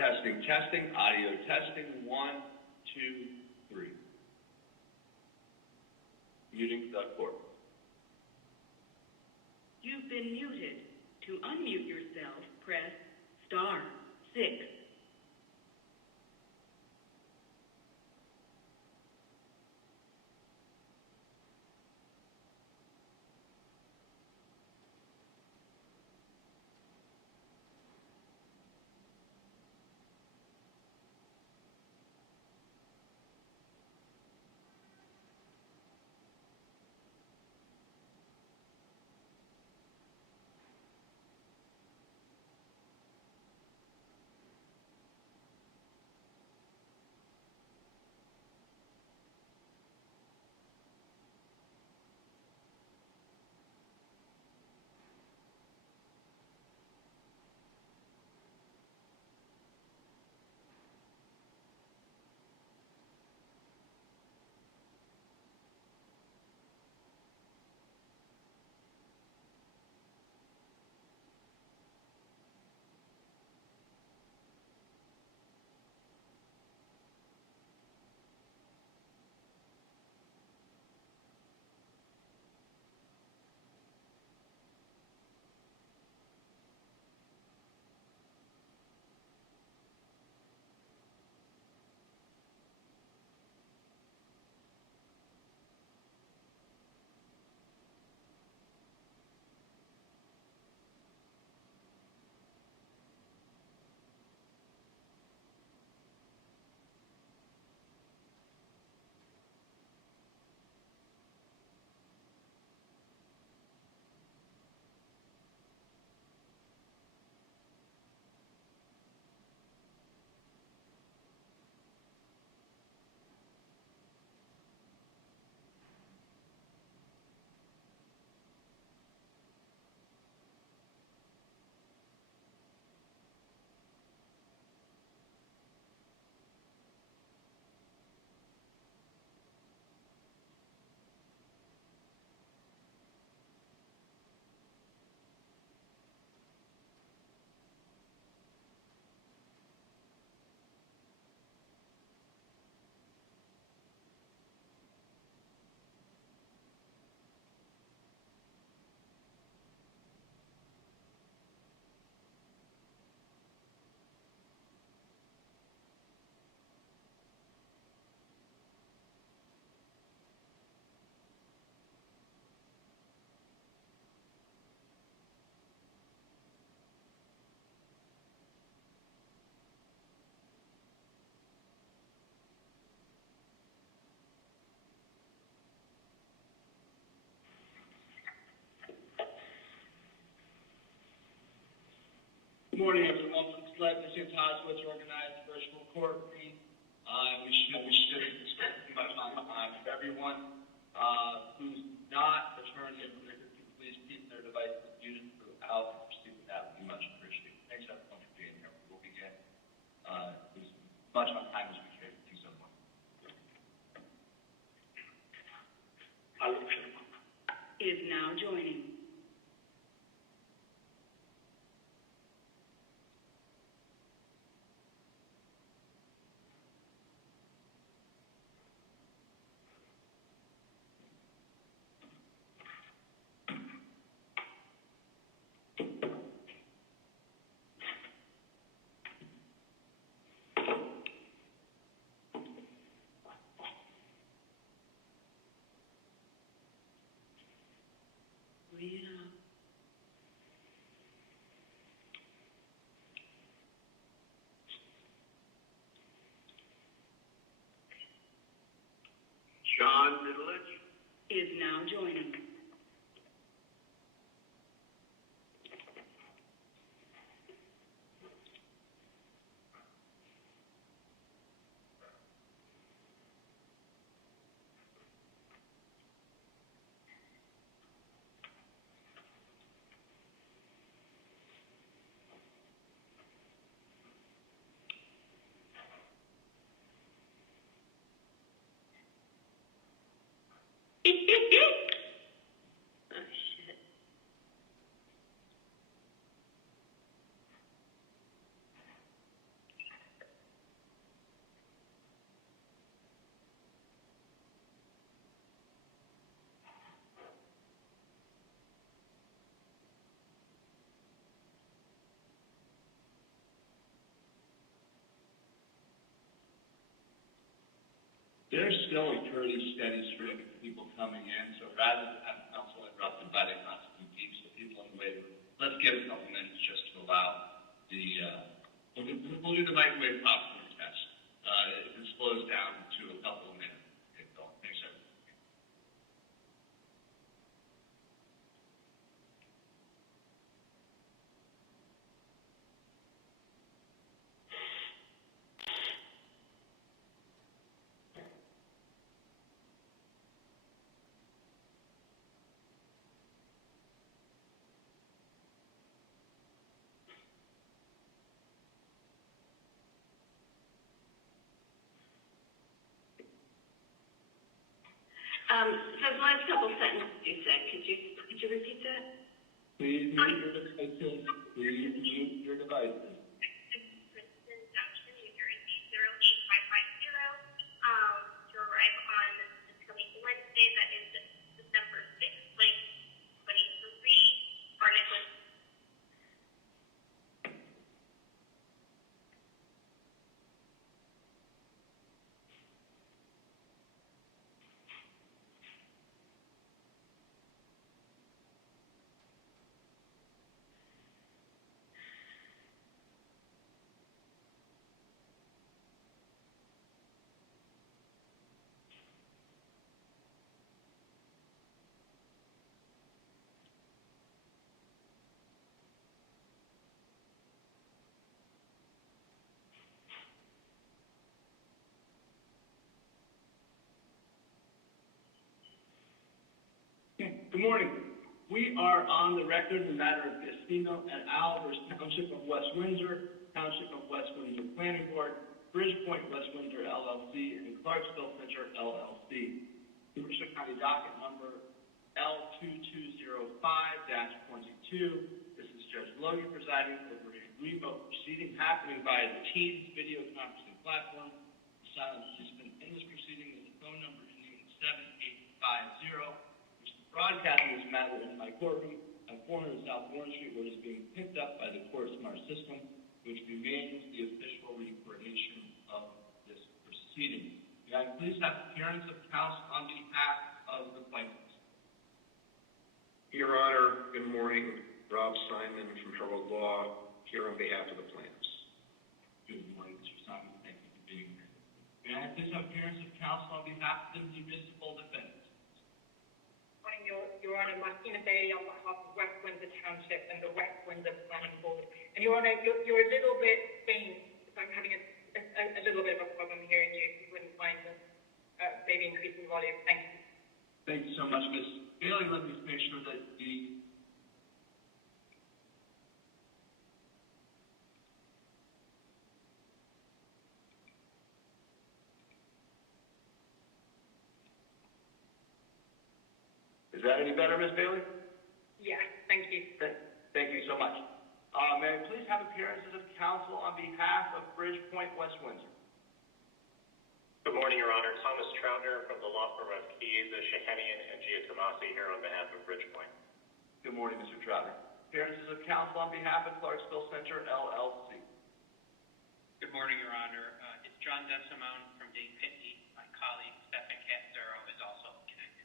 Testing, testing, audio testing, 1, 2, 3. Muting the court. You've been muted. To unmute yourself, press *6. Good morning, everyone. Let Ms. Gonzalez organize the virtual court meeting. We should expect too much on time. If everyone who's not attorney and permitted to please keep their devices muted throughout the proceeding, that would be much appreciated. Thanks everyone for being here. We will begin as much on time as we can. Please someone. Is now joining. John Middleditch is now joining. there's still a pretty steady stream of people coming in, so rather than have council interrupted by the constant beeps of people in the waiting room, let's give a couple minutes just to allow we'll do the microwave popcorn test. If it slows down to a couple of minutes, get going. Thanks, everyone. Those last couple sentences you said, could you repeat that? Please mute your devices. Please mute your devices. Princeton, Township, New Jersey, 08550, to arrive on this coming Wednesday, that is December 6th, 2023, for Nicholas. Good morning. We are on the record in the matter of Casino et al. Versus Township of West Windsor, Township of West Windsor Planning Board, Bridgepoint West Windsor LLC, and Clarksville Center LLC. The Mercer County Docket number L2205-22. This is Judge Lougy presiding over a remote proceeding happening via the Teams video conferencing platform. The silent participant in this proceeding is the phone number ending in 7850. Broadcasting this matter in my courtroom at 400 South Warren Street, where it is being picked up by the court smart system, which remains the official recordation of this proceeding. May I please have appearance of counsel on behalf of the plaintiffs? Your Honor, good morning. Rob Simon from Herald Law, here on behalf of the plaintiffs. Good morning, Mr. Simon. Thank you for being here. May I please have appearance of counsel on behalf of the municipal defendants? Your Honor, Martina Bailey on behalf of West Windsor Township and the West Windsor Planning Board. And Your Honor, you're a little bit faint. I'm having a little bit of a problem hearing you. If you wouldn't mind maybe increasing volume. Thank you. Thank you so much, Ms. Bailey. Let me make sure that the Is that any better, Ms. Bailey? Yeah, thank you. Thank you so much. May I please have appearances of counsel on behalf of Bridgepoint West Windsor? Good morning, Your Honor. Thomas Troutner from the law firm of Keys, Shahanian, and Giatomasi here on behalf of Bridgepoint. Good morning, Mr. Troutner. Appearances of counsel on behalf of Clarksville Center, LLC. Good morning, Your Honor. It's John DeSimone from Dane Pitney. My colleague, Stephen Catanzaro, is also connected.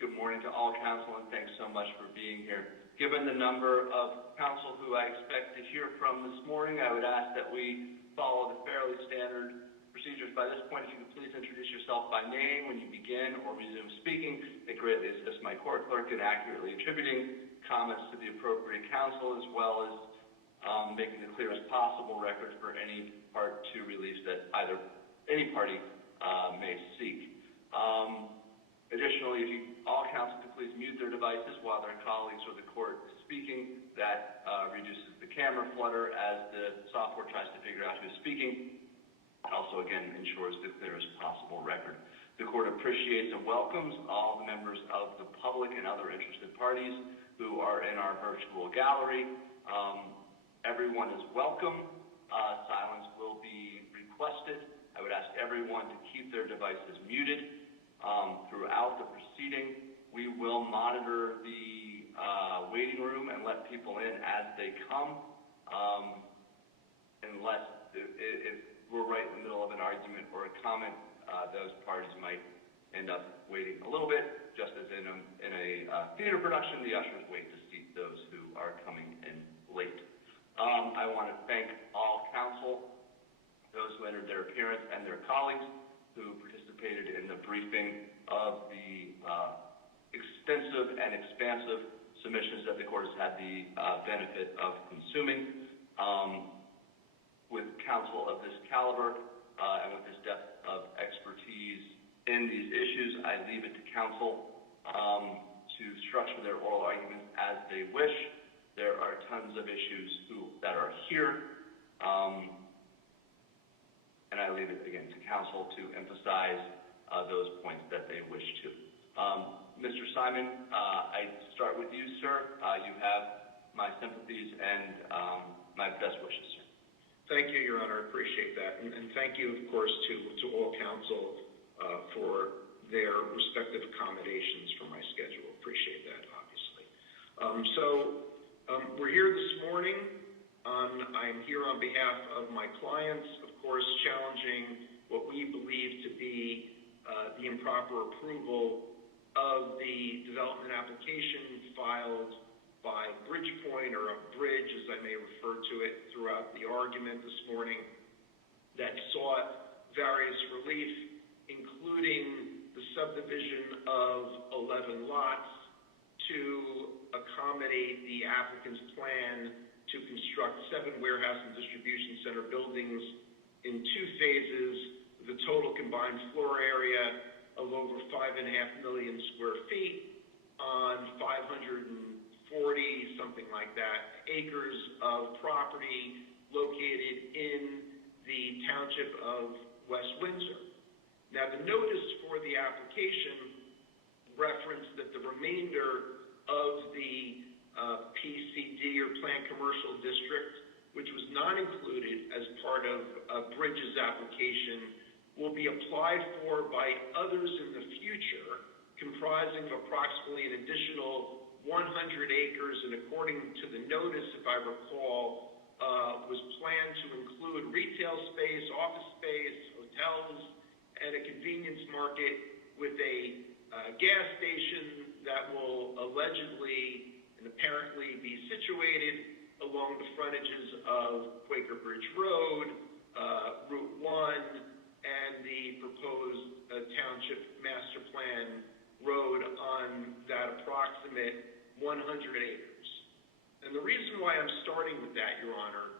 Good morning to all counsel, and thanks so much for being here. Given the number of counsel who I expect to hear from this morning, I would ask that we follow the fairly standard procedures. By this point, if you could please introduce yourself by name when you begin or resume speaking. It greatly assists my court clerk in accurately attributing comments to the appropriate counsel, as well as making the clearest possible record for any part 2 reliefs that any party may seek. Additionally, if all counsel could please mute their devices while their colleagues or the court is speaking, that reduces the camera flutter as the software tries to figure out who's speaking. It also, again, ensures the clearest possible record. The court appreciates and welcomes all the members of the public and other interested parties who are in our virtual gallery. Everyone is welcome. Silence will be requested. I would ask everyone to keep their devices muted. Throughout the proceeding, we will monitor the waiting room and let people in as they come, unless if we're right in the middle of an argument or a comment, those parties might end up waiting a little bit, just as in a theater production, the ushers wait to seat those who are coming in late. I want to thank all counsel, those who entered their appearance, and their colleagues who participated in the briefing of the extensive and expansive submissions that the court has had the benefit of consuming. With counsel of this caliber and with this depth of expertise in these issues, I leave it to counsel to structure their oral arguments as they wish. There are tons of issues that are here, and I leave it again to counsel to emphasize those points that they wish to. Mr. Simon, I start with you, sir. You have my sympathies and my best wishes, sir. Thank you, Your Honor. I appreciate that. And thank you, of course, to all counsel for their respective accommodations for my schedule. Appreciate that, obviously. We're here this morning. I'm here on behalf of my clients, of course, challenging what we believe to be the improper approval of the development application filed by Bridgepoint, or a bridge, as I may refer to it throughout the argument this morning, that sought various relief, including the subdivision of 11 lots to accommodate the applicant's plan to construct 7 warehouse and distribution center buildings in 2 phases, with a total combined floor area of over 5.5 million square feet on 540, something like that, acres of property located in the Township of West Windsor. Now, the notice for the application referenced that the remainder of the PCD, or Planned Commercial District, which was not included as part of Bridge's application, will be applied for by others in the future, comprising of approximately an additional 100 acres, and according to the notice, if I recall, was planned to include retail space, office space, hotels, and a convenience market with a gas station that will allegedly and apparently be situated along the frontages of Quaker Bridge Road, Route 1, and the proposed Township Master Plan road on that approximate 100 acres. And the reason why I'm starting with that, Your Honor,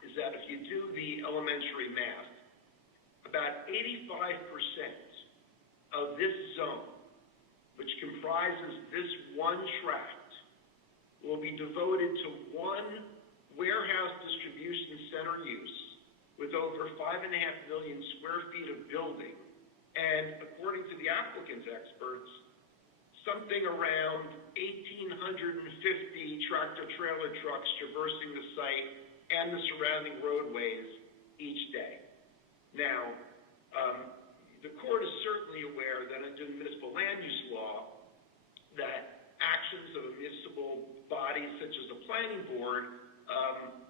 is that if you do the elementary math, about 85% of this zone, which comprises this one tract, will be devoted to one warehouse distribution center use with over 5.5 million square feet of building, and according to the applicant's experts, something around 1,850 tractor-trailer trucks traversing the site and the surrounding roadways each day. Now, the court is certainly aware that under the municipal land use law, that actions of a municipal body such as the planning board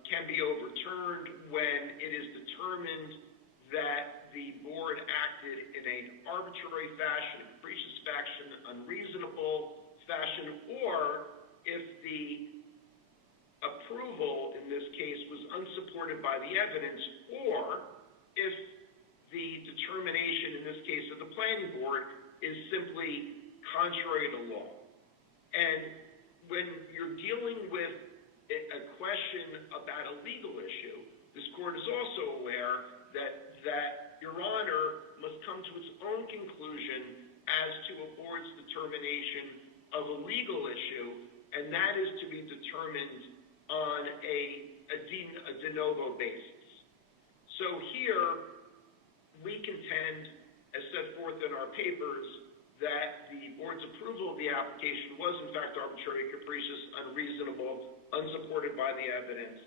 can be overturned when it is determined that the board acted in an arbitrary fashion, capricious fashion, unreasonable fashion, or if the approval in this case was unsupported by the evidence, or if the determination in this case of the planning board is simply contrary to law. And when you're dealing with a question about a legal issue, this court is also aware that Your Honor must come to its own conclusion as to a board's determination of a legal issue, and that is to be determined on a de novo basis. So here, we contend, as set forth in our papers, that the board's approval of the application was in fact arbitrary, capricious, unreasonable, unsupported by the evidence,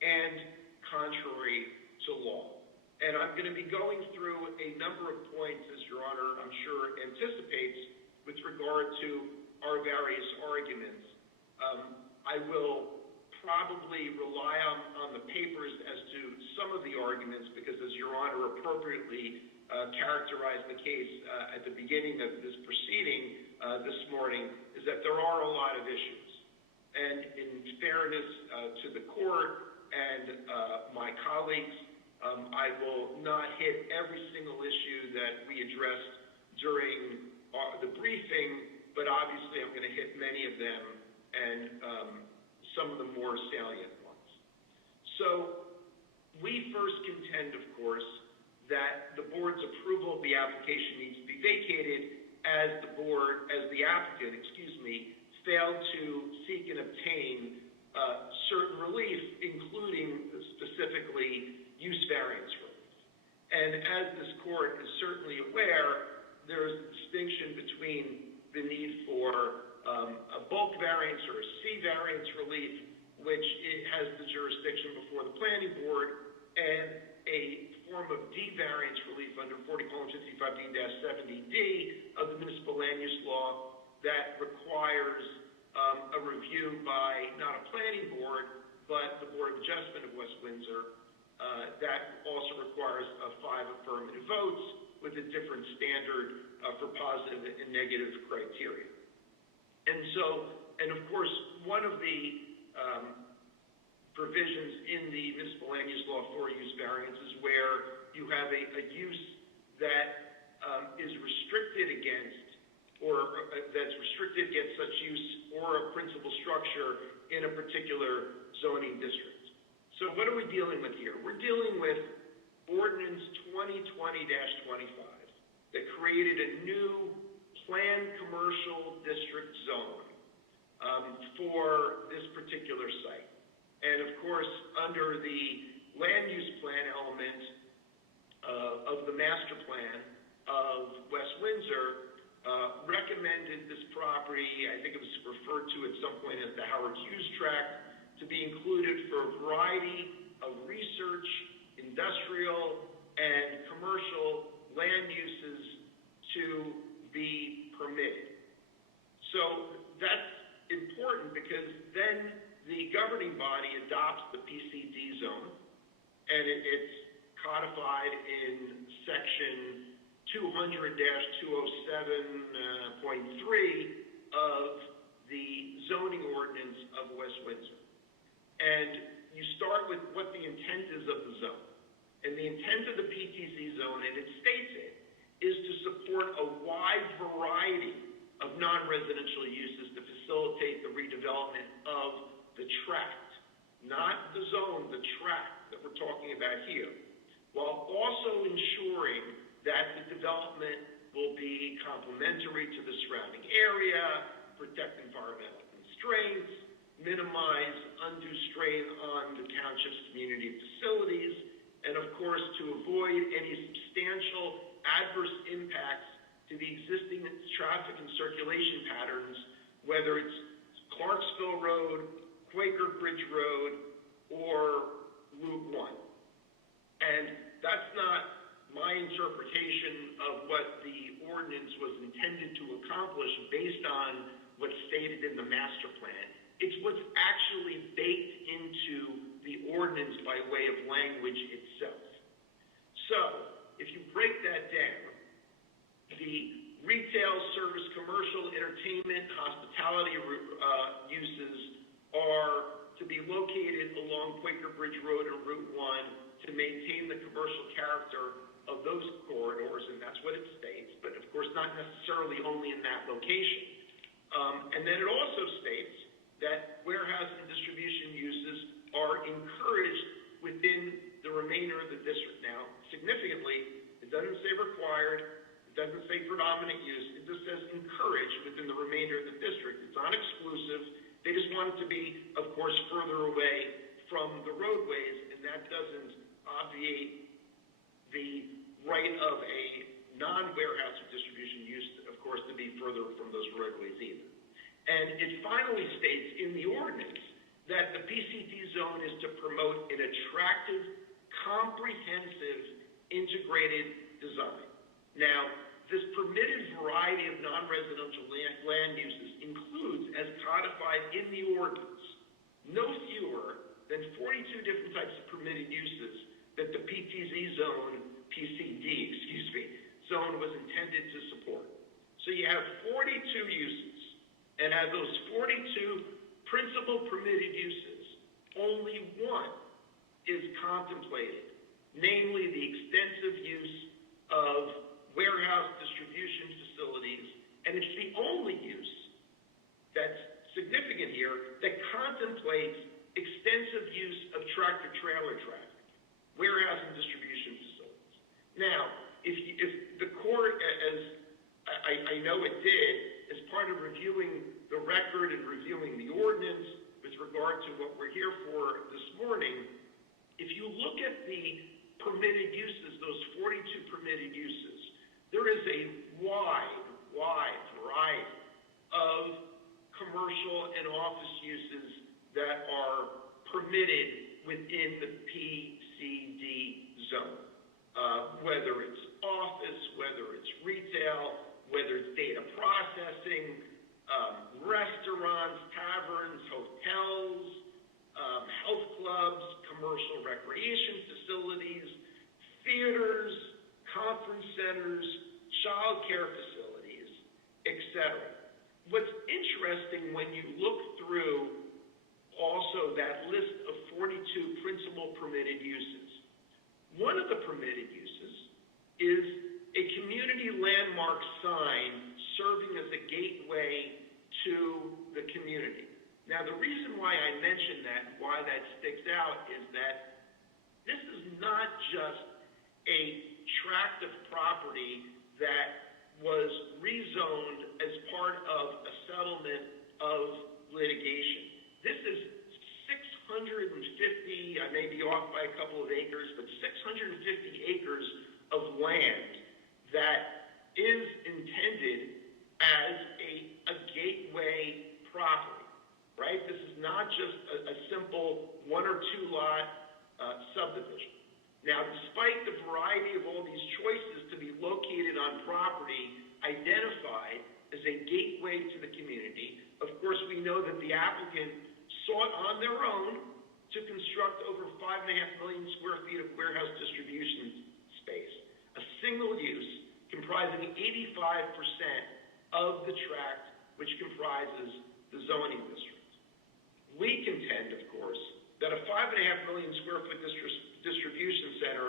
and contrary to law. And I'm going to be going through a number of points, as Your Honor, I'm sure, anticipates, with regard to our various arguments. I will probably rely on the papers as to some of the arguments, because as Your Honor appropriately characterized the case at the beginning of this proceeding this morning, is that there are a lot of issues. And in fairness to the court and my colleagues, I will not hit every single issue that we addressed during the briefing, but obviously I'm going to hit many of them and some of the more salient ones. So we first contend, of course, that the board's approval of the application needs to be vacated as the applicant, failed to seek and obtain certain relief, including specifically use variance relief. And as this court is certainly aware, there is a distinction between the need for a bulk variance or a C variance relief, which it has the jurisdiction before the planning board, and a form of D variance relief under 40:55D-70D of the municipal land use law that requires a review by not a planning board, but the Board of Adjustment of West Windsor. That also requires 5 affirmative votes with a different standard for positive and negative criteria. And of course, one of the provisions in the municipal land use law for use variance is where you have a use that is restricted against, or that's restricted against such use or a principal structure in a particular zoning district. So what are we dealing with here? We're dealing with Ordinance 2020-25 that created a new planned commercial district zone for this particular site. And of course, under the land use plan element of the master plan of West Windsor, recommended this property, I think it was referred to at some point as the Howard Hughes tract, to be included for a variety of research, industrial, and commercial land uses to be permitted. So that's important because then the governing body adopts the PCD zone, and it's codified in section 200-207.3 of the zoning ordinance of West Windsor. And you start with what the intent is of the zone. And the intent of the PTZ zone, and it states it, is to support a wide variety of non-residential uses to facilitate the redevelopment of the tract, not the zone, the tract that we're talking about here, while also ensuring that the development will be complementary to the surrounding area, protect environmental constraints, minimize undue strain on the township's community facilities, and of course to avoid any substantial adverse impacts to the existing traffic and circulation patterns, whether it's Clarksville Road, Quaker Bridge Road, or Route 1. And that's not my interpretation of what the ordinance was intended to accomplish based on what's stated in the master plan. It's what's actually baked into the ordinance by way of language itself. So, if you break that down, the retail, service, commercial, entertainment, hospitality uses are to be located along Quaker Bridge Road and Route 1 to maintain the commercial character of those corridors, and that's what it states, but of course not necessarily only in that location. And then it also states that warehouse and distribution uses are encouraged within the remainder of the district. Now, significantly, it doesn't say required, it doesn't say predominant use, it just says encouraged within the remainder of the district. It's not exclusive. They just want it to be, of course, further away from the roadways, and that doesn't obviate the right of a non-warehouse or distribution use, of course, to be further from those roadways either. And it finally states in the ordinance that the PCD zone is to promote an attractive, comprehensive, integrated design. Now, this permitted variety of non-residential land uses includes, as codified in the ordinance, no fewer than 42 different types of permitted uses that the PCD zone was intended to support. So you have 42 uses, and of those 42 principal permitted uses, only one is contemplated, namely the extensive use of warehouse distribution facilities, and it's the only use that's significant here that contemplates extensive use of tractor-trailer traffic, warehouse and distribution facilities. Now, if the court, as I know it did, as part of reviewing the record and reviewing the ordinance with regard to what we're here for this morning, if you look at the permitted uses, those 42 permitted uses, there is a wide variety of commercial and office uses that are permitted within the PCD zone. Whether it's office, whether it's retail, whether it's data processing, restaurants, taverns, hotels, health clubs, commercial recreation facilities, theaters, conference centers, child care facilities, etc. What's interesting when you look through also that list of 42 principal permitted uses, one of the permitted uses is a community landmark sign serving as a gateway to the community. Now, the reason why I mention that, why that sticks out, is that this is not just a tract of property that was rezoned as part of a settlement of litigation. This is 650, I may be off by a couple of acres, but 650 acres of land that is intended as a gateway property, right? This is not just a simple one or two lot subdivision. Now, despite the variety of all these choices to be located on property identified as a gateway to the community, of course, we know that the applicant sought on their own to construct over 5.5 million square feet of warehouse distribution space, a single use comprising 85% of the tract which comprises the zoning district. We contend, of course, that a 5.5 million square foot distribution center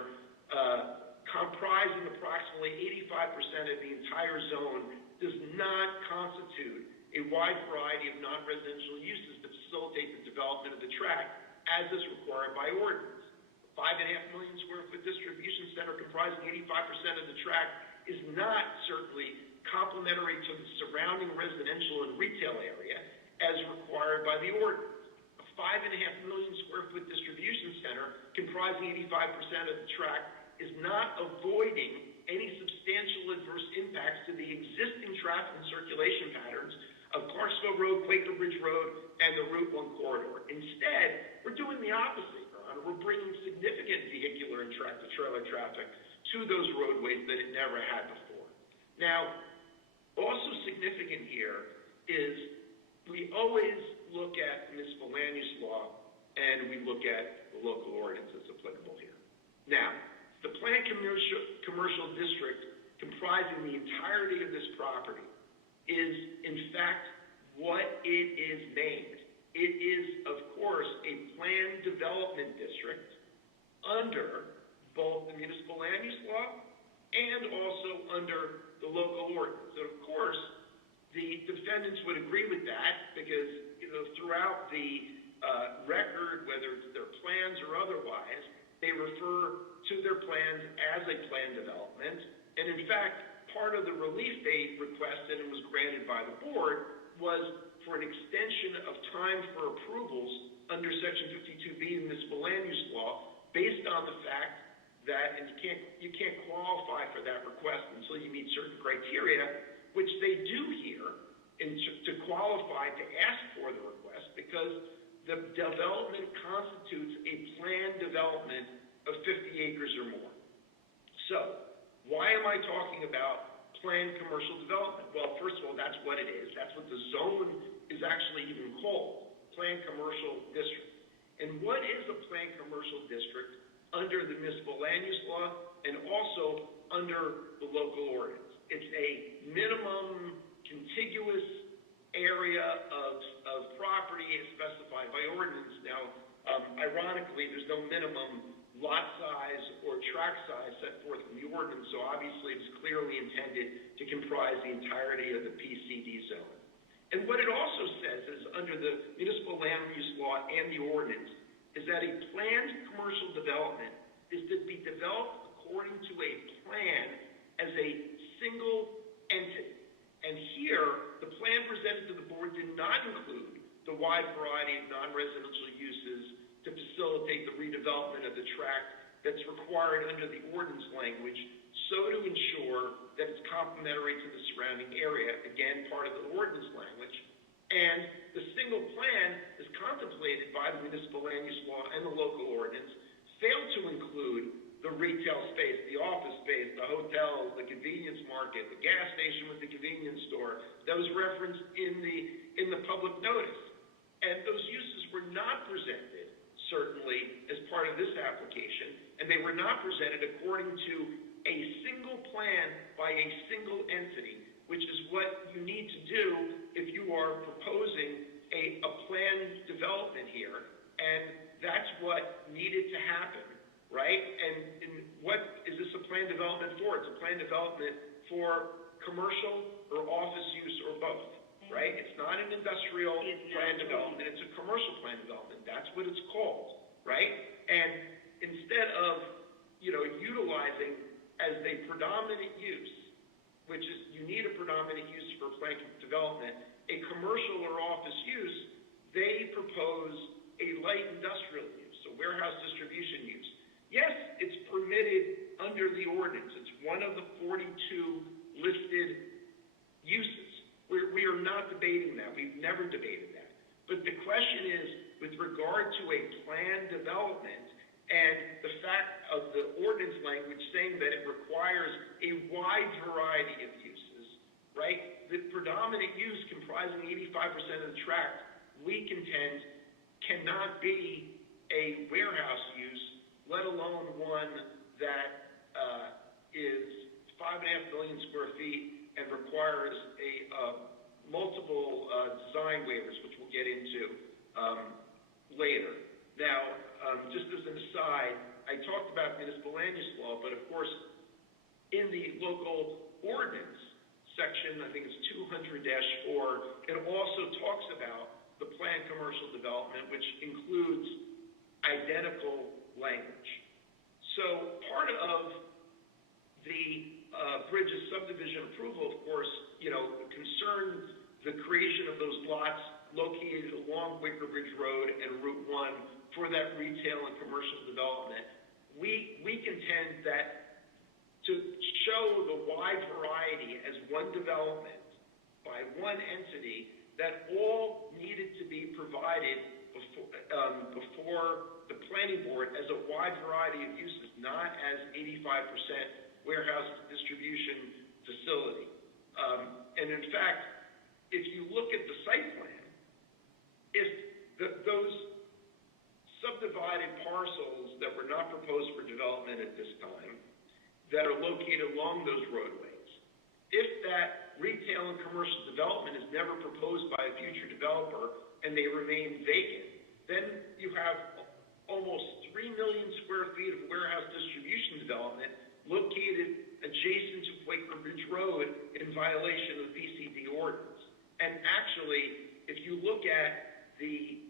comprising approximately 85% of the entire zone does not constitute a wide variety of non-residential uses to facilitate the development of the tract as is required by ordinance. A 5.5 million square foot distribution center comprising 85% of the tract is not certainly complementary to the surrounding residential and retail area as required by the ordinance. A 5.5 million square foot distribution center comprising 85% of the tract is not avoiding any substantial adverse impacts to the existing traffic and circulation patterns of Clarksville Road, Quaker Bridge Road, and the Route 1 corridor. Instead, we're doing the opposite, Your Honor. We're bringing significant vehicular and tractor-trailer traffic to those roadways that it never had before. Now, also significant here is we always look at municipal land use law and we look at the local ordinance that's applicable here. Now, the planned commercial district comprising the entirety of this property is, in fact, what it is named. It is, of course, a planned development district under both the municipal land use law and also under the local ordinance. So, of course, the defendants would agree with that because, throughout the record, whether it's their plans or otherwise, they refer to their plans as a planned development. And in fact, part of the relief they requested and was granted by the board was for an extension of time for approvals under Section 52B of the municipal land use law based on the fact that, and you can't qualify for that request until you meet certain criteria, which they do here to qualify to ask for the request, because the development constitutes a planned development of 50 acres or more. So, why am I talking about planned commercial development? Well, first of all, that's what it is. That's what the zone is actually even called, planned commercial district. And what is a planned commercial district under the municipal land use law and also under the local ordinance. It's a minimum contiguous area of property as specified by ordinance. Now, ironically, there's no minimum lot size or tract size set forth in the ordinance, so obviously it's clearly intended to comprise the entirety of the PCD zone. And what it also says is, under the municipal land use law and the ordinance, is that a planned commercial development is to be developed according to a plan as a single entity. And here, the plan presented to the board did not include the wide variety of non-residential uses to facilitate the redevelopment of the tract that's required under the ordinance language, so to ensure that it's complementary to the surrounding area, again, part of the ordinance language. And the single plan is contemplated by the municipal land use law and the local ordinance, failed to include the retail space, the office space, the hotels, the convenience market, the gas station with the convenience store that was referenced in the public notice. And those uses were not presented, certainly, as part of this application, and they were not presented according to a single plan by a single entity, which is what you need to do if you are proposing a planned development here, and that's what needed to happen, right? And what is this a planned development for? It's a planned development for commercial or office use or both, right? It's not an industrial plan development, it's a commercial plan development. That's what it's called, right? And instead of, utilizing as a predominant use, which is, you need a predominant use for plan development, a commercial or office use, they propose a light industrial use, a warehouse distribution use. Yes, it's permitted under the ordinance. It's one of the 42 listed uses. We are not debating that. We've never debated that. But the question is, with regard to a planned development and the fact of the ordinance language saying that it requires a wide variety of uses, right? The predominant use comprising 85% of the tract, we contend, cannot be a warehouse use, let alone one that is 5.5 million square feet and requires multiple design waivers, which we'll get into later. Now, just as an aside, I talked about municipal land use law, but of course, in the local ordinance section, I think it's 200-4, it also talks about the planned commercial development, which includes identical language. So part of the Bridges subdivision approval, of course, concerned the creation of those lots located along Quaker Bridge Road and Route 1 for that retail and commercial development. We contend that to show the wide variety as one development by one entity, that all needed to be provided before the planning board as a wide variety of uses, not as 85% warehouse distribution facility. And in fact, if you look at the site plan, if those subdivided parcels that were not proposed for development at this time, that are located along those roadways, if that retail and commercial development is never proposed by a future developer and they remain vacant, then you have almost 3 million square feet of warehouse distribution development located adjacent to Quaker Bridge Road in violation of the PCD ordinance. And actually, if you look at the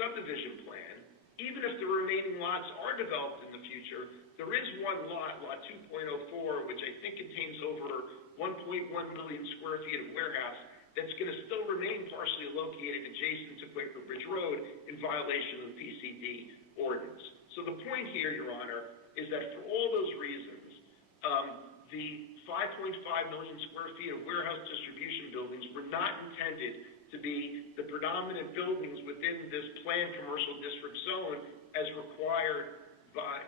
subdivision plan, even if the remaining lots are developed in the future, there is one lot, lot 2.04, which I think contains over 1.1 million square feet of warehouse, that's going to still remain partially located adjacent to Quaker Bridge Road in violation of the PCD ordinance. So the point here, Your Honor, is that for all those reasons, the 5.5 million square feet of warehouse distribution buildings were not intended to be the predominant buildings within this planned commercial district zone as required by,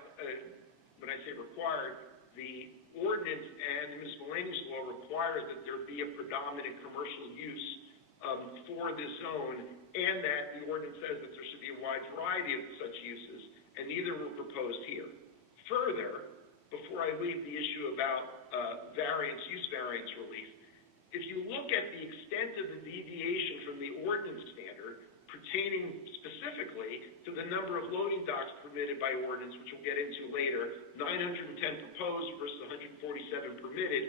when I say required, the ordinance and the municipal land use law requires that there be a predominant commercial use for this zone, and that the ordinance says that there should be a wide variety of such uses, and neither were proposed here. Further, before I leave the issue about use variance relief, if you look at the extent of the deviation from the ordinance standard pertaining specifically to the number of loading docks permitted by ordinance, which we'll get into later, 910 proposed versus 147 permitted,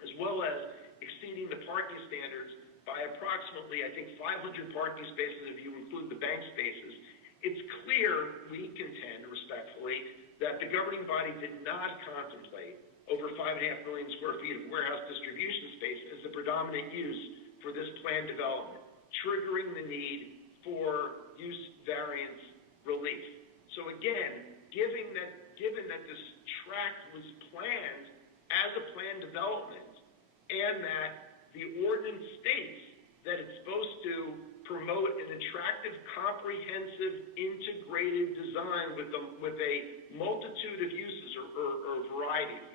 as well as exceeding the parking standards by approximately, I think, 500 parking spaces if you include the bank spaces, it's clear, we contend respectfully, that the governing body did not contemplate over 5.5 million square feet of warehouse distribution space as the predominant use for this planned development, triggering the need for use variance relief. So again, given that this tract was planned as a planned development and that the ordinance states that it's supposed to promote an attractive, comprehensive, integrated design with a multitude of uses or variety of uses,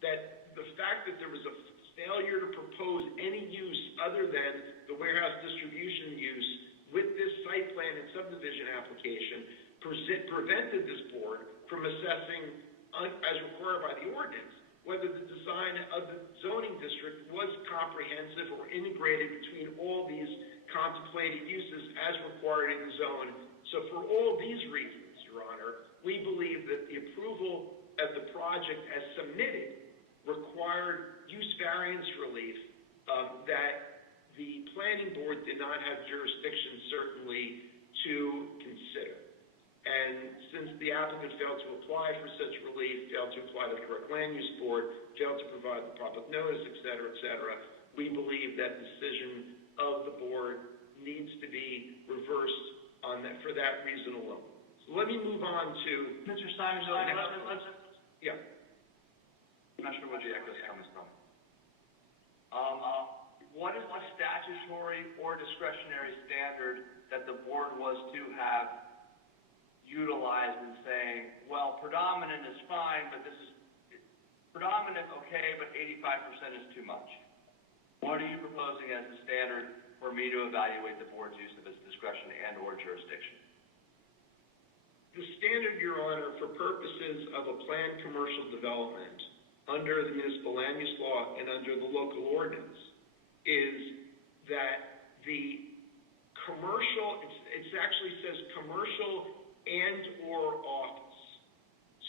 that the fact that there was a failure to propose any use other than the warehouse distribution use with this site plan and subdivision application prevented this board from assessing, as required by the ordinance, whether the design of the zoning district was comprehensive or integrated between all these contemplated uses as required in the zone. So for all these reasons, Your Honor, we believe that the approval of the project as submitted required use variance relief that the planning board did not have jurisdiction, certainly, to consider. And since the applicant failed to apply for such relief, failed to apply to the correct land use board, failed to provide the public notice, et cetera, we believe that the decision of the board needs to be reversed on that, for that reason alone. So let me move on to... Mr. Simon, Yeah. I'm not sure where the echo is coming from. What is the statutory or discretionary standard that the board was to have utilized in saying, well, predominant is fine, but this is predominant, okay, but 85% is too much? What are you proposing as the standard for me to evaluate the board's use of its discretion and or jurisdiction? The standard, Your Honor, for purposes of a planned commercial development under the municipal land use law and under the local ordinance is that the commercial, it actually says commercial and or office.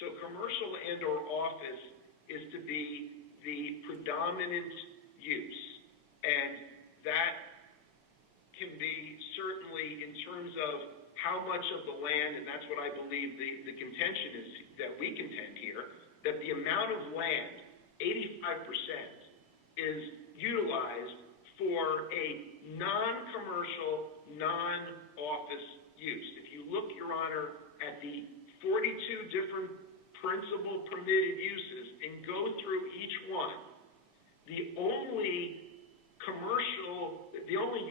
So commercial and or office is to be the predominant use. And that can be certainly in terms of how much of the land, and that's what I believe the contention is that we contend here, that the amount of land, 85%, is utilized for a non-commercial, non-office use. If you look, Your Honor, at the 42 different principal permitted uses and go through each one, the only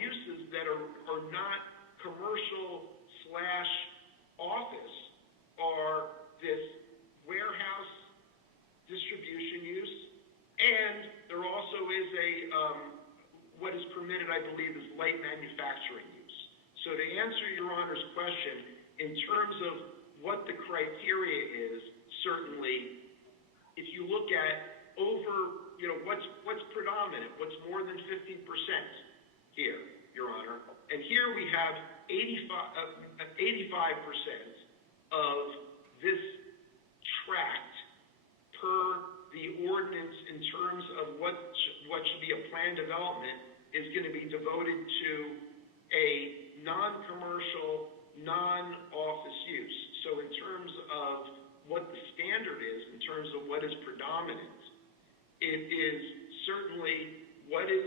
uses that are not commercial / office are this warehouse distribution use, and there also is what is permitted, I believe, is light manufacturing use. So to answer Your Honor's question, in terms of what the criteria is, certainly, if you look at what's predominant, what's more than 50% here, Your Honor, and here we have 85% of this tract per the ordinance in terms of what should be a planned development is going to be devoted to a non-commercial, non-office use. So in terms of what the standard is, in terms of what is predominant, it is certainly what is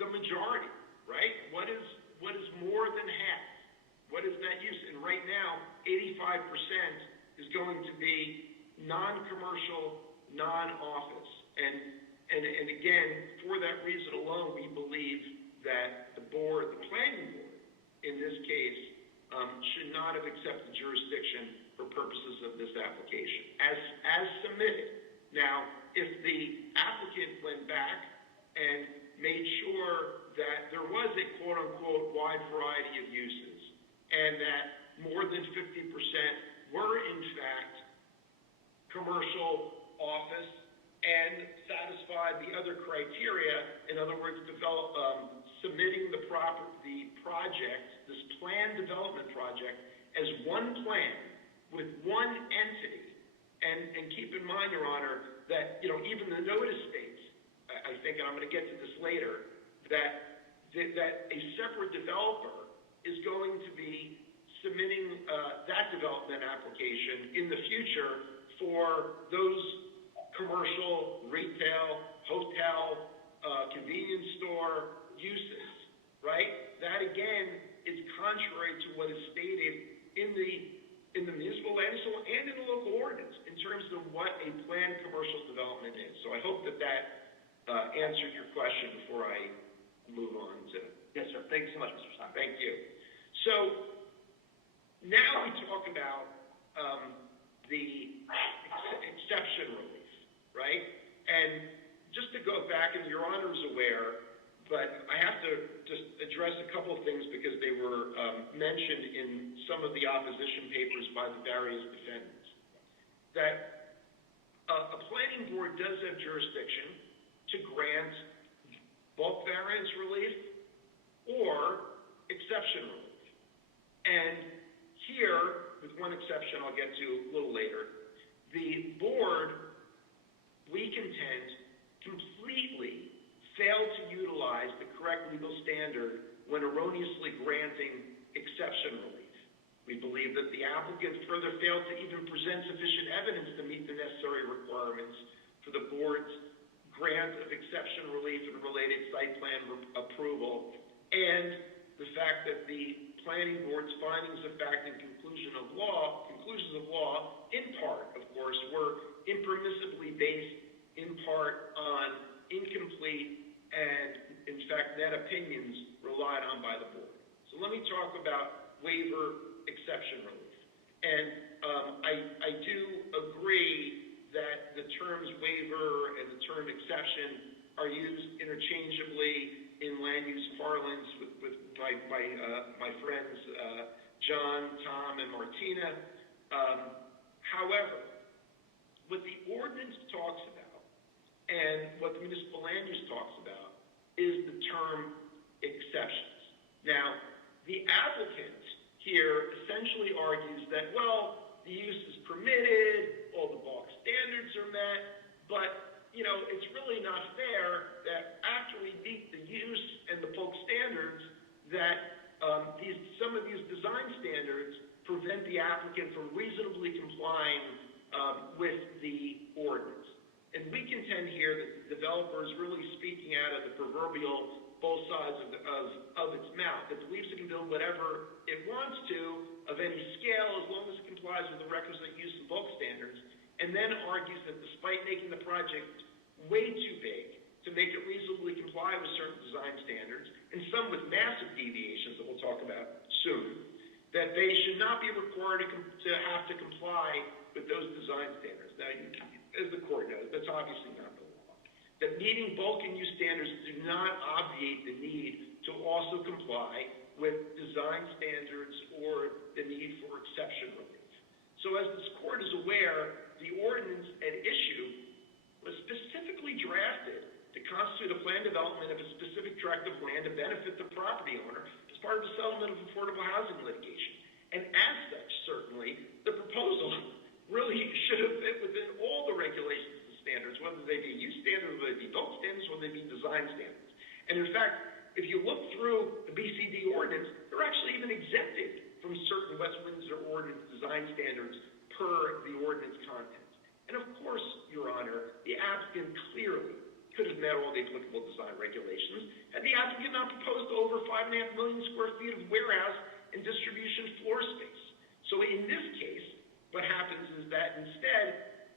the majority, right? What is more than half? What is that use? And right now, 85% is going to be non-commercial, non-office. And again, for that reason alone, we believe that the planning board, in this case, should not have accepted jurisdiction for purposes of this application as submitted. Now, if the applicant went back and made sure that there was a quote-unquote wide variety of uses and that more than 50% were, in fact, commercial office and satisfy the other criteria, in other words, submitting the project, this planned development project, as one plan with one entity. And keep in mind, Your Honor, that even the notice states, I think, and I'm going to get to this later, that a separate developer is going to be submitting that development application in the future for those commercial, retail, hotel, convenience store uses, right? That, again, is contrary to what is stated in the municipal land use and in the local ordinance in terms of what a planned commercial development is. So I hope that answered your question before I move on to... Yes, sir. Thank you so much, Mr. Stein. Thank you. So now we talk about the exception relief, right? And just to go back, and Your Honor is aware, but I have to just address a couple of things because they were mentioned in some of the opposition papers by the various defendants. That a planning board does have jurisdiction to grant bulk variance relief or exception relief. And here, with one exception I'll get to a little later, the board, we contend, completely failed to utilize the correct legal standard when erroneously granting exception relief. We believe that the applicant further failed to even present sufficient evidence to meet the necessary requirements for the board's grant of exception relief and related site plan approval, and the fact that the planning board's findings of fact and conclusions of law, in part, of course, were impermissibly based in part on incomplete and, in fact, net opinions relied on by the board. So let me talk about waiver exception relief. And I do agree that the terms waiver and the term exception are used interchangeably in land use parlance with my friends John, Tom, and Martina. However, what the ordinance talks about and what the municipal land use talks about is the term exceptions. Now, the applicant here essentially argues that, well, the use is permitted, all the bulk standards are met, but, it's really not fair that after we meet the use and the bulk standards, that some of these design standards prevent the applicant from reasonably complying with the ordinance. And we contend here that the developer is really speaking out of the proverbial both sides of its mouth. It believes it can build whatever it wants to of any scale as long as it complies with the requisite use and bulk standards, and then argues that despite making the project way too big to make it reasonably comply with certain design standards, and some with massive deviations that we'll talk about soon, that they should not be required to have to comply with those design standards. Now, as the court knows, that's obviously not the law. That meeting bulk and use standards do not obviate the need to also comply with design standards or the need for exception relief. So as this court is aware, the ordinance at issue was specifically drafted to constitute a planned development of a specific tract of land to benefit the property owner as part of the settlement of affordable housing litigation. And as such, certainly, the proposal really should have fit within all the regulations and standards, whether they be use standards, whether they be bulk standards, whether they be design standards. And in fact, if you look through the BCD ordinance, they're actually even exempted from certain West Windsor ordinance design standards per the ordinance content. And of course, Your Honor, the applicant clearly could have met all the applicable design regulations had the applicant not proposed over 5.5 million square feet of warehouse and distribution floor space. So in this case, what happens is that instead,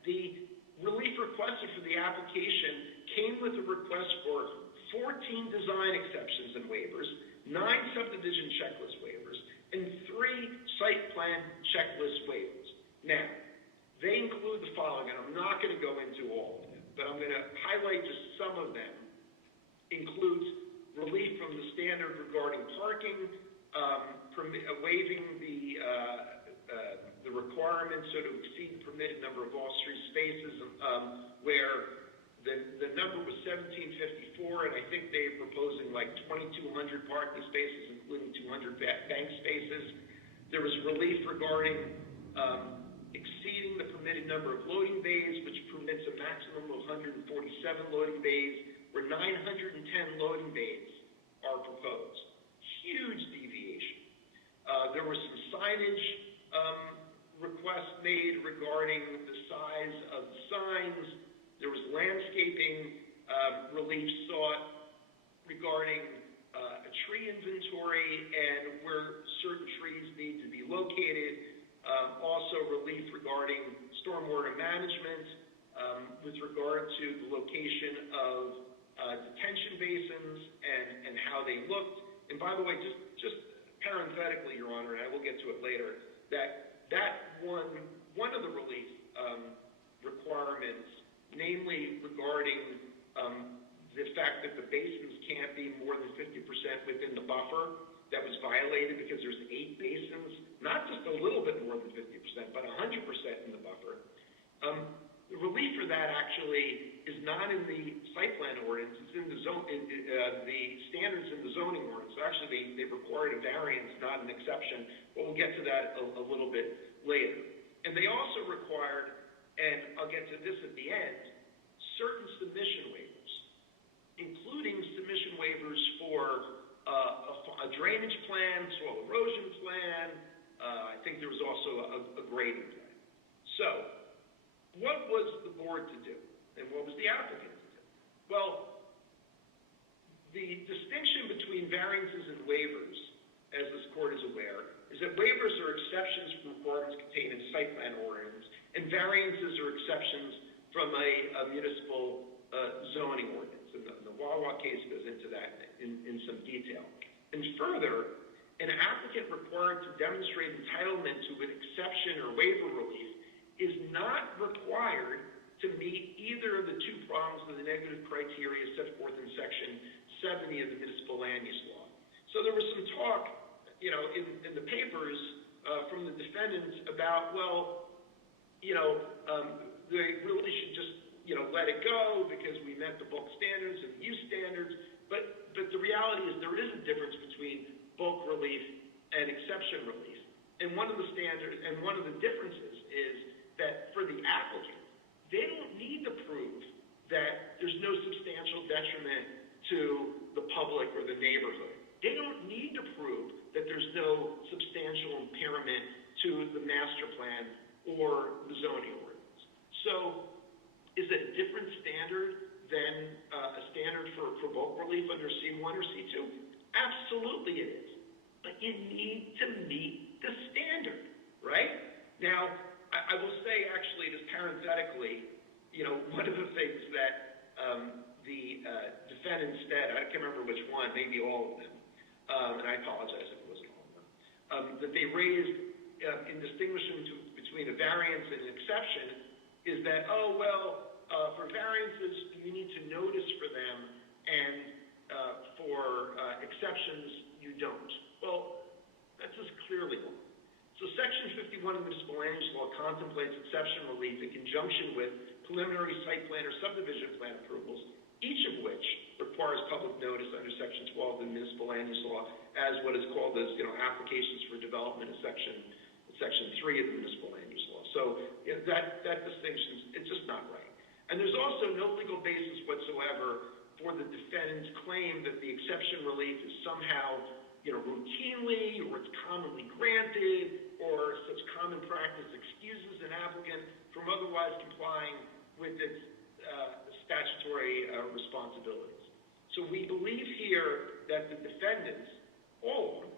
the relief requested for the application came with a request for 14 design exceptions and waivers, 9 subdivision checklist waivers, and 3 site plan checklist waivers. Now, they include the following, and I'm not going to go into all of them, but I'm going to highlight just some of them. Includes relief from the standard regarding parking, waiving the the requirement to exceed the permitted number of off-street spaces, where the number was 1,754, and I think they're proposing like 2,200 parking spaces, including 200 bank spaces. There was relief regarding exceeding the permitted number of loading bays, which permits a maximum of 147 loading bays, where 910 loading bays are proposed. Huge deviation. There was some signage requests made regarding the size of the signs. There was landscaping relief sought regarding a tree inventory and where certain trees need to be located. Also relief regarding stormwater management with regard to the location of detention basins and how they looked. And by the way, just parenthetically, Your Honor, and I will get to it later, that one of the relief requirements, namely regarding the fact that the basins can't be more than 50% within the buffer, that was violated because there's 8 basins, not just a little bit more than 50%, but 100% in the buffer. The relief for that actually is not in the site plan ordinance, it's in the the standards in the zoning ordinance. So actually, they required a variance, not an exception, but we'll get to that a little bit later. And they also required, and I'll get to this at the end, certain submission waivers, including submission waivers for a drainage plan, soil erosion plan. I think there was also a grading plan. So, what was the board to do, and what was the applicant to do? Well, the distinction between variances and waivers, as this court is aware, is that waivers are exceptions from requirements contained in site plan ordinance, and variances are exceptions from a municipal zoning ordinance. And the Wawa case goes into that in some detail. And further, an applicant required to demonstrate entitlement to an exception or waiver relief is not required to meet either of the 2 prongs of the negative criteria set forth in Section 70 of the Municipal Land Use Law. So there was some talk, in the papers from the defendants about, well, they really should just, let it go because we met the bulk standards and the use standards. But the reality is there is a difference between bulk relief and exception relief. And one of the standards and one of the differences is that for the applicant, they don't need to prove that there's no substantial detriment to the public or the neighborhood. They don't need to prove that there's no substantial impairment to the master plan or the zoning ordinance. So, is it a different standard than a standard for bulk relief under C1 or C2? Absolutely it is. But you need to meet the standard, right? Now, I will say, actually, just parenthetically, one of the things that the defendants said, I can't remember which one, maybe all of them, and I apologize if it wasn't all of them, that they raised in distinguishing between a variance and an exception is that, for variances, you need to notice for them, and for exceptions, you don't. Well, that's just clearly wrong. So Section 51 of the Municipal Land Use Law contemplates exception relief in conjunction with preliminary site plan or subdivision plan approvals, each of which requires public notice under Section 12 of the Municipal Land Use Law as what is called as, applications for development in Section 3 of the Municipal Land Use Law. So that distinction, it's just not right. And there's also no legal basis whatsoever for the defendant's claim that the exception relief is somehow, routinely or it's commonly granted or such common practice excuses an applicant from otherwise complying with its statutory responsibilities. So we believe here that the defendants, all of them,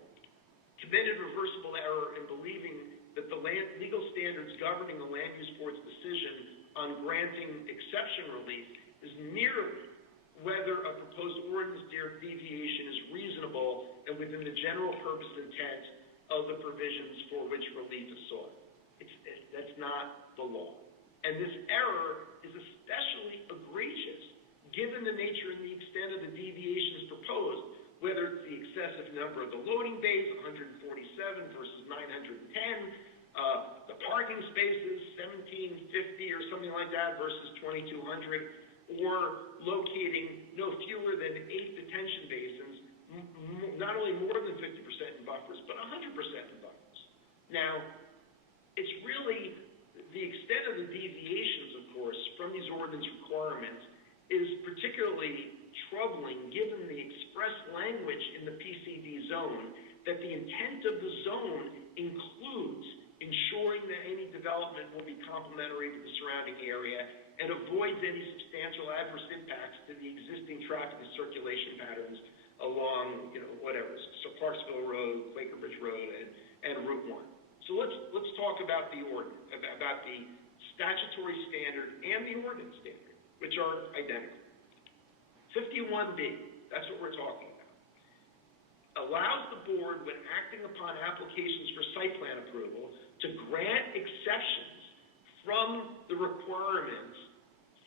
committed reversible error in believing that the legal standards governing the Land Use Board's decision on granting exception relief is merely whether a proposed ordinance deviation is reasonable and within the general purpose intent of the provisions for which relief is sought. That's not the law. And this error is especially egregious given the nature and the extent of the deviations proposed, whether it's the excessive number of the loading bays, 147 versus 910, The parking spaces, 1,750 or something like that versus 2,200, or locating no fewer than 8 detention basins, not only more than 50% in buffers, but 100% in buffers. Now, it's really the extent of the deviations, of course, from these ordinance requirements is particularly troubling given the express language in the PCD zone that the intent of the zone includes ensuring that any development will be complementary to the surrounding area and avoids any substantial adverse impacts to the existing traffic and circulation patterns along, so Clarksville Road, Quaker Bridge Road, and Route 1. So let's talk about the ordinance, about the statutory standard and the ordinance standard, which are identical. 51B, that's what we're talking about, allows the board, when acting upon applications for site plan approval, to grant exceptions from the requirements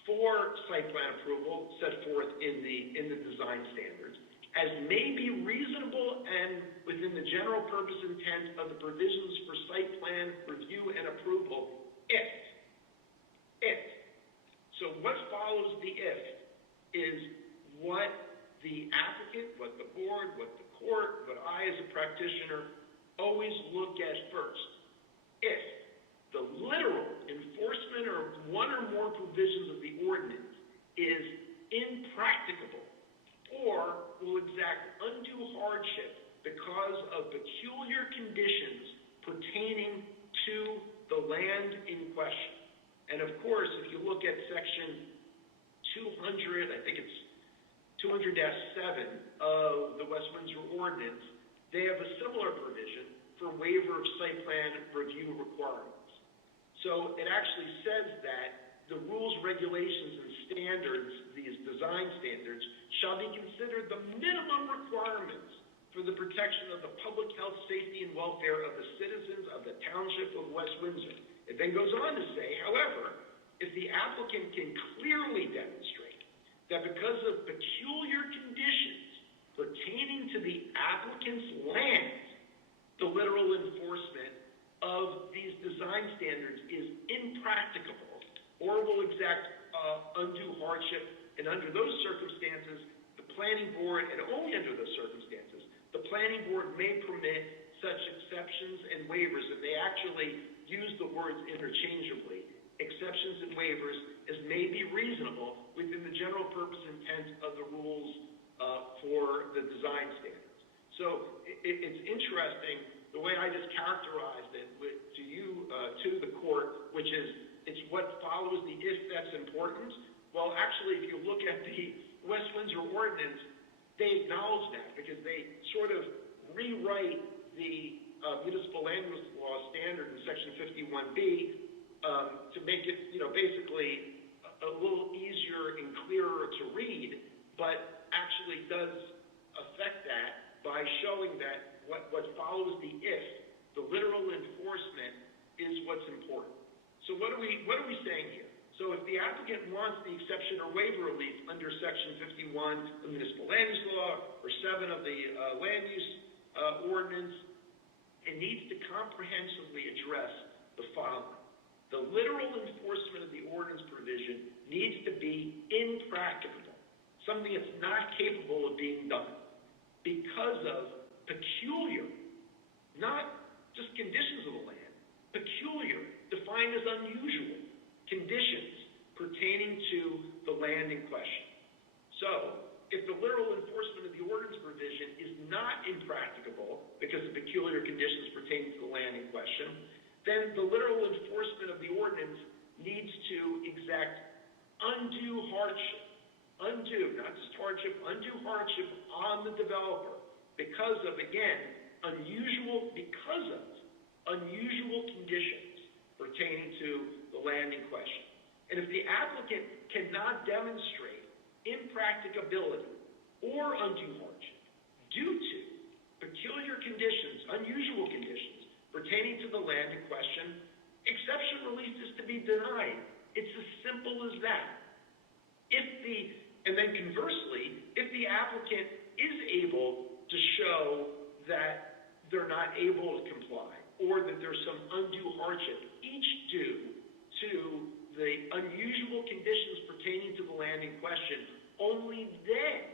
for site plan approval set forth in the design standards, as may be reasonable and within the general purpose intent of the provisions for site plan review and approval, if. So what follows the if is what the applicant, what the board, what the court, what I as a practitioner always look at first. If the literal enforcement of one or more provisions of the ordinance is impracticable or will exact undue hardship because of peculiar conditions pertaining to the land in question. And of course, if you look at section 200, I think it's 200-7 of the West Windsor Ordinance, they have a similar provision for waiver of site plan review requirements. So it actually says that the rules, regulations, and standards, these design standards, shall be considered the minimum requirements for the protection of the public health, safety, and welfare of the citizens of the Township of West Windsor. It then goes on to say, however, if the applicant can clearly demonstrate that because of peculiar conditions pertaining to the applicant's land, the literal enforcement of these design standards is impracticable or will exact undue hardship, and under those circumstances, the planning board, and only under those circumstances, the planning board may permit such exceptions and waivers, and they actually use the words interchangeably. Exceptions and waivers as may be reasonable within the general purpose intent of the rules for the design standards. So it's interesting the way I just characterized it to you, to the court, which is it's what follows the if that's important. Well, actually, if you look at the West Windsor Ordinance, they acknowledge that because they sort of rewrite the municipal land use law standard in section 51B to make it, basically a little easier and clearer to read, but actually does affect that by showing that what follows the if, the literal enforcement, is what's important. So what are we saying here? So if the applicant wants the exception or waiver relief under section 51 of the municipal land use law or 7 of the land use ordinance, it needs to comprehensively address the following. The literal enforcement of the ordinance provision needs to be impracticable, something that's not capable of being done because of peculiar, not just conditions of the land, peculiar, defined as unusual, conditions pertaining to the land in question. So, if the literal enforcement of the ordinance provision is not impracticable because of peculiar conditions pertaining to the land in question, then the literal enforcement of the ordinance needs to exact undue hardship, not just hardship, undue hardship on the developer because of, again, unusual conditions pertaining to the land in question. And if the applicant cannot demonstrate impracticability or undue hardship due to peculiar conditions, unusual conditions pertaining to the land in question, exception relief is to be denied. It's as simple as that. And then conversely, if the applicant is able to show that they're not able to comply, or that there's some undue hardship, each due to the unusual conditions pertaining to the land in question, only then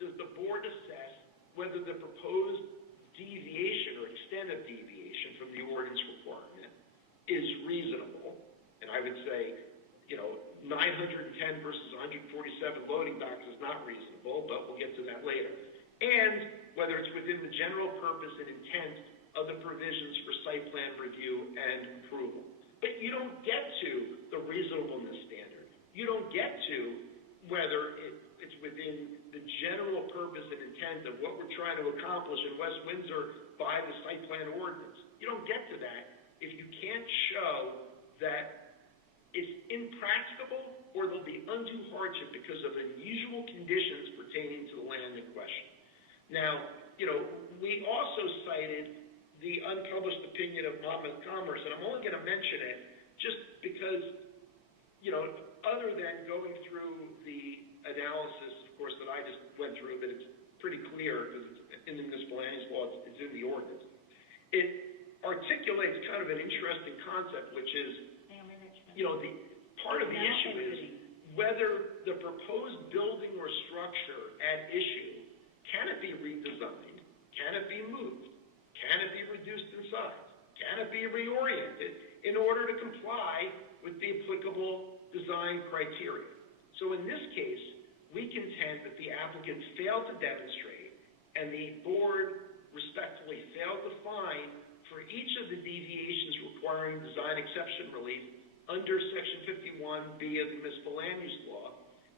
does the board assess whether the proposed deviation or extent of deviation from the ordinance requirement is reasonable. And I would say, 910 versus 147 loading docks is not reasonable, but we'll get to that later. And whether it's within the general purpose and intent of the provisions for site plan review and approval. But you don't get to the reasonableness standard. You don't get to whether it's within the general purpose and intent of what we're trying to accomplish in West Windsor by the site plan ordinance. You don't get to that if you can't show that it's impracticable or there'll be undue hardship because of unusual conditions pertaining to the land in question. Now, we also cited the unpublished opinion of Monmouth Commerce, and I'm only going to mention it just because, other than going through the analysis, of course, that I just went through, but it's pretty clear because it's in the municipal land use law, it's in the ordinance. It articulates kind of an interesting concept, which is, the part of the issue is whether the proposed building or structure at issue, can it be redesigned? Can it be moved? Can it be reduced in size? Can it be reoriented in order to comply with the applicable design criteria? So in this case, we contend that the applicant failed to demonstrate and the board respectfully failed to find for each of the deviations requiring design exception relief under Section 51B of the municipal land use law,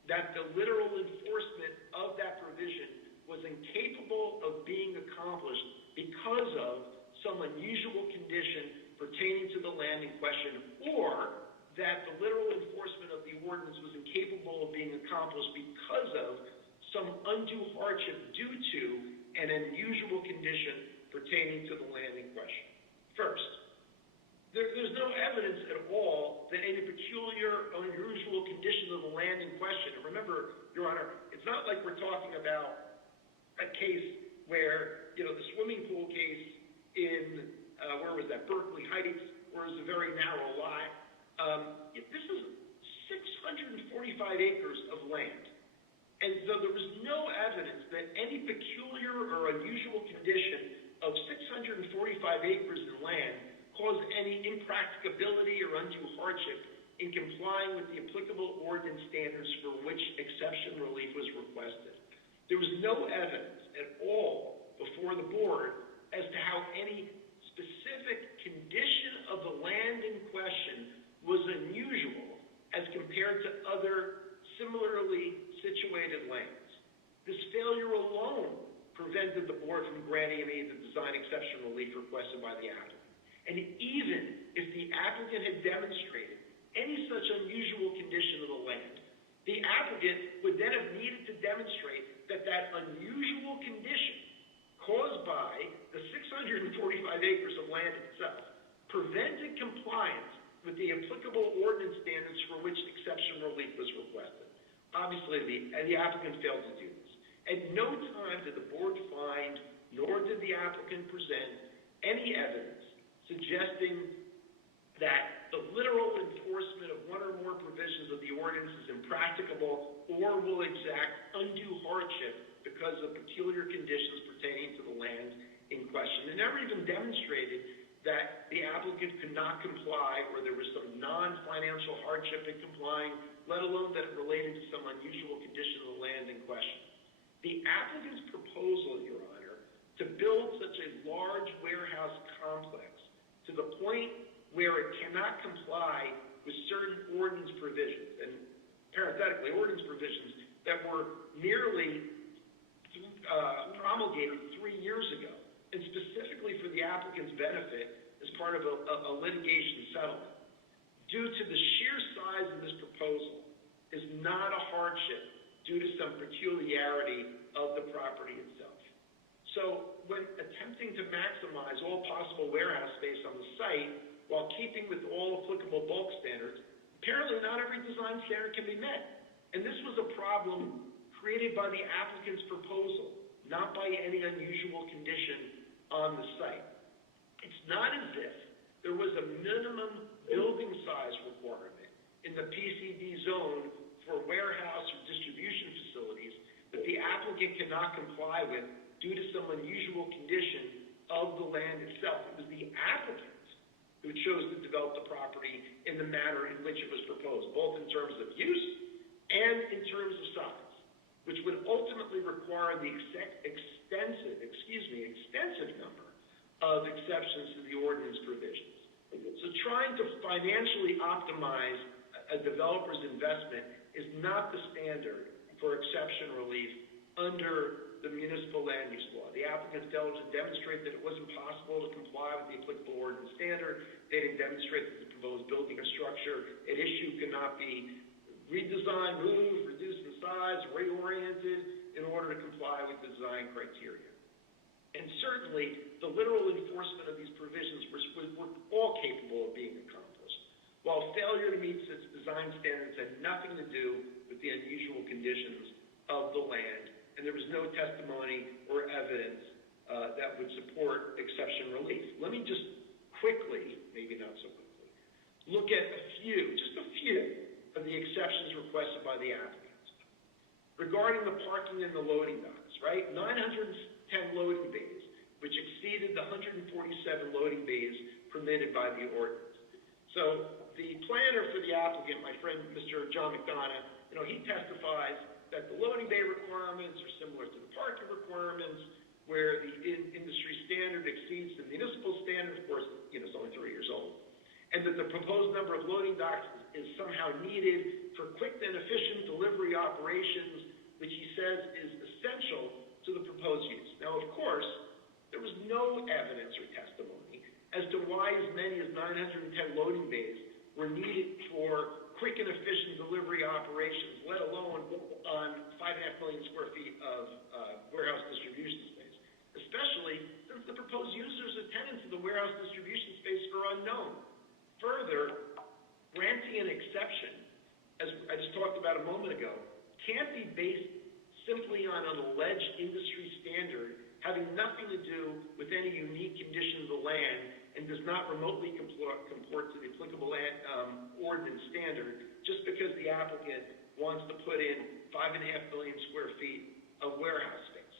that the literal enforcement of that provision was incapable of being accomplished because of some unusual condition pertaining to the land in question, or that the literal enforcement of the ordinance was incapable of being accomplished because of some undue hardship due to an unusual condition pertaining to the land in question. First, there's no evidence at all that any peculiar or unusual condition of the land in question, and remember, Your Honor, it's not like we're talking about a case where, the swimming pool case in, Berkeley Heights, where it was a very narrow lot. This is 645 acres of land. And so there was no evidence that any peculiar or unusual condition of 645 acres of land caused any impracticability or undue hardship in complying with the applicable ordinance standards for which exception relief was requested. There was no evidence at all before the board as to how any specific condition of the land in question was unusual as compared to other similarly situated lands. This failure alone prevented the board from granting any of the design exception relief requested by the applicant. And even if the applicant had demonstrated any such unusual condition of the land, the applicant would then have needed to demonstrate that that unusual condition caused by the 645 acres of land itself prevented compliance with the applicable ordinance standards for which exception relief was requested. Obviously, the applicant failed to do this. At no time did the board find, nor did the applicant present, any evidence suggesting that the literal enforcement of one or more provisions of the ordinance is impracticable or will exact undue hardship because of peculiar conditions pertaining to the land in question. It never even demonstrated that the applicant could not comply or there was some non-financial hardship in complying, let alone that it related to some unusual condition of the land in question. The applicant's proposal, Your Honor, to build such a large warehouse complex to the point where it cannot comply with certain ordinance provisions, and parenthetically, ordinance provisions that were merely promulgated 3 years ago, and specifically for the applicant's benefit as part of a litigation settlement, due to the sheer size of this proposal, is not a hardship due to some peculiarity of the property itself. So when attempting to maximize all possible warehouse space on the site while keeping with all applicable bulk standards, apparently not every design standard can be met. And this was a problem created by the applicant's proposal, not by any unusual condition on the site. It's not as if there was a minimum building size requirement in the PCD zone for warehouse or distribution facilities that the applicant cannot comply with due to some unusual condition of the land itself. It was the applicant who chose to develop the property in the manner in which it was proposed, both in terms of use and in terms of size, which would ultimately require the extensive number of exceptions to the ordinance provisions. So trying to financially optimize a developer's investment is not the standard for exception relief under the municipal land use law. The applicants failed to demonstrate that it wasn't possible to comply with the applicable ordinance standard. They didn't demonstrate that the proposed building or structure at issue could not be redesigned, moved, reduced in size, reoriented in order to comply with the design criteria. And certainly, the literal enforcement of these provisions were all capable of being accomplished, while failure to meet such design standards had nothing to do with the unusual conditions of the land, and there was no testimony or evidence that would support exception relief. Let me just quickly, maybe not so quickly, look at just a few of the exceptions requested by the applicants. Regarding the parking and the loading docks, right? 910 loading bays, which exceeded the 147 loading bays permitted by the ordinance. So the planner for the applicant, my friend Mr. John McDonough, he testifies that the loading bay requirements are similar to the parking requirements, where the industry standard exceeds the municipal standard. Of course, it's only 3 years old. And that the proposed number of loading docks is somehow needed for quick and efficient delivery operations, which he says is essential to the proposed use. Now, of course, there was no evidence or testimony as to why as many as 910 loading bays were needed for quick and efficient delivery operations, let alone on 5.5 million square feet of warehouse distribution space, especially since the proposed users and tenants of the warehouse distribution space are unknown. Further, granting an exception, as I just talked about a moment ago, can't be based simply on an alleged industry standard having nothing to do with any unique condition of the land and does not remotely comport to the applicable ordinance standard just because the applicant wants to put in 5.5 million square feet of warehouse space.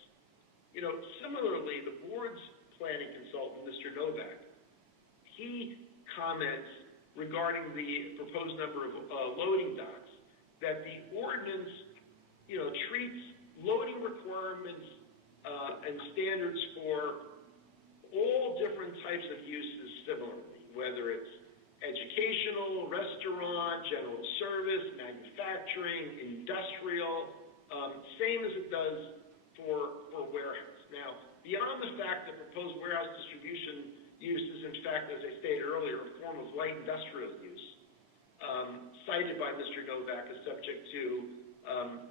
Similarly, the board's planning consultant, Mr. Novak, he comments regarding the proposed number of loading docks that the ordinance, treats loading requirements and standards for all different types of uses similarly, whether it's educational, restaurant, general service, manufacturing, industrial, same as it does for warehouse. Now, beyond the fact that proposed warehouse distribution use is, in fact, as I stated earlier, a form of light industrial use, cited by Mr. Novak as subject to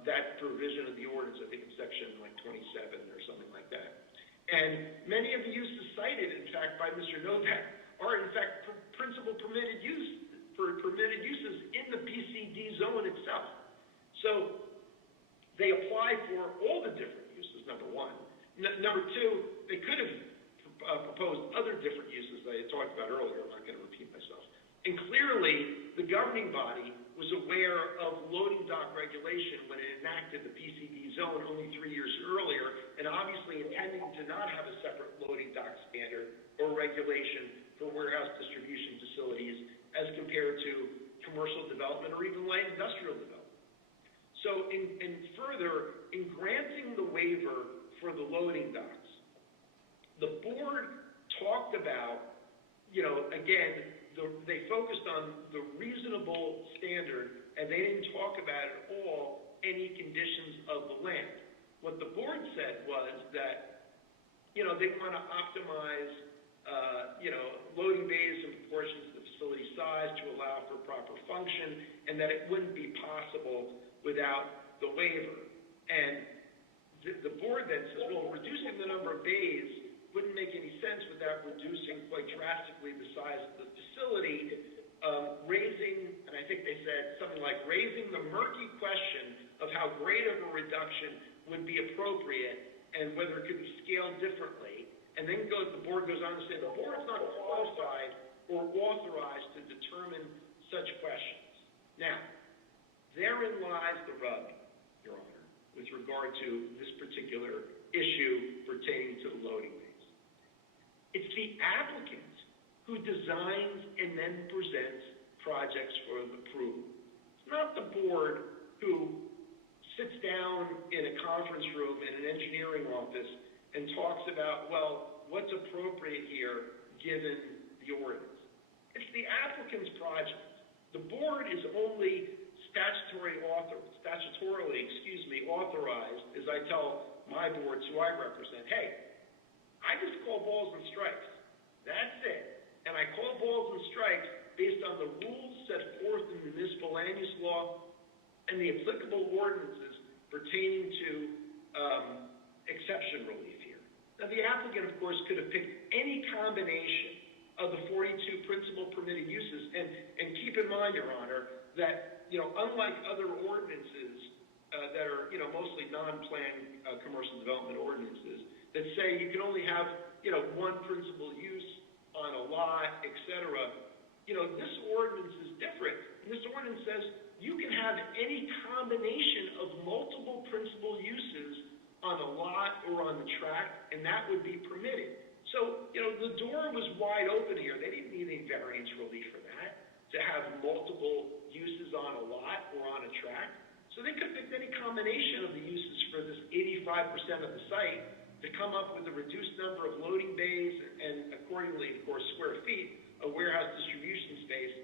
that provision of the ordinance, I think in section 27 or something like that. And many of the uses cited, in fact, by Mr. Novak are, in fact, principal permitted uses in the PCD zone itself. So they apply for all the different uses, number one. Number two, they could have proposed other different uses that I talked about earlier. I'm not going to repeat myself. And clearly, the governing body was aware of loading dock regulation when it enacted the PCD zone only 3 years earlier, and obviously intending to not have a separate loading dock standard or regulation for warehouse distribution facilities as compared to commercial development or even light industrial development. So in granting the waiver for the loading docks, the board talked about, again, they focused on the reasonable standard, and they didn't talk about at all any conditions of the land. What the board said was that, they want to optimize, loading bays in proportion to the facility size to allow for proper function, and that it wouldn't be possible without the waiver. And the board then says, well, reducing the number of bays wouldn't make any sense without reducing quite drastically the size of the facility, raising, and I think they said something like raising the murky question of how great of a reduction would be appropriate and whether it could be scaled differently, and then the board goes on to say the board's not qualified or authorized to determine such questions. Now, therein lies the rub, Your Honor, with regard to this particular issue pertaining to the loading bays. It's the applicant who designs and then presents projects for approval. It's not the board who sits down in a conference room in an engineering office and talks about, well, what's appropriate here given the ordinance. It's the applicant's project. The board is only statutorily authorized, as I tell my boards who I represent, hey, I just call balls and strikes. That's it. And I call balls and strikes based on the rules set forth in the municipal land use law and the applicable ordinances pertaining to exception relief here. Now, the applicant, of course, could have picked any combination of the 42 principal permitted uses, and keep in mind, Your Honor, that, unlike other ordinances that are, mostly non-planned commercial development ordinances that say you can only have, one principal use on a lot, et cetera, this ordinance is different. And this ordinance says you can have any combination of multiple principal uses on a lot or on the tract, and that would be permitted. So, the door was wide open here. They didn't need any variance relief for that, to have multiple uses on a lot or on a tract. So they could have picked any combination of the uses for this 85% of the site to come up with a reduced number of loading bays and accordingly, of course, square feet of warehouse distribution space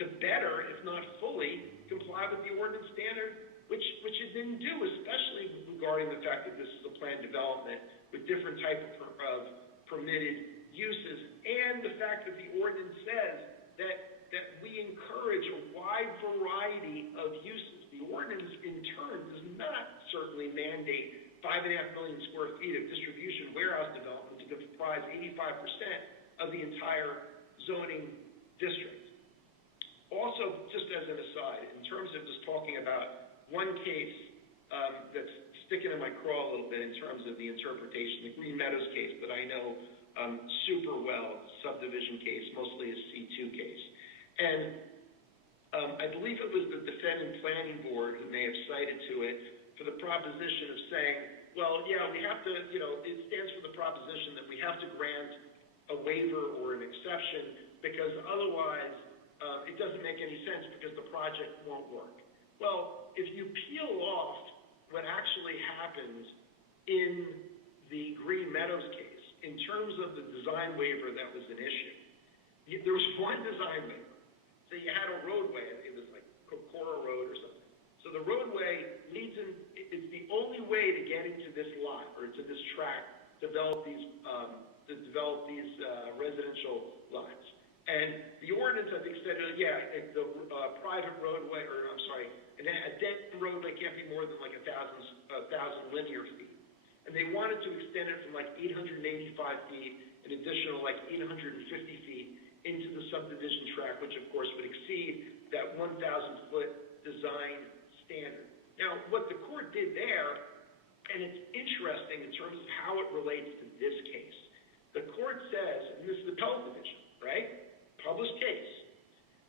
to better, if not fully, comply with the ordinance standard, which it didn't do, especially regarding the fact that this is a planned development with different type of permitted uses, and the fact that the ordinance says that we encourage a wide variety of uses. The ordinance, in turn, does not certainly mandate 5.5 million square feet of distribution warehouse development to comprise 85% of the entire zoning district. Also, just as an aside, in terms of just talking about one case that's sticking in my craw a little bit in terms of the interpretation, the Green Meadows case that I know super well, subdivision case, mostly a C2 case. And I believe it was the Defendant Planning Board who may have cited to it for the proposition of saying, well, yeah, we have to, it stands for the proposition that we have to grant a waiver or an exception because otherwise it doesn't make any sense because the project won't work. Well, if you peel off what actually happened in the Green Meadows case in terms of the design waiver that was an issue, there was one design waiver. So you had a roadway, it was like Kokora Road or something. So the roadway leads in, it's the only way to get into this lot or to this tract, develop these residential lots. And the ordinance, I think, said, the private roadway, a dead roadway can't be more than like 1,000 linear feet. And they wanted to extend it from like 885 feet, an additional like 850 feet into the subdivision tract, which of course would exceed that 1,000-foot design standard. Now, what the court did there, and it's interesting in terms of how it relates to this case, the court says, and this is the appellate division, right? Published case,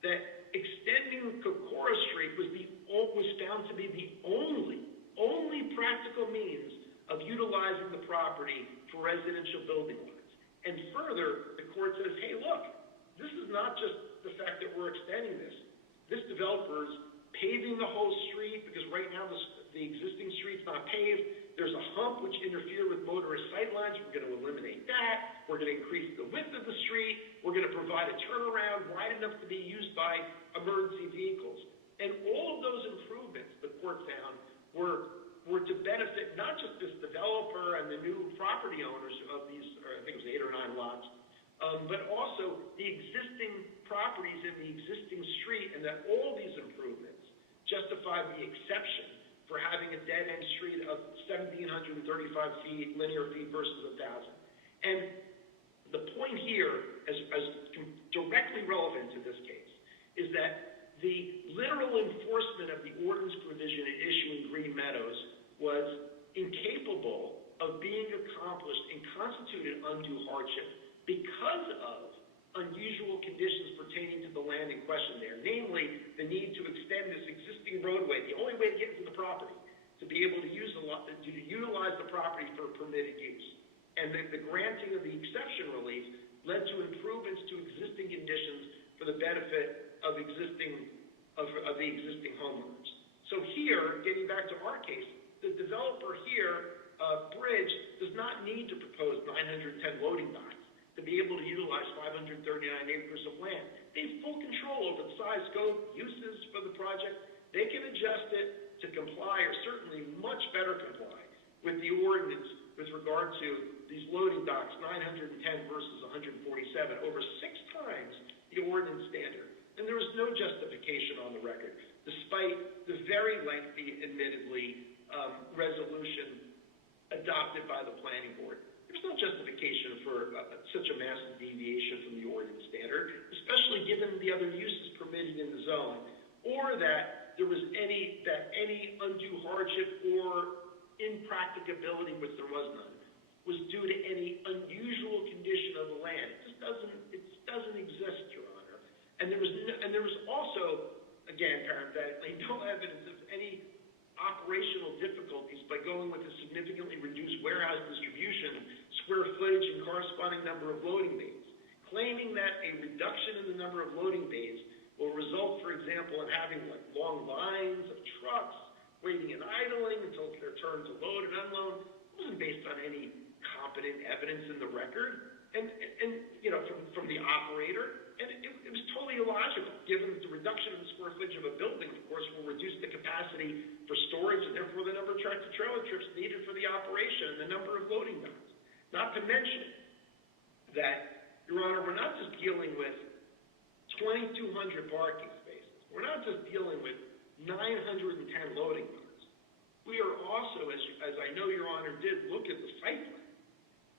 that extending Kokora Street was found to be the only practical means of utilizing the property for residential building lots. And further, the court says, hey, look, this is not just the fact that we're extending this. This developer's paving the whole street because right now the existing street's not paved. There's a hump which interferes with motorist sightlines. We're going to eliminate that. We're going to increase the width of the street. We're going to provide a turnaround wide enough to be used by emergency vehicles. And all of those improvements, the court found, were to benefit not just this developer and the new property owners of these, I think it was 8 or 9 lots, but also the existing properties in the existing street, and that all these improvements justify the exception for having a dead-end street of 1,735 feet, linear feet versus 1,000. And the point here, as directly relevant to this case, is that the literal enforcement of the ordinance provision at issue in Green Meadows was incapable of being accomplished and constituted undue hardship because of unusual conditions pertaining to the land in question there, namely the need to extend this existing roadway, the only way to get into the property, to be able to utilize the property for permitted use. And the granting of the exception relief led to improvements to existing conditions for the benefit of the existing homeowners. So here, getting back to our case, the developer here, Bridge, does not need to propose 910 loading docks to be able to utilize 539 acres of land. They have full control over the size, scope, uses for the project. They can adjust it to comply, or certainly much better comply, with the ordinance with regard to these loading docks, 910 versus 147, over 6 times the ordinance standard. And there was no justification on the record, despite the very lengthy, admittedly, resolution adopted by the planning board. There's no justification for such a massive deviation from the ordinance standard, especially given the other uses permitted in the zone, or that there was any undue hardship or impracticability, which there was none, was due to any unusual condition of the land. It doesn't exist, Your Honor. And there was also, again, parenthetically, no evidence of any operational difficulties by going with a significantly reduced warehouse distribution, square footage, and corresponding number of loading bays. Claiming that a reduction in the number of loading bays will result, for example, in having long lines of trucks waiting and idling until it's their turn to load and unload, wasn't based on any competent evidence in the record, and from the operator. And it was totally illogical, given that the reduction in the square footage of a building, of course, will reduce the capacity for storage and therefore the number of tractor-trailer trips needed for the operation and the number of loading docks. Not to mention that, Your Honor, we're not just dealing with 2,200 parking spaces. We're not just dealing with 910 loading docks. We are also, as I know Your Honor did look at the site plan,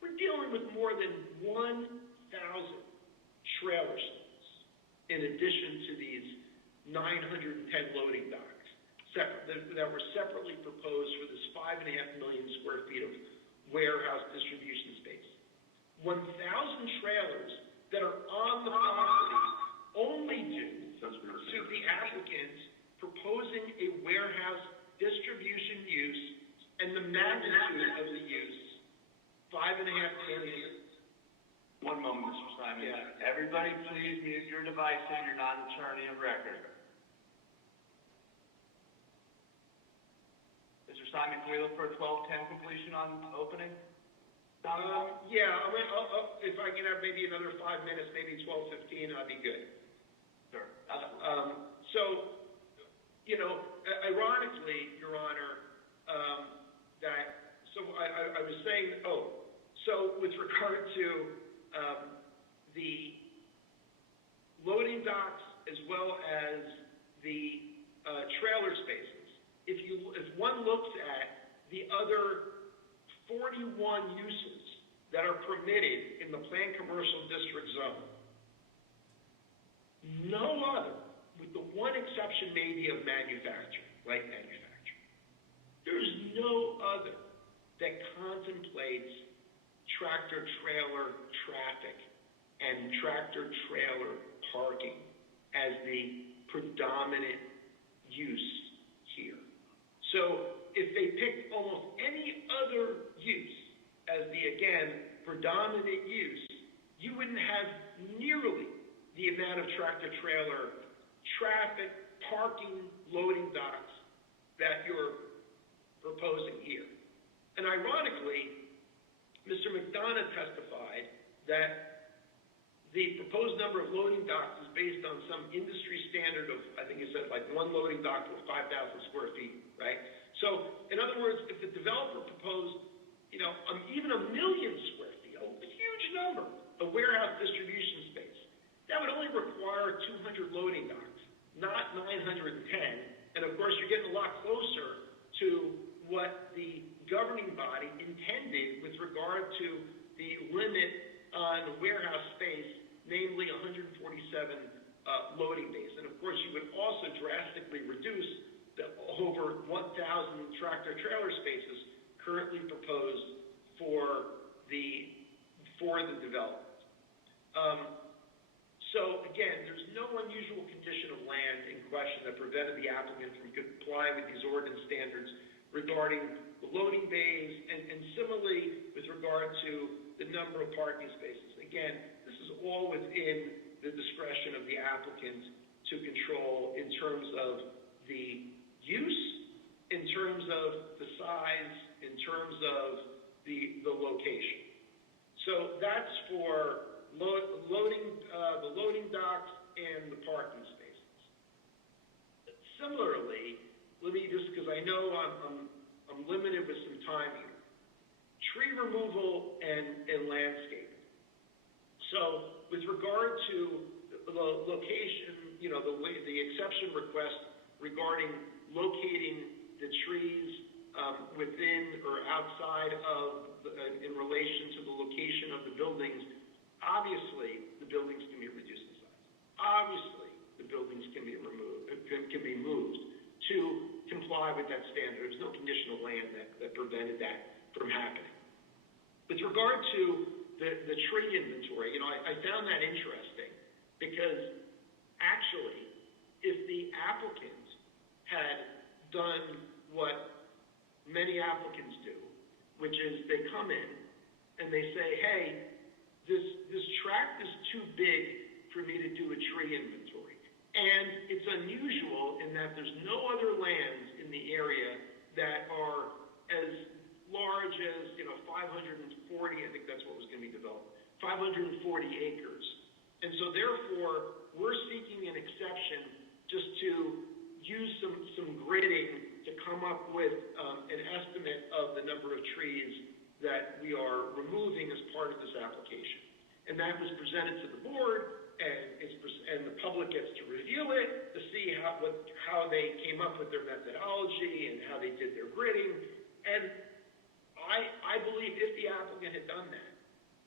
we're dealing with more than 1,000 trailer stalls in addition to these 910 loading docks that were separately proposed for this 5.5 million square feet of warehouse distribution space. 1,000 trailers that are on the property only due to the applicants proposing a warehouse distribution use and the magnitude of the use, 5.5 million. One moment, Mr. Simon. Yeah. Everybody please mute your device and you're not an attorney of record. Mr. Simon, can we look for a 12:10 completion on opening? Yeah, if I can have maybe another 5 minutes, maybe 12:15, I'd be good. Sure. Ironically, Your Honor, I was saying, so with regard to the loading docks as well as the trailer spaces, if one looks at the other 41 uses that are permitted in the planned commercial district zone, no other, with the one exception maybe of manufacturing, light manufacturing, there's no other that contemplates tractor-trailer traffic and tractor-trailer parking as the predominant use here. So if they picked almost any other use as the, again, predominant use, you wouldn't have nearly the amount of tractor-trailer traffic, parking, loading docks that you're proposing here. And ironically, Mr. McDonough testified that the proposed number of loading docks is based on some industry standard of, I think he said, like one loading dock for 5,000 square feet, right? So, in other words, if the developer proposed, even 1 million square feet, a huge number of warehouse distribution space, that would only require 200 loading docks, not 910. And of course, you're getting a lot closer to what the governing body intended with regard to the limit on warehouse space, namely 147 loading bays. And of course, you would also drastically reduce the over 1,000 tractor-trailer spaces currently proposed for the development. So again, there's no unusual condition of land in question that prevented the applicant from complying with these ordinance standards regarding the loading bays and similarly with regard to the number of parking spaces. Again, this is all within the discretion of the applicant to control in terms of the use, in terms of the size, in terms of the location. So that's for the loading docks and the parking spaces. Similarly, let me just, because I know I'm limited with some time here, tree removal and landscaping. So with regard to the location, the exception request regarding locating the trees within or outside of, in relation to the location of the buildings, obviously the buildings can be reduced in size. Obviously the buildings can be moved to comply with that standard. There's no condition of land that prevented that from happening. With regard to the tree inventory, I found that interesting because actually, if the applicant had done what many applicants do, which is they come in and they say, hey, this tract is too big for me to do a tree inventory. And it's unusual in that there's no other lands in the area that are as large as, 540, I think that's what was going to be developed, 540 acres. And so therefore, we're seeking an exception just to use some gridding to come up with an estimate of the number of trees that we are removing as part of this application. And that was presented to the board, and the public gets to review it to see how they came up with their methodology and how they did their gridding. And I believe if the applicant had done that,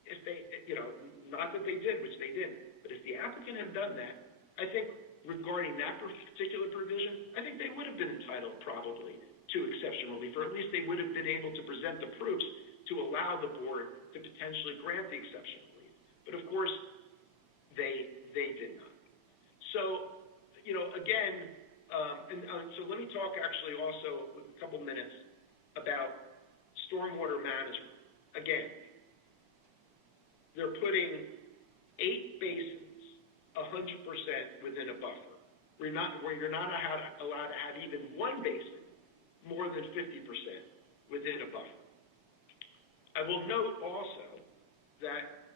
if they, not that they did, which they didn't, but if the applicant had done that, I think regarding that particular provision, I think they would have been entitled probably to exception relief, or at least they would have been able to present the proofs to allow the board to potentially grant the exception relief. But of course, they did not. So, again, so let me talk actually also a couple minutes about stormwater management. Again, they're putting 8 basins 100% within a buffer, where you're not allowed to have even one basin more than 50% within a buffer. I will note also that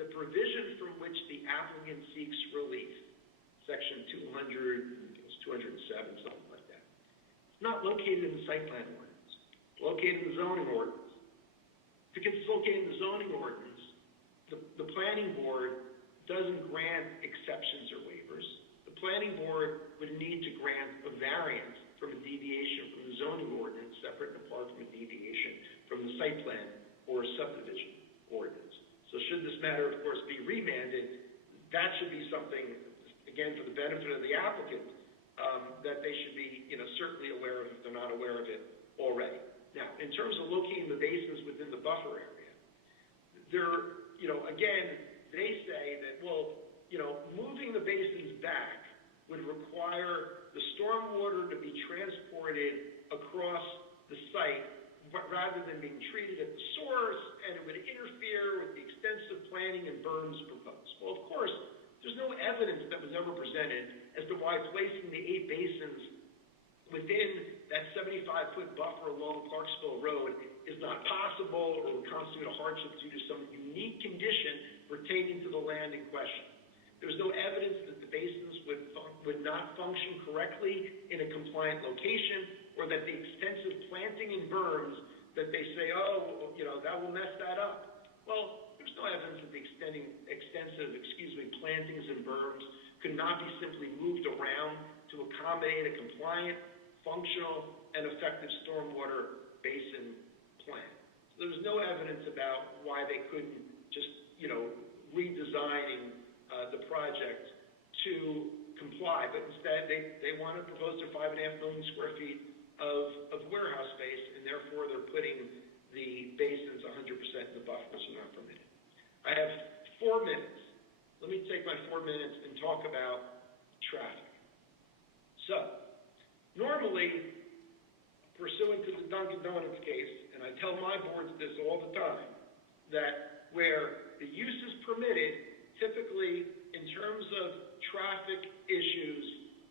the provision from which the applicant seeks relief, section 207, something like that, it's not located in the site plan ordinance. It's located in the zoning ordinance. Because it's located in the zoning ordinance, the planning board doesn't grant exceptions or waivers. The planning board would need to grant a variance from a deviation from the zoning ordinance, separate and apart from a deviation from the site plan or subdivision ordinance. So should this matter, of course, be remanded, that should be something, again, for the benefit of the applicant, that they should be, certainly aware of if they're not aware of it already. Now, in terms of locating the basins within the buffer area, again, they say that, moving the basins back would require the stormwater to be transported across the site rather than being treated at the source, and it would interfere with the extensive planting and berms proposed. Well, of course, there's no evidence that was ever presented as to why placing the 8 basins within that 75-foot buffer along Clarksville Road is not possible or would constitute a hardship due to some unique condition pertaining to the land in question. There's no evidence that the basins would not function correctly in a compliant location, or that the extensive planting and berms that they say, that will mess that up. Well, there's no evidence that the extensive plantings and berms could not be simply moved around to accommodate a compliant, functional, and effective stormwater basin plan. So there's no evidence about why they couldn't just, redesigning the project to comply, but instead they want to propose to 5.5 million square feet of warehouse space, and therefore they're putting the basins 100% and the buffers are not permitted. I have 4 minutes. Let me take my 4 minutes and talk about traffic. So, normally, pursuant to the Dunkin' Donuts case, and I tell my boards this all the time, that where the use is permitted, typically in terms of traffic issues,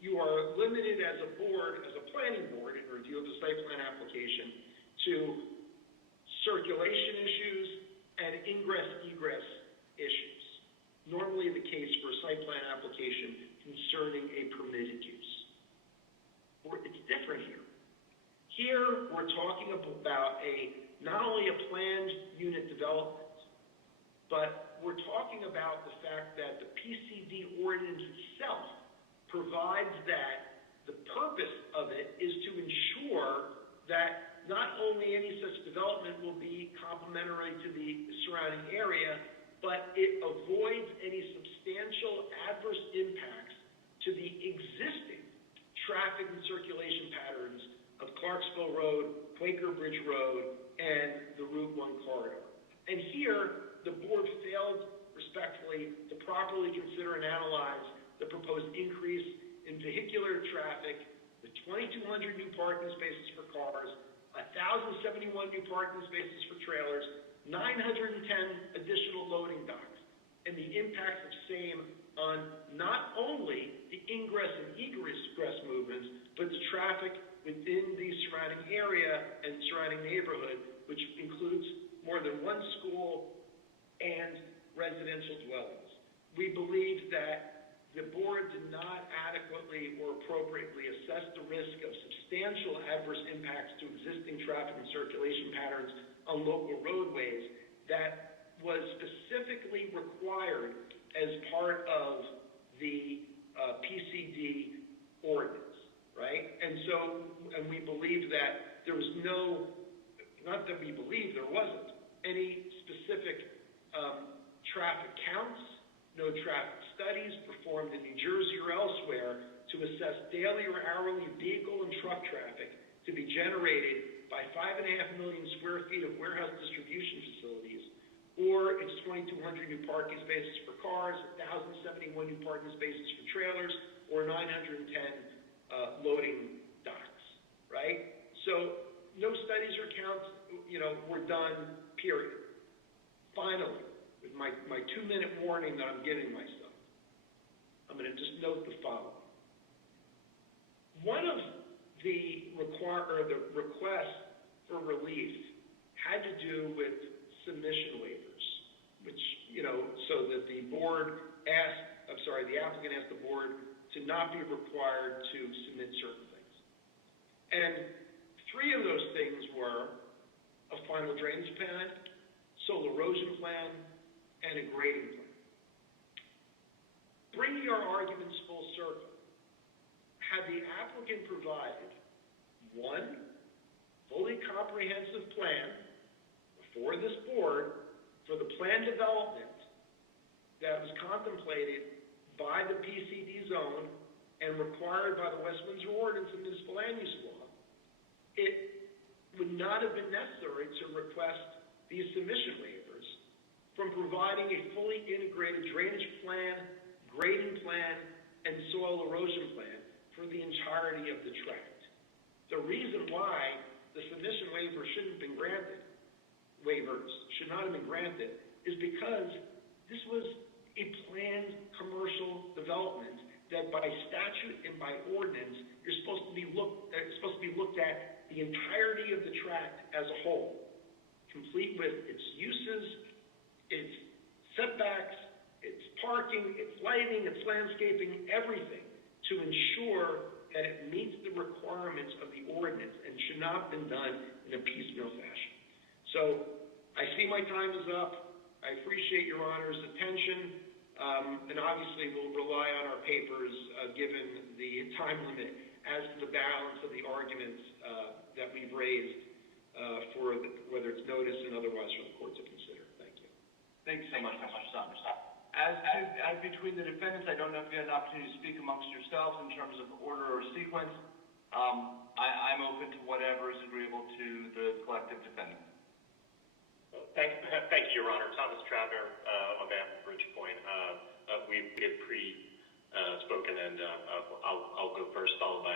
you are limited as a board, as a planning board, in review of the site plan application, to circulation issues and ingress-egress issues. Normally the case for a site plan application concerning a permitted use. It's different here. Here, we're talking about not only a planned unit development, but we're talking about the fact that the PCD ordinance itself provides that the purpose of it is to ensure that not only any such development will be complementary to the surrounding area, but it avoids any substantial adverse impacts to the existing traffic and circulation patterns of Clarksville Road, Quaker Bridge Road, and the Route 1 corridor. And here, the board failed, respectfully, to properly consider and analyze the proposed increase in vehicular traffic, the 2,200 new parking spaces for cars, 1,071 new parking spaces for trailers, 910 additional loading docks, and the impacts of same on not only the ingress and egress movements, but the traffic within the surrounding area and surrounding neighborhood, which includes more than one school and residential dwellings. We believe that the board did not adequately or appropriately assess the risk of substantial adverse impacts to existing traffic and circulation patterns on local roadways that was specifically required as part of the PCD ordinance, right? And we believe that there was not that we believe there wasn't any specific traffic counts, no traffic studies performed in New Jersey or elsewhere to assess daily or hourly vehicle and truck traffic to be generated by 5.5 million square feet of warehouse distribution facilities, or its 2,200 new parking spaces for cars, 1,071 new parking spaces for trailers, or 910 loading docks, right? So no studies or counts, were done, period. Finally, with my 2-minute warning that I'm giving myself, I'm going to just note the following. One of the requests for relief had to do with submission waivers, which, so that the applicant asked the board to not be required to submit certain things. And 3 of those things were a final drainage plan, soil erosion plan, and a grading plan. Bringing our arguments full circle, had the applicant provided 1 fully comprehensive plan before this board for the plan development that was contemplated by the PCD zone and required by the West Windsor Ordinance and Municipal Land Use Law, it would not have been necessary to request these submission waivers from providing a fully integrated drainage plan, grading plan, and soil erosion plan for the entirety of the tract. The reason why the submission waiver should not have been granted, is because this was a planned commercial development that by statute and by ordinance, you're supposed to be looked at the entirety of the tract as a whole, complete with its uses, its setbacks, its parking, its lighting, its landscaping, everything, to ensure that it meets the requirements of the ordinance and should not have been done in a piecemeal fashion. So I see my time is up. I appreciate Your Honor's attention, and obviously we'll rely on our papers given the time limit as to the balance of the arguments that we've raised for whether it's notice and otherwise for the court to consider. Thank you. Thanks so much, Mr. Summers. As between the defendants, I don't know if you had an opportunity to speak amongst yourselves in terms of order or sequence. I'm open to whatever is agreeable to the collective defendant. Thank you, Your Honor. Thomas Troutner on behalf of Bridgepoint. We had spoken, and I'll go first, followed by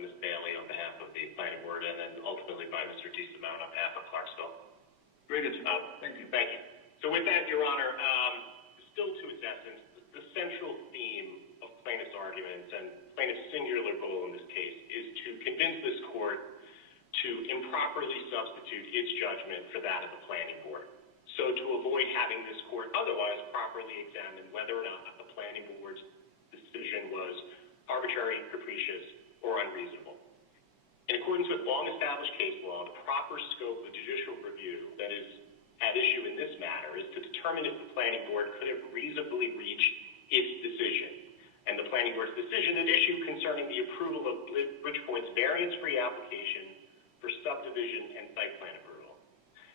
Ms. Bailey on behalf of the Planning Board, and then ultimately by Mr. DeSimone on behalf of Clarksville. Very good. Thank you. Thank you. So with that, Your Honor, still to its essence, the central theme of plaintiff's arguments and plaintiff's singular goal in this case is to convince this court to improperly substitute its judgment for that of the Planning Board. So to avoid having this court otherwise properly examine whether or not the Planning Board's decision was arbitrary, capricious, or unreasonable. In accordance with long-established case law, the proper scope of judicial review that is at issue in this matter is to determine if the Planning Board could have reasonably reached its decision. And the Planning Board's decision at issue concerning the approval of Bridgepoint's variance-free application for subdivision and site plan approval.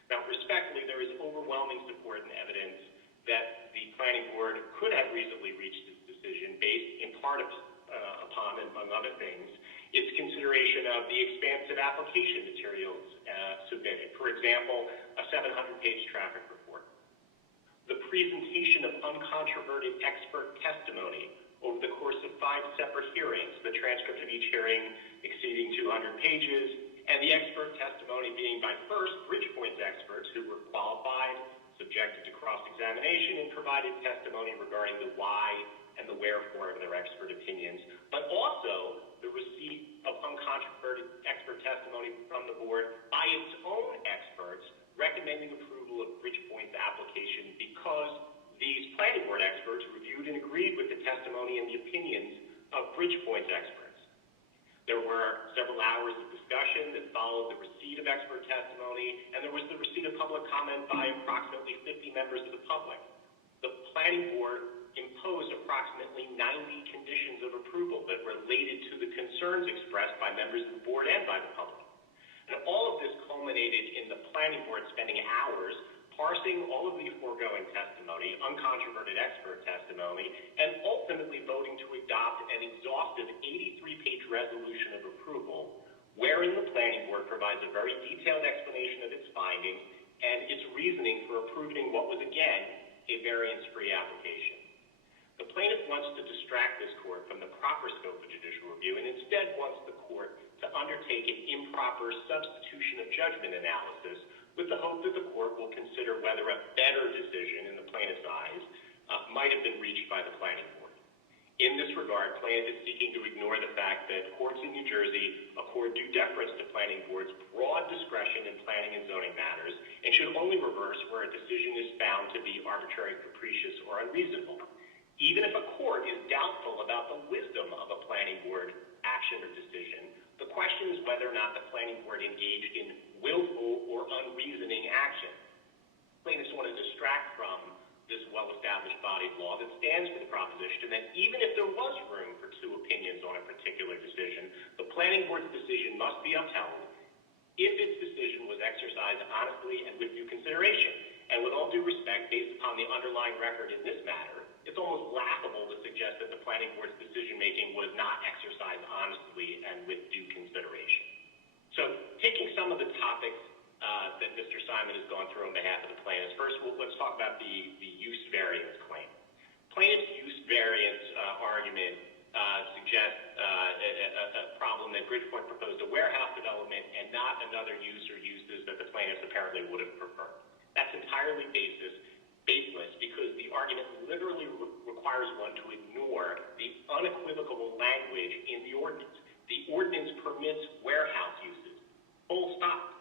Now, respectfully, there is overwhelming support and evidence that the Planning Board could have reasonably reached its decision based in part upon, among other things, its consideration of the expansive application materials submitted. For example, a 700-page traffic report. The presentation of uncontroverted expert testimony over the course of 5 separate hearings, the transcript of each hearing exceeding 200 pages, and the expert testimony being by first Bridgepoint's experts who were qualified, subjected to cross-examination, and provided testimony regarding the why and the wherefore of their expert opinions, but also the receipt of uncontroverted expert testimony from the board by its own experts recommending approval of Bridgepoint's application because these Planning Board experts reviewed and agreed with the testimony and the opinions of Bridgepoint's experts. There were several hours of discussion that followed the receipt of expert testimony, and there was the receipt of public comment by approximately 50 members of the public. The Planning Board imposed approximately 90 conditions of approval that related to the concerns expressed by members of the board and by the public. And all of this culminated in the Planning Board spending hours parsing all of the foregoing testimony, uncontroverted expert testimony, and ultimately voting to adopt an exhaustive 83-page resolution of approval, wherein the Planning Board provides a very detailed explanation of its findings and its reasoning for approving what was, again, a variance-free application. The plaintiff wants to distract this court from the proper scope of judicial review and instead wants the court to undertake an improper substitution of judgment analysis with the hope that the court will consider whether a better decision in the plaintiff's eyes might have been reached by the Planning Board. In this regard, plaintiff is seeking to ignore the fact that courts in New Jersey accord due deference to Planning Board's broad discretion in planning and zoning matters and should only reverse where a decision is found to be arbitrary, capricious, or unreasonable. Even if a court is doubtful about the wisdom of a Planning Board action or decision, the question is whether or not the Planning Board engaged in willful or unreasoning action. Plaintiffs want to distract from this well-established body of law that stands for the proposition that even if there was room for 2 opinions on a particular decision, the Planning Board's decision must be upheld if its decision was exercised honestly and with due consideration. And with all due respect, based upon the underlying record in this matter, it's almost laughable to suggest that the Planning Board's decision-making was not exercised honestly and with due consideration. So, taking some of the topics that Mr. Simon has gone through on behalf of the plaintiffs, first, let's talk about the use variance claim. Plaintiff's use variance argument suggests a problem that Bridgepoint proposed a warehouse development and not another use or uses that the plaintiffs apparently would have preferred. That's entirely baseless because the argument literally requires one to ignore the unequivocal language in the ordinance. The ordinance permits warehouse uses. Full stop.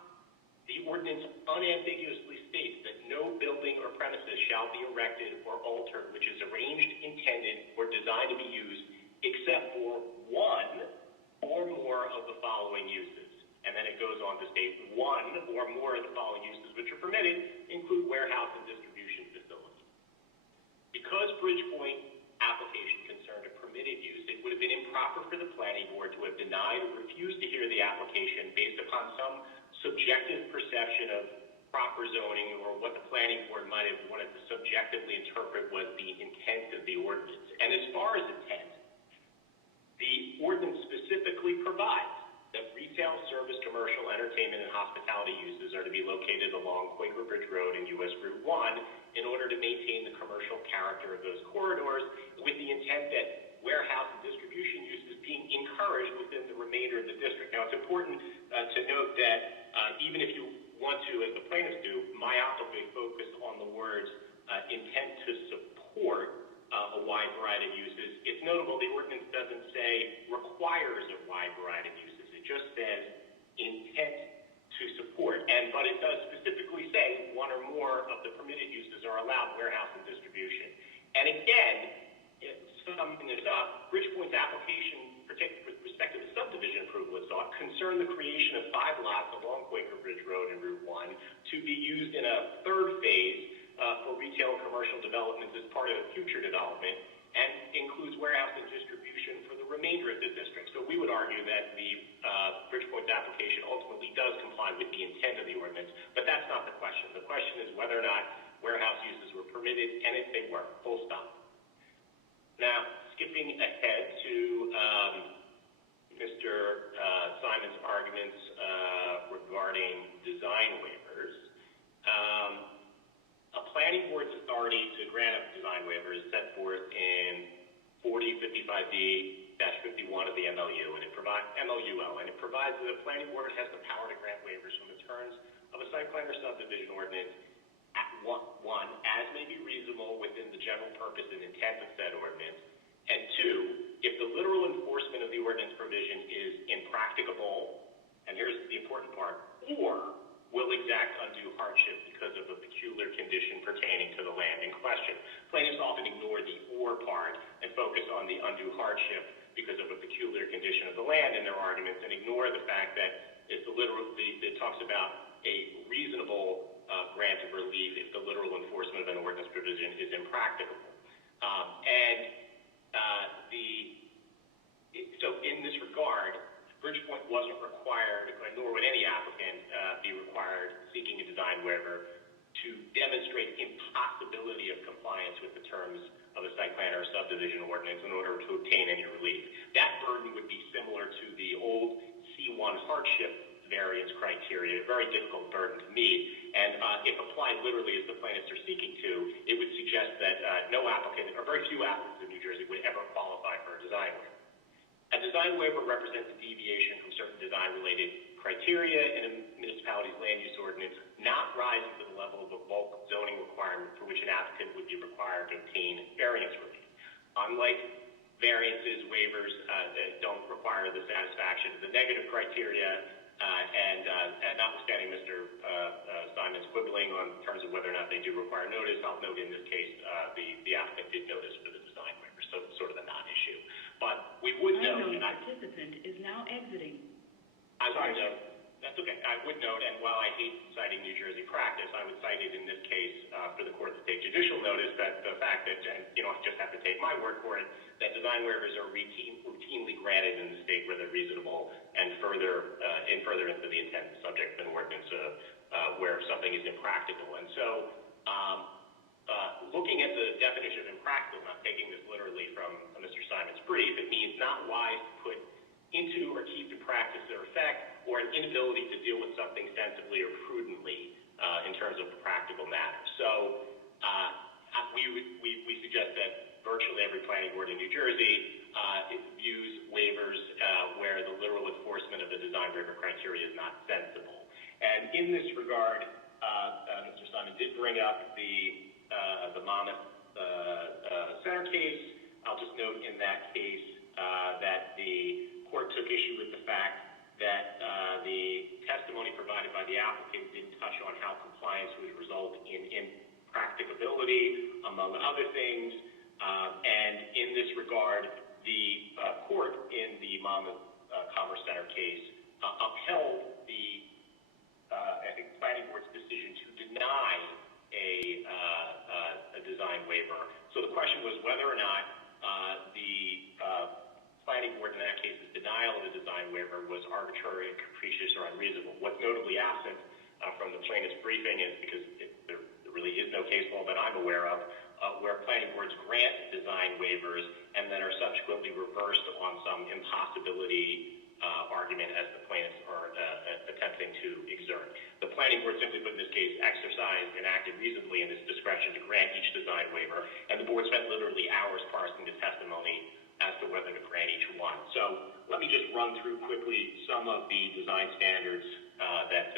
The ordinance unambiguously states that no building or premises shall be erected or altered which is arranged, intended, or designed to be used except for one or more of the following uses. And then it goes on to state one or more of the following uses which are permitted include warehouse and distribution facilities. Because Bridgepoint application concerned a permitted use, it would have been improper for the Planning Board to have denied or refused to hear the application based upon some subjective perception of proper zoning or what the Planning Board might have wanted to subjectively interpret was the intent of the ordinance. And as far as intent, the ordinance specifically provides that retail, service, commercial, entertainment, and hospitality uses are to be located along along Quaker Bridge Road and US Route 1 in order to maintain the commercial character of those corridors with the intent that warehouse and distribution use is being encouraged within the remainder of the district. Now, it's important to note that even if you want to, as the plaintiffs do, myopically focus on the words intent to support a wide variety of uses, it's notable the ordinance doesn't say requires a wide variety of uses. It just says intent to support. But it does specifically say one or more of the permitted uses are allowed, warehouse and distribution. And again, summing this up, Bridgepoint's application, particularly with respect to the subdivision approval it sought, concerned the creation of 5 lots along Quaker Bridge Road and Route 1 to be used in a third phase for retail and commercial developments as part of a future development, and includes warehouse and distribution for the remainder of the district. So we would argue that the Bridgepoint's application ultimately does comply with the intent of the ordinance, but that's not the question. The question is whether or not warehouse uses were permitted, and if they were, full stop. Now, skipping ahead to Mr. Simon's arguments regarding design waivers. A planning board's authority to grant a design waiver is set forth in 4055D-51 of the MLU, and it provides that the planning board has the power to grant waivers from the terms of a site plan or subdivision ordinance at one, as may be reasonable within the general purpose and intent of said ordinance, and 2, if the literal enforcement of the ordinance provision is impracticable, and here's the important part, or will exact undue hardship because of a peculiar condition pertaining to the land in question. Plaintiffs often ignore the or part and focus on the undue hardship because of a peculiar condition of the land in their arguments, and ignore the fact that it talks about a reasonable grant of relief if the literal enforcement of an ordinance provision is impracticable. So in this regard, Bridgepoint wasn't required, nor would any applicant be required seeking a design waiver to demonstrate impossibility of compliance with the terms of a site plan or subdivision ordinance in order to obtain any relief. That burden would be similar to the old C1 hardship variance criteria, a very difficult burden to meet, and if applied literally as the plaintiffs are seeking to, it would suggest that no applicant, or very few applicants in New Jersey, would ever qualify for a design waiver. A design waiver represents a deviation from certain design-related criteria in a municipality's land use ordinance, not rising to the level of a bulk zoning requirement for which an applicant would be required to obtain variance relief. Unlike variances, waivers don't require the satisfaction of the negative criteria, and notwithstanding Mr. Simon's quibbling on terms of whether or not they do require notice, I'll note in this case the applicant did notice for the design waiver, so sort of a non-issue. But we would note, Unknown participant is now exiting. I would note, that's okay. I would note, and while I hate citing New Jersey practice, I would cite it in this case for the court to take judicial notice that the fact that, and you don't just have to take my word for it, that design waivers are routinely granted in the state where they're reasonable and further into the intent of the subject of an ordinance where something is impractical. And so looking at the definition of impractical, not taking this literally from Mr. Simon's brief, it means not wise to put into or keep in practice or effect, or an inability to deal with something sensibly or prudently in terms of the practical matter. So we suggest that virtually every planning board in New Jersey views waivers where the literal enforcement of the design waiver criteria is not sensible. And in this regard, Mr. Simon did bring up the Monmouth Center case. I'll just note in that case that the court took issue with the fact that the testimony provided by the applicant didn't touch on how compliance would result in impracticability, among other things. And in this regard, the court in the Monmouth Commerce Center case upheld the planning board's decision to deny a design waiver. So the question was whether or not the planning board in that case's denial of the design waiver was arbitrary and capricious or unreasonable. What's notably absent from the plaintiff's briefing is, because there really is no case law that I'm aware of, where planning boards grant design waivers and then are subsequently reversed on some impossibility argument as the plaintiffs are attempting to exert. The planning board, simply put in this case, exercised and acted reasonably in its discretion to grant each design waiver, and the board spent literally hours parsing the testimony as to whether to grant each one. So let me just run through quickly some of the design standards that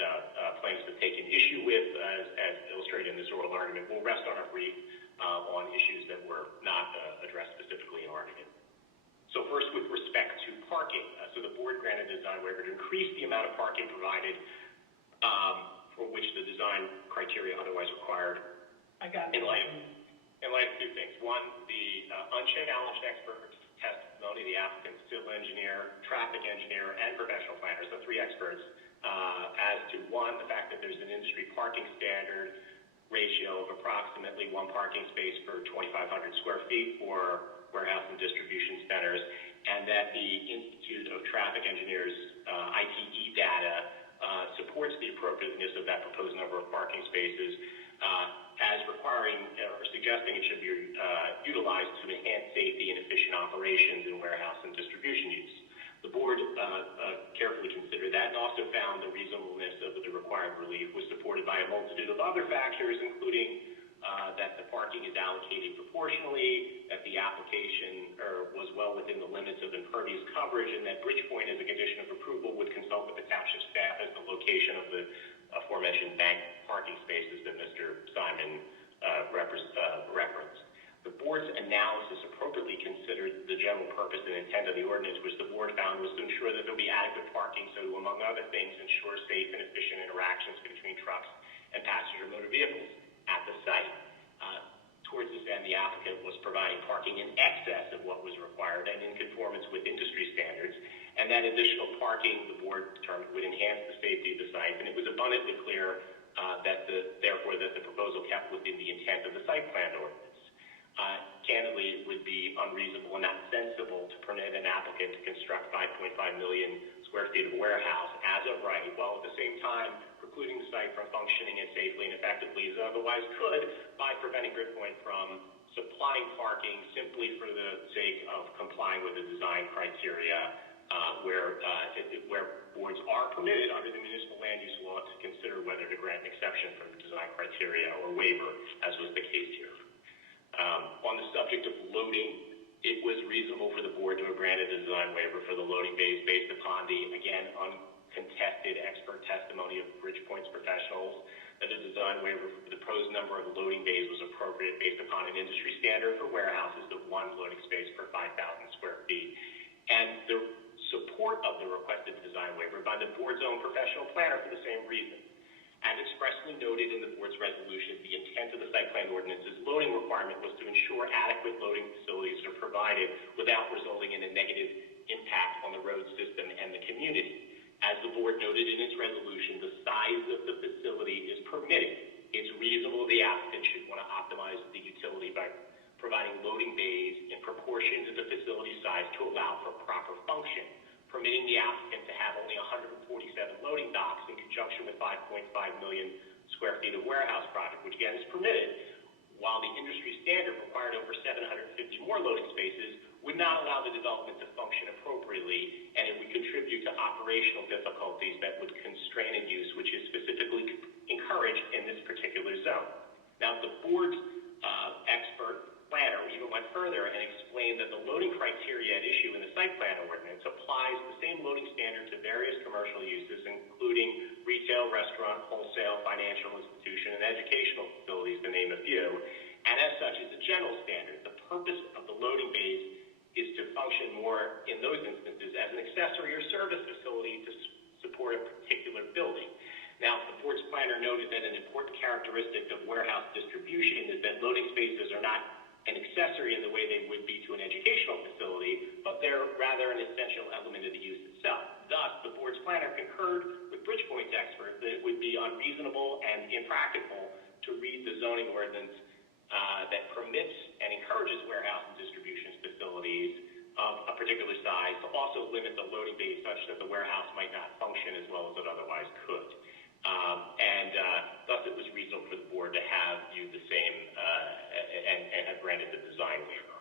plaintiffs have taken issue with, as illustrated in this oral argument. We'll rest on our brief on issues that were not addressed specifically in argument. So first, with respect to parking, so the board granted a design waiver to increase the amount of parking provided for which the design criteria otherwise required in light of two things. One, the unchallenged expert testimony, the applicant's civil engineer, traffic engineer, and professional planners, the three experts, as to one, the fact that there's an industry parking standard ratio of approximately one parking space per 2,500 square feet for warehouse and distribution centers, and that the Institute of Traffic Engineers ITE data supports the appropriateness of that proposed number of parking spaces as requiring or suggesting it should be utilized to enhance safety and efficient operations in warehouse and distribution use. The board carefully considered that and also found the reasonableness of the required relief was supported by a multitude of other factors, including that the parking is allocated proportionally, that the application was well within the limits of impervious coverage, and that Bridgepoint, as a condition of approval, would consult with the township staff as the location of the aforementioned bank parking spaces that Mr. Simon referenced. The board's analysis appropriately considered the general purpose and intent of the ordinance, which the board found was to ensure that there will be adequate parking, so to, among other things, ensure safe and efficient interactions between trucks and passenger motor vehicles at the site. Towards this end, the applicant was providing parking in excess of what was required and in conformance with industry standards, and that additional parking, the board determined, would enhance the safety of the site, and it was abundantly clear therefore that the proposal kept within the intent of the site plan ordinance. Candidly, it would be unreasonable and not sensible to permit an applicant to construct 5.5 million square feet of warehouse as of right, while at the same time precluding the site from functioning as safely and effectively as it otherwise could by preventing Bridgepoint from supplying parking simply for the sake of complying with the design criteria where boards are permitted under the municipal land use law to consider whether to grant an exception from the design criteria or waiver, as was the case here. On the subject of loading, it was reasonable for the board to have granted a design waiver for the loading bays based upon the, again, uncontested expert testimony of Bridgepoint's professionals that a design waiver for the proposed number of loading bays was appropriate based upon an industry standard for warehouses of one loading space per 5,000 square feet. And the support of the requested design waiver by the board's own professional planner for the same reason. As expressly noted in the board's resolution, the intent of the site plan ordinance's loading requirement was to ensure adequate loading facilities are provided without resulting in a negative impact on the road system and the community. As the board noted in its resolution, the size of the facility is permitted. It's reasonable the applicant should want to optimize the utility by providing loading bays in proportion to the facility size to allow for proper function, permitting the applicant to have only 147 loading docks in conjunction with 5.5 million square feet of warehouse project, which again is permitted, while the industry standard required over 750 more loading spaces would not allow the development to function appropriately, and it would contribute to operational difficulties that would constrain a use which is specifically encouraged in this particular zone. Now, the board's expert planner even went further and explained that the loading criteria at issue in the site plan ordinance applies the same loading standard to various commercial uses, including retail, restaurant, wholesale, financial institution, and educational facilities, to name a few, and as such is a general standard. The purpose of the loading bays is to function more, in those instances, as an accessory or service facility to support a particular building. Now, the board's planner noted that an important characteristic of warehouse distribution is that loading spaces are not an accessory in the way they would be to an educational facility, but they're rather an essential element of the use itself. Thus, the board's planner concurred with Bridgepoint's expert that it would be unreasonable and impractical to read the zoning ordinance that permits and encourages warehouse and distribution facilities of a particular size to also limit the loading bays such that the warehouse might not function as well as it otherwise could. Thus, it was reasonable for the board to have viewed the same and have granted the design waiver.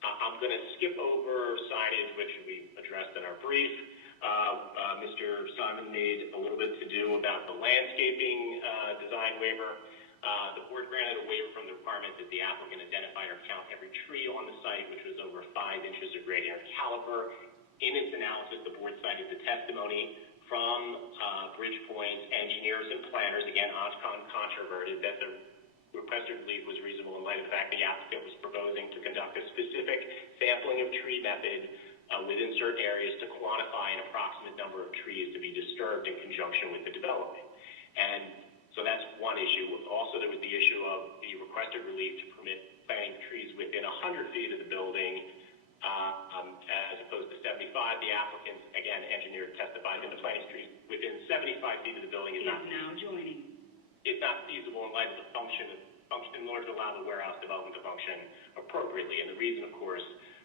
I'm going to skip over signage, which we addressed in our brief. Mr. Simon made a little bit to do about the landscaping design waiver. The board granted a waiver from the requirement that the applicant identify or count every tree on the site, which was over 5 inches of radius caliber. In its analysis, the board cited the testimony from Bridgepoint engineers and planners, again, uncontroverted, that the requested relief was reasonable in light of the fact the applicant was proposing to conduct a specific sampling of tree method within certain areas to quantify an approximate number of trees to be disturbed in conjunction with the development. And so that's one issue. Also, there was the issue of the requested relief to permit planting trees within 100 feet of the building, as opposed to 75. The applicant, again, engineer, testified that the planting trees within 75 feet of the building is not feasible in light of the function in order to allow the warehouse development to function appropriately. And the reason, of course,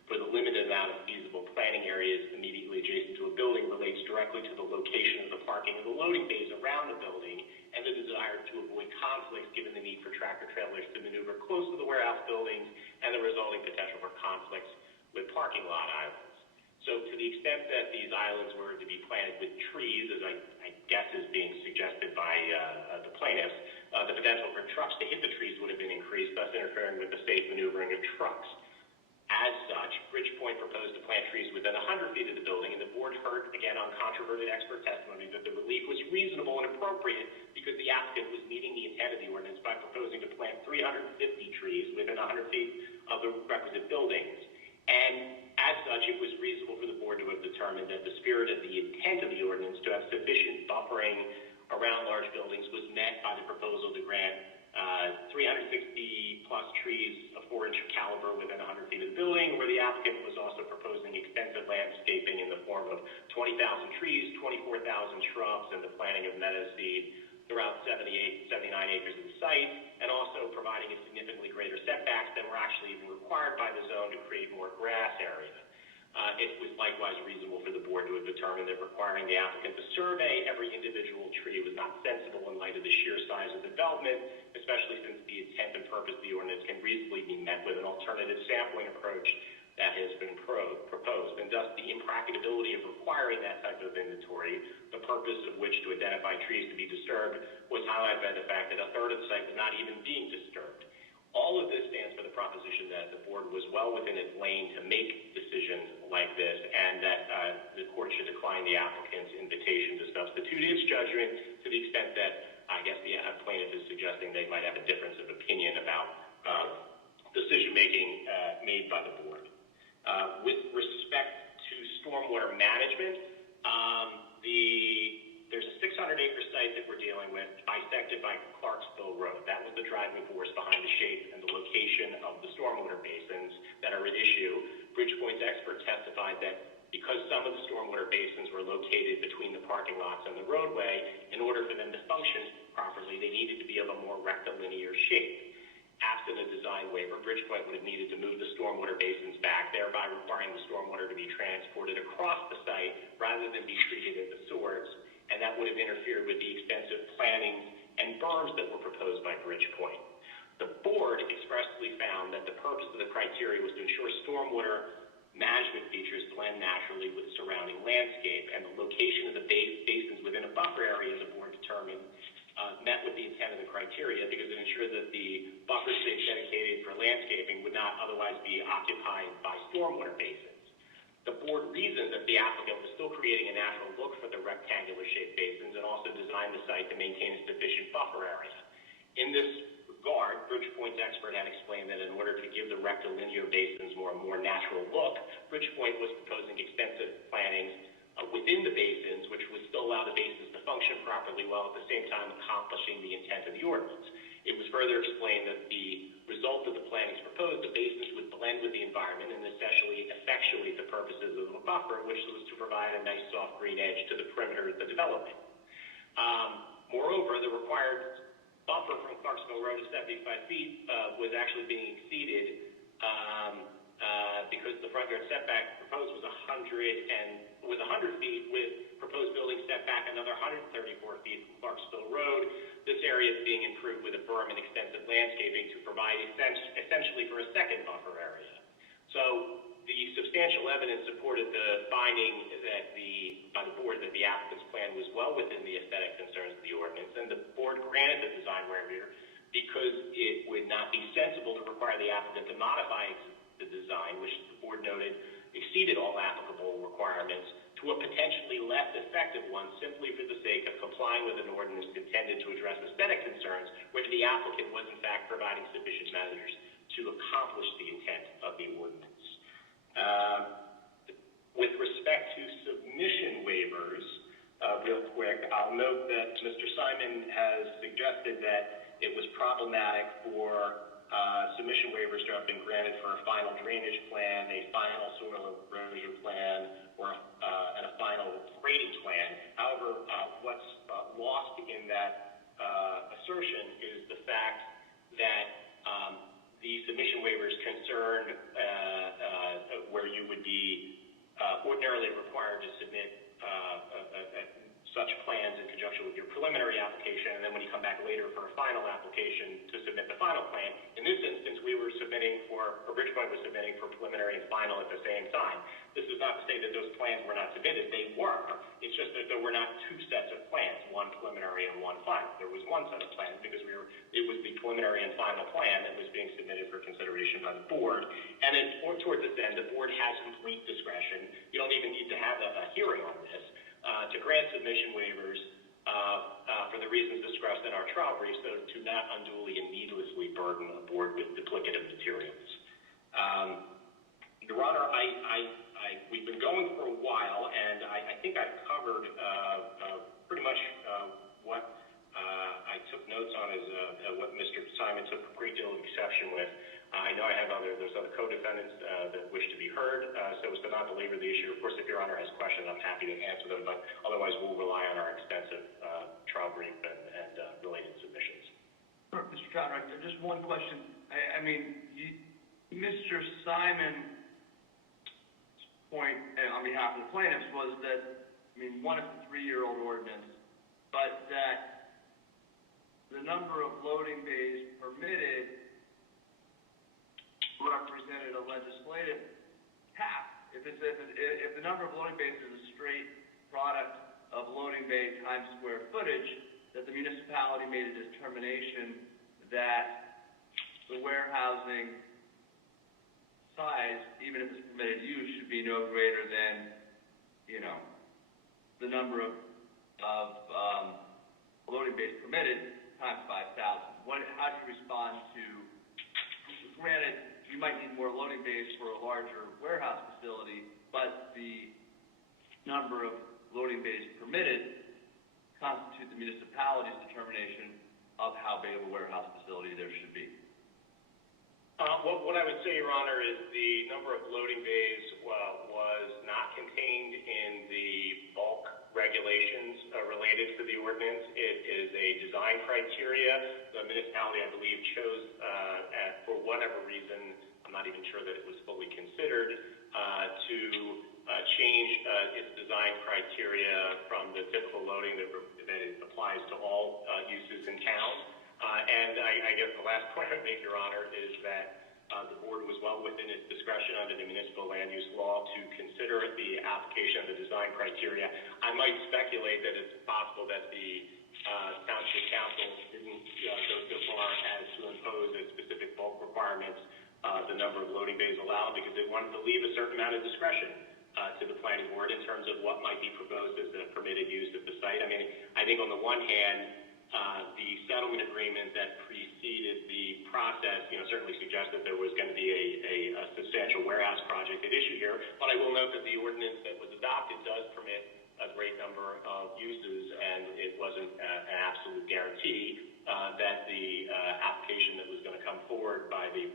for the limited amount of feasible planting areas immediately adjacent to a building relates directly to the location of the parking and the loading bays around the building and the desire to avoid conflicts given the need for tractor trailers to maneuver close to the warehouse buildings and the resulting potential for conflicts with parking lot islands. So to the extent that these islands were to be planted with trees, as I guess is being suggested by the plaintiffs, the potential for trucks to hit the trees would have been increased, thus interfering with the safe maneuvering of trucks. As such, Bridgepoint proposed to plant trees within 100 feet of the building, and the board heard, again, uncontroverted expert testimony that the relief was reasonable and appropriate because the applicant was meeting the intent of the ordinance by proposing to plant 350 trees within 100 feet of the requisite buildings. And as such, it was reasonable for the board to have determined that the spirit of the intent of the ordinance to have sufficient buffering around large buildings was met by the proposal to grant 360-plus trees of 4-inch caliber within 100 feet of the building, where the applicant was also proposing extensive landscaping in the form of 20,000 trees, 24,000 shrubs, and the planting of meadow seed throughout 79 acres of the site, and also providing a significantly greater setbacks than were actually even required by the zone to create more grass area. It was likewise reasonable for the board to have determined that requiring the applicant to survey every individual tree was not sensible in light of the sheer size of the development, especially since the intent and purpose of the ordinance can reasonably be met with an alternative sampling approach that has been proposed. And thus, the impracticability of requiring that type of inventory, the purpose of which to identify trees to be disturbed, was highlighted by the fact that a third of the site was not even being disturbed. All of this stands for the proposition that the board was well within its lane to make decisions like this, and that the court should decline the applicant's invitation to substitute its judgment to the extent that I guess the plaintiff is suggesting they might have a difference of opinion about decision-making made by the board. With respect to stormwater management, there's a 600-acre site that we're dealing with, bisected by Clarksville Road. That was the driving force behind the shape and the location of the stormwater basins that are at issue. Bridgepoint's expert testified that because some of the stormwater basins were located between the parking lots and the roadway, in order for them to function properly, they needed to be of a more rectilinear shape. Absent a design waiver, Bridgepoint would have needed to move the stormwater basins back, thereby requiring the stormwater to be transported across the site rather than be treated at the source, and that would have interfered with the extensive plantings and berms that were proposed by Bridgepoint. The board expressly found that the purpose of the criteria was to ensure stormwater management features blend naturally with surrounding landscape, and the location of the basins within a buffer area, the board determined, met with the intent of the criteria because it ensured that the buffer space dedicated for landscaping would not otherwise be occupied by stormwater basins. The board reasoned that the applicant was still creating a natural look for the rectangular-shaped basins and also designed the site to maintain a sufficient buffer area. In this regard, Bridgepoint's expert had explained that in order to give the rectilinear basins more natural look, Bridgepoint was proposing extensive plantings within the basins, which would still allow the basins to function properly while at the same time accomplishing the intent of the ordinance. It was further explained that the result of the plantings proposed, the basins would blend with the environment and essentially effectuate the purposes of a buffer, which was to provide a nice soft green edge to the perimeter of the development. Moreover, the required buffer from Clarksville Road to 75 feet was actually being exceeded because the front yard setback proposed was 100 feet, with proposed building setback another 134 feet from Clarksville Road. This area is being improved with a berm and extensive landscaping to provide essentially for a second buffer area. So the substantial substantial evidence supported the finding by the board that the applicant's plan was well within the aesthetic concerns of the ordinance, and the board granted the design waiver because it would not be sensible to require the applicant to modify the design, which the board noted exceeded all applicable requirements, to a potentially less effective one simply for the sake of complying with an ordinance intended to address aesthetic concerns where the applicant was in fact providing sufficient measures to accomplish the intent of the ordinance. With respect to submission waivers, real quick, I'll note that Mr. Simon has suggested that it was problematic for submission waivers to have been granted for a final drainage plan, a final soil erosion plan, and a final grading plan. However, what's lost in that assertion is the fact that the submission waivers concerned where you would be ordinarily required to submit such plans in conjunction with your preliminary application, and then when you come back later for a final application to submit the final plan. In this instance, Bridgepoint was submitting for preliminary and final at the same time. This is not to say that those plans were not submitted. They were. It's just that there were not two sets of plans, one preliminary and one final. There was one set of plans because it was the preliminary and final plan that was being submitted for consideration by the board. And then towards this end, the board has complete discretion. You don't even need to have a hearing on this to grant submission waivers for the reasons discussed in our trial brief, so to not unduly and needlessly burden a board with duplicative materials. Your Honor, we've been going for a while, and I think I've covered pretty much what I took notes on is what Mr. Simon took a great deal of exception with. I know there's other co-defendants that wish to be heard, so as to not belabor the issue. Of course, if Your Honor has questions, I'm happy to answer them, but otherwise we'll rely on our extensive trial brief and related submissions. Mr. Conrad, just one question. I mean, Mr. Simon's point on behalf of the plaintiffs was that, one is a 3-year-old ordinance, but that the number of loading bays permitted represented a legislative cap. If the number of loading bays is a straight product of loading bay times square footage, that the municipality made a determination that the warehousing size, even if it's permitted use, should be no greater than, the number of loading bays permitted times 5,000. How do you respond to, granted, you might need more loading bays for a larger warehouse facility, but the number of loading bays permitted constitute the municipality's determination of how big of a warehouse facility there should be. What I would say, Your Honor, is the number of loading bays was not contained in the bulk regulations related to the ordinance. It is a design criteria. The municipality, I believe, chose, for whatever reason, I'm not even sure that it was fully considered, to change its design criteria from the typical loading that applies to all uses in town. And I guess the last point I'd make, Your Honor, is that the board was well within its discretion under the municipal land use law to consider the application of the design criteria. I might speculate that it's possible that the Township Council didn't go so far as to impose a specific bulk requirements, the number of loading bays allowed, because they wanted to leave a certain amount of discretion to the planning board in terms of what might be proposed as the permitted use of the site. I think on the one hand, the settlement agreement that preceded the process, certainly suggests that there was going to be a substantial warehouse project at issue here. But I will note that the ordinance that was adopted does permit a great number of uses, and it wasn't an absolute guarantee that the application that was going to come forward by the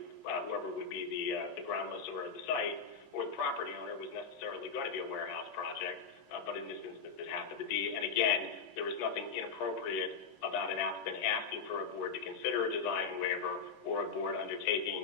whoever would be the ground lessor of the site or the property owner was necessarily going to be a warehouse project. But in this instance, it happened to be. And again, there was nothing inappropriate about an applicant asking for a board to consider a design waiver or a board undertaking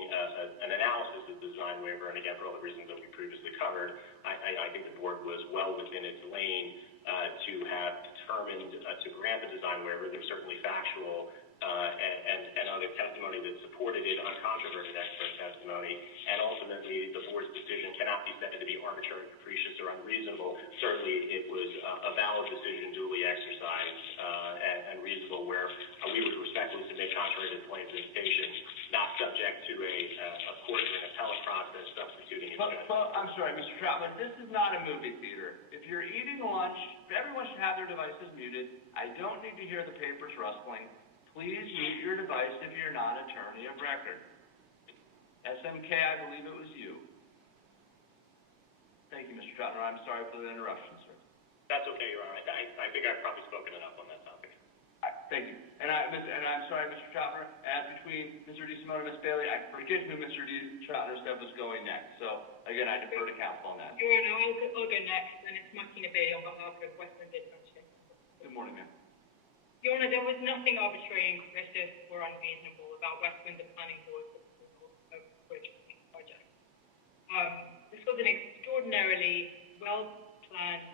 an analysis of the design waiver. And again, for all the reasons that we previously covered, I think the board was well within its lane to have determined to grant the design waiver. There's certainly factual and other testimony that supported it, uncontroverted expert testimony. And ultimately, the board's decision cannot cannot be said to be arbitrary, capricious, or unreasonable. Certainly, it was a valid decision, duly exercised, and reasonable, where we would respectfully submit contrary to the plaintiff's invitation, not subject to a court or an appellate process substituting a judge. I'm sorry, Mr. Troutman, this is not a movie theater. If you're eating lunch, everyone should have their devices muted. I don't need to hear the papers rustling. Please mute your device if you're not attorney of record. SMK, I believe it was you. Thank you, Mr. Troutman. I'm sorry for the interruption, sir. That's okay, Your Honor. I think I've probably spoken enough on that topic. Thank you. And I'm sorry, Mr. Troutman, as between Mr. DeSimone and Ms. Bailey, I forget who Mr. Troutman said was going next. So, again, I defer to counsel on that. Your Honor, I'll go next, and it's Martina Bailey on behalf of West Windsor Township. Good morning, ma'am. Your Honor, there was nothing arbitrary and capricious or unreasonable about West Windsor Planning Board's approval of the Bridgepoint project. This was an extraordinarily well-planned,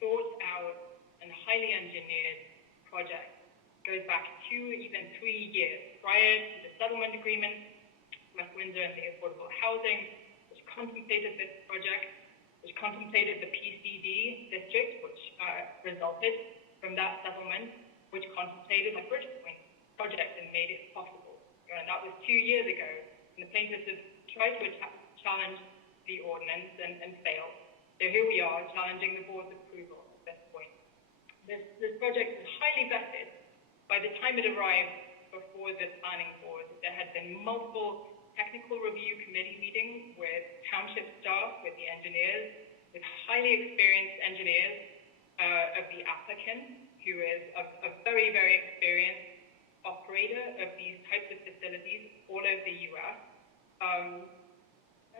thought-out, and highly engineered project. It goes back 2, even 3 years prior to the settlement agreement. West Windsor and the Affordable Housing, which contemplated this project, which contemplated the PCD district, which resulted from that settlement, which contemplated the Bridgepoint project and made it possible. And that was 2 years ago, and the plaintiffs have tried to challenge the ordinance and failed. So here we are, challenging the board's approval at this point. This project is highly vetted. By the time it arrived before the planning board, there had been multiple technical review committee meetings with township staff, with the engineers, with highly experienced engineers of the applicant, who is a very, very experienced operator of these types of facilities all over the U.S.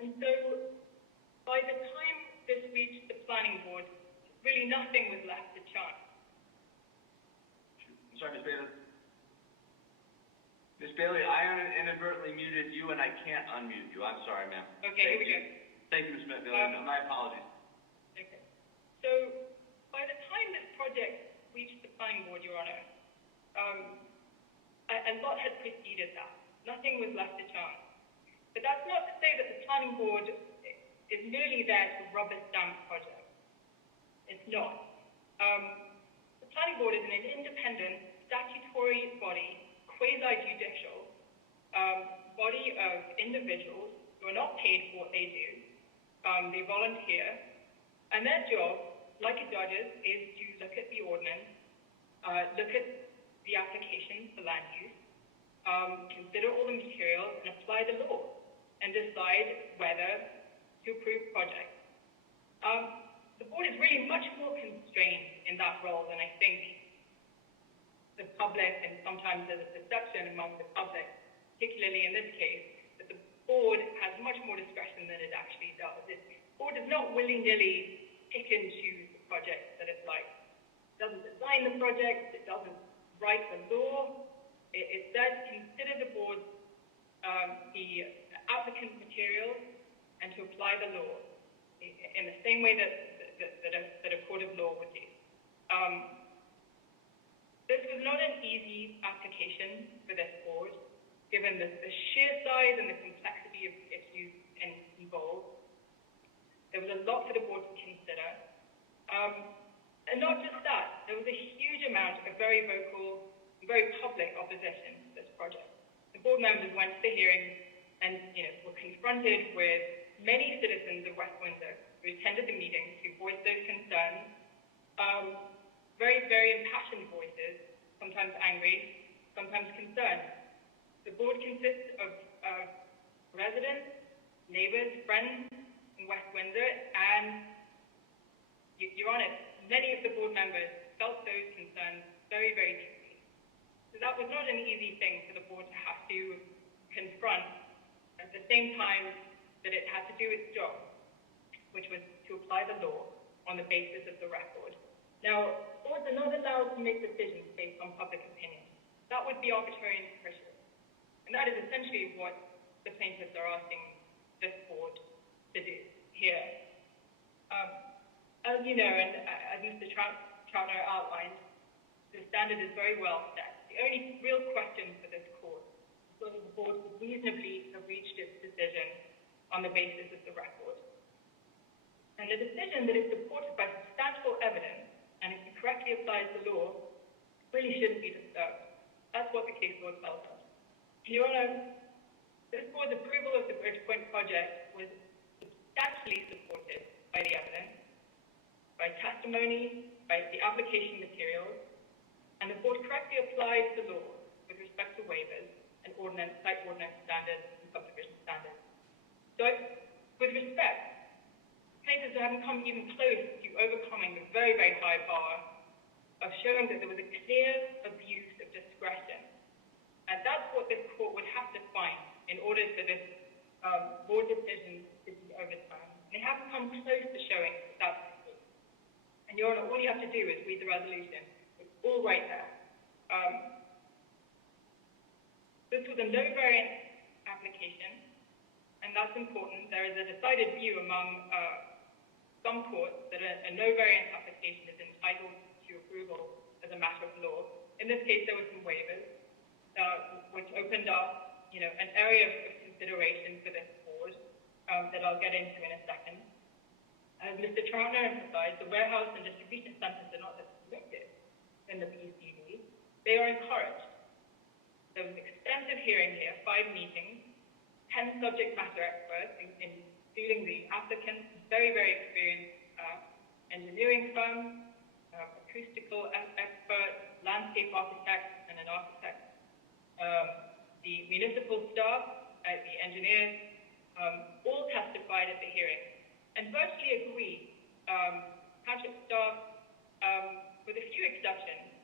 And so by the time this reached the planning board, really nothing was left to chance. I'm sorry, Ms. Bailey. Ms. Bailey, I inadvertently muted you, and I can't unmute you. I'm sorry, ma'am. Okay, here we go. Thank you, Ms. Bailey. My apologies. Okay. So by the time this project reached the planning board, Your Honor, a lot had preceded that. Nothing was left to chance. But that's not to say that the planning board is merely there to rubber stamp projects. It's not. The planning board is an independent statutory body, quasi-judicial body of individuals who are not paid for what they do. They volunteer, and their job, like a judge's, is to look at the ordinance, look at the application for land use, consider all the materials, and apply the law, and decide whether to approve projects. The board is really much more constrained in that role than I think the public, and sometimes there's a perception among the public, particularly in this case, that the board has much more discretion than it actually does. The board does not willy-nilly pick and choose the projects that it likes. It doesn't design the project, it doesn't write the law. It does consider the board's the applicant's materials and to apply the law in the same way that a court of law would do. This was not an easy application for this board, given the sheer size and the complexity of issues involved. There was a lot for the board to consider. And not just that, there was a huge amount of very vocal, very public opposition to this project. The board members went to the hearings and were confronted with many citizens of West Windsor who attended the meetings, who voiced those concerns. Very, very impassioned voices, sometimes angry, sometimes concerned. The board consists of residents, neighbors, friends in West Windsor, and, Your Honor, many of the board members felt those concerns very, very deeply. So that was not an easy thing for the board to have to confront at the same time that it had to do its job, which was to apply the law on the basis of the record. Now, boards are not allowed to make decisions based on public opinion. That would be arbitrary and capricious. And that is essentially what the plaintiffs are asking this board to do here. As you know, and as Mr. Troutner outlined, the standard is very well set. The only real question for this court is whether the board would reasonably have reached its decision on the basis of the record. And a decision that is supported by substantial evidence and if it correctly applies the law really shouldn't be disturbed. That's what the case law tells us. Your Honor, this board's approval of the Bridgepoint project was substantially supported by the evidence, by testimony, by the application materials, and the board correctly applied the law with respect to waivers and site ordinance standards and subdivision standards. So, with respect, plaintiffs haven't come even close to overcoming the very, very high bar of showing that there was a clear abuse of discretion. And that's what this court would have to find in order for this board decision to be overturned. And they haven't come close to showing that that's the case. And Your Honor, all you have to do is read the resolution. It's all right there. This was a no-variance application, and that's important. There is a decided view among some courts that a no-variance application is entitled to approval as a matter of law. In this case, there were some waivers, which opened up, an area of consideration for this board that I'll get into in a second. As Mr. Troutner emphasized, the warehouse and distribution centers are not restricted in the PCD. They are encouraged. There was an extensive hearing here, 5 meetings, 10 subject matter experts, including the applicants, very, very experienced engineering firm, acoustical experts, landscape architects, and an architect. The municipal staff, the engineers, all testified at the hearing and virtually agreed. Township staff, with a few exceptions,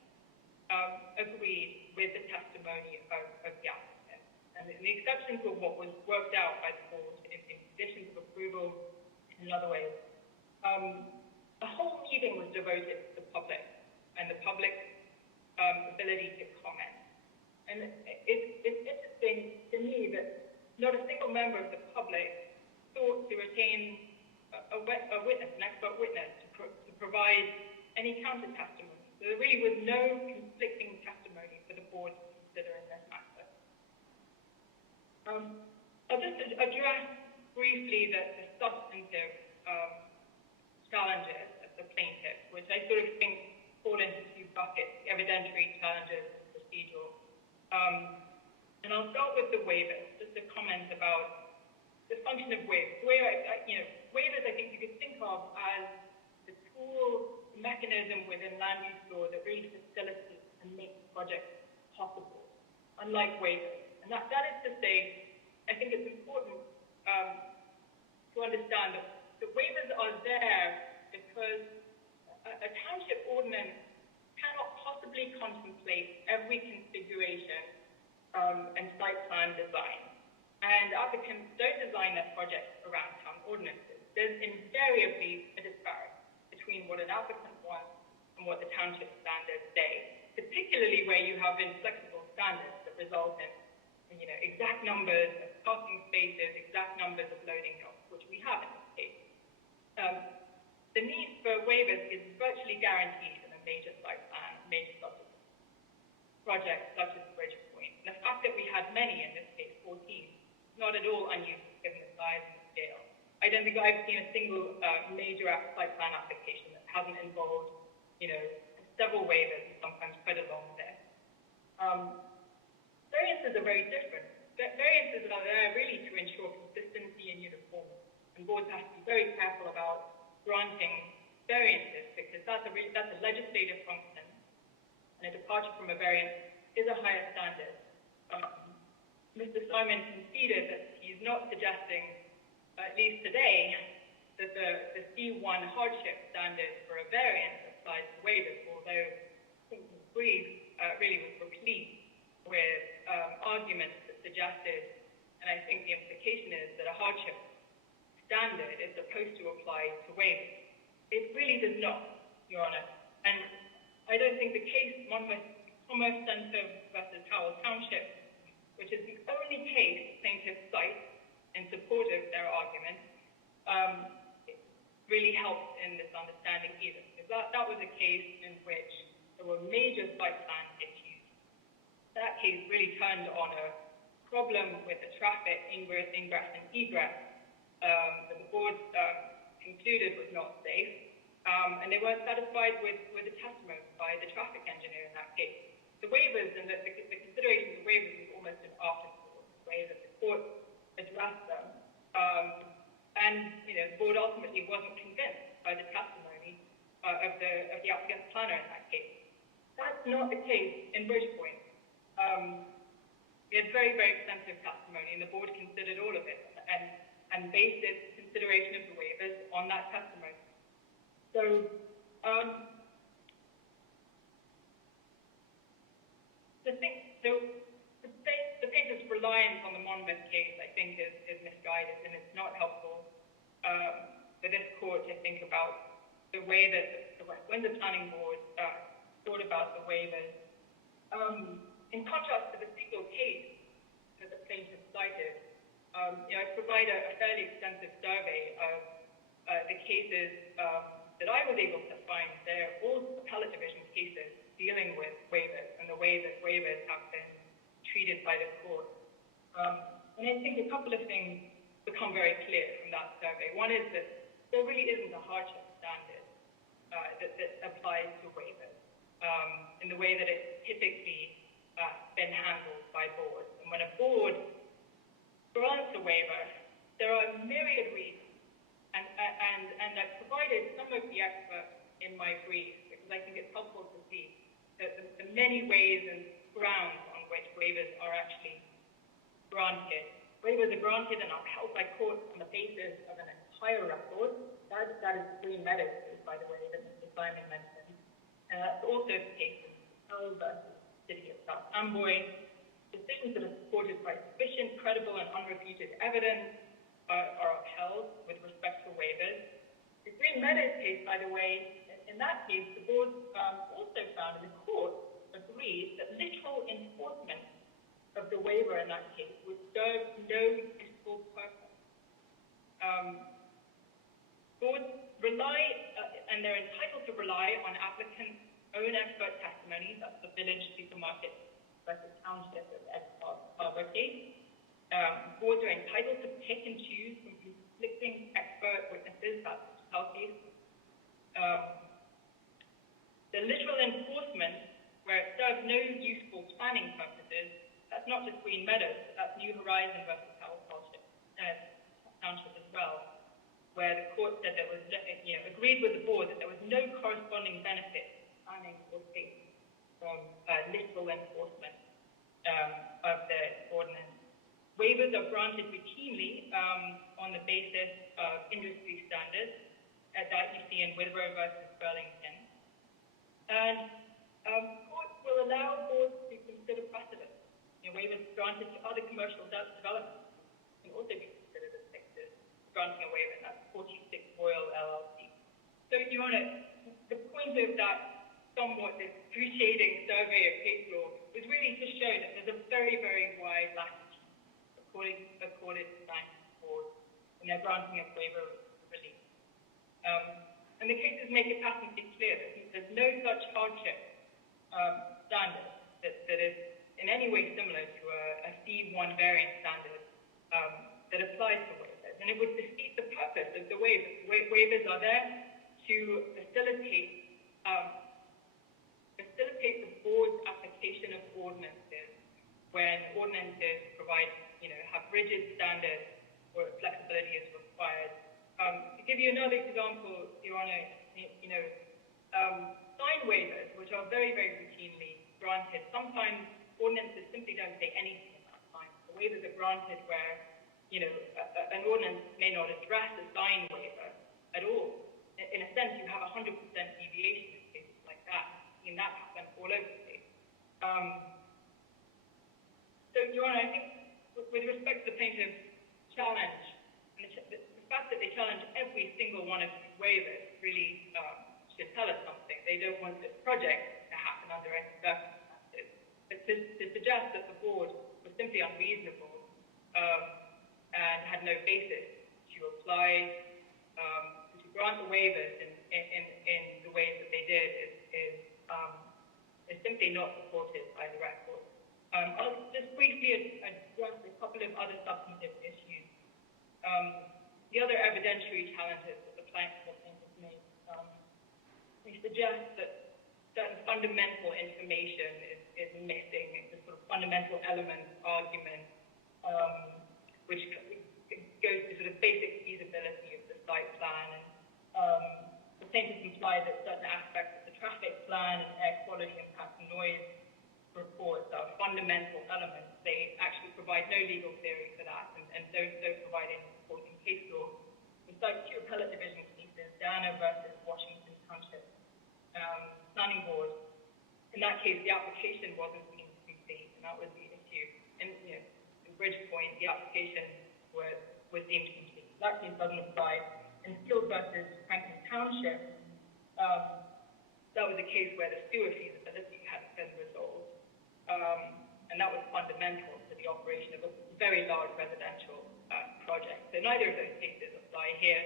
agreed with the testimony of the applicant. And the exceptions were what was worked out by the board in conditions of approval and in other ways. The whole meeting was devoted to the public and the public's ability to comment. And it's interesting to me that not a single member of the public sought to retain a witness, an expert witness, to provide any counter testimony. So there really was no conflicting testimony for the board to consider in this matter. I'll just address briefly the substantive challenges of the plaintiff, which I sort of think fall into 2 buckets: evidentiary challenges and procedural. And I'll start with the waivers, just a comment about the function of waivers. Waivers I think you could think of as the tool, the mechanism within land use law that really facilitates and makes projects possible, unlike waivers. And that is to say, I think it's important to understand that waivers are there because a township ordinance cannot possibly contemplate every configuration and site plan design. And applicants don't design their projects around town ordinances. There's invariably a disparity between what an applicant wants and what the township standards say, particularly where you have inflexible standards that result in exact numbers of parking spaces, exact numbers of loading docks, which we have in this case. The need for waivers is virtually guaranteed in a major site plan, major subdivision projects such as Bridgepoint. And the fact that we had many, in this case 14, not at all unusual given the size and scale. I don't think I've seen a single major site plan application that hasn't involved, several waivers and sometimes quite a long list. Variances are very different. Variances are there really to ensure consistency and uniformity. And boards have to be very careful about granting variances because that's a legislative function, and a departure from a variance is a higher standard. Mr. Simon conceded that he's not suggesting, at least today, that the C1 hardship standard for a variance applies to waivers, although I think his brief really was replete with arguments that suggested, and I think the implication is that a hardship standard is supposed to apply to waivers. It really does not, Your Honor. And I don't think the case Commerce Center versus Howell Township, which is the only case plaintiffs cite in support of their argument, really helps in this understanding either. Because that was a case in which there were major site plan issues. That case really turned on a problem with the traffic ingress and egress that the board concluded was not safe, and they weren't satisfied with the testimony by the traffic engineer in that case. The waivers and the consideration of the waivers was almost an afterthought, the way that the court addressed them. And the board ultimately wasn't convinced by the testimony of the applicant's planner in that case. That's not the case in Bridgepoint. We had very, very extensive testimony, and the board considered all of it and based its consideration of the waivers on that testimony. So, the plaintiff's reliance on the Monmouth case, I think, is misguided, and it's not helpful for this court to think about the way that the Windsor Planning Board thought about the waivers. In contrast to the single case that the plaintiff cited, I provide a fairly extensive survey of the cases that I was able to find. They're all appellate division cases dealing with waivers and the way that waivers have been treated by the court. And I think a couple of things become very clear from that survey. One is that there really isn't a hardship standard that applies to waivers in the way that it's typically been handled by boards. And when a board grants a waiver, there are myriad reasons, and I've provided some of the experts in my brief because I think it's helpful to see the many ways and grounds on which waivers are actually granted. Waivers are granted and upheld by courts on the basis of an entire record. That is Green Meadows case, by the way, that Mr. Simon mentioned. And that's also the case in Hull versus City of South Amboy. Decisions that are supported by sufficient, credible, and unrefuted evidence are upheld with respect to waivers. The Green Meadows case, by the way, in that case, the board also found, and the court agreed, that literal enforcement of the waiver in that case would serve no useful purpose. Boards rely, and they're entitled to rely on applicants' own expert testimony. That's the Village Supermarket versus Township of Ed Harbor case. Boards are entitled to pick and choose from conflicting expert witnesses. That's the Hotel case. The literal enforcement, where it serves no useful planning purposes, that's not just Green Meadows, that's New Horizon versus Township as well, where the court said there was, agreed with the board that there was no corresponding benefit planning or state from literal enforcement of the ordinance. Waivers are granted routinely on the basis of industry standards, that you see in Withrow versus Burlington. And courts will allow boards to consider precedent. Waivers granted to other commercial developments can also be considered as fixes, granting a waiver. That's 46 Royal LLC. So, Your Honor, the point of that somewhat excruciating survey of case law was really to show that there's a very, very wide latitude accorded to science boards when they're granting a waiver of relief. And the cases make it patently clear that there's no such hardship standard that is in any way similar to a C1 variant standard that applies to waivers. And it would defeat the purpose of the waivers. Waivers are there to facilitate the board's application of ordinances when ordinances provide, have rigid standards or flexibility is required. To give you another example, Your Honor, sign waivers, which are very, very routinely granted, sometimes ordinances simply don't say anything about signs. The waivers are granted where, an ordinance may not address a sign waiver at all. In a sense, you have 100% deviation in cases like that. And that happens all over the place. So, Your Honor, I think with respect to the plaintiff's challenge, and the fact that they challenge every single one of these waivers really should tell us something. They don't want this project to happen under any circumstances. But to suggest that the board was simply unreasonable and had no basis to apply, to grant the waivers in the ways that they did is simply not supported by the record. I'll just briefly address a couple of other substantive issues. The other evidentiary challenges that the plaintiff made. We suggest that certain fundamental information is missing. It's a sort of fundamental element argument, which goes to sort of basic feasibility of the site plan. And the plaintiff implied that certain aspects of the traffic plan and air quality impact and noise reports are fundamental elements. They actually provide no legal theory for that, and don't provide any supporting case law. We cite two appellate division cases, Dana versus Washington Township Planning Board. In that case, the application wasn't deemed complete, and that was the issue. And in Bridgepoint, the application was deemed complete. That case doesn't apply. In Field versus Franklin Township, that was a case where the sewer feasibility hadn't been resolved, and that was fundamental to the operation of a very large residential project. So neither of those cases apply here.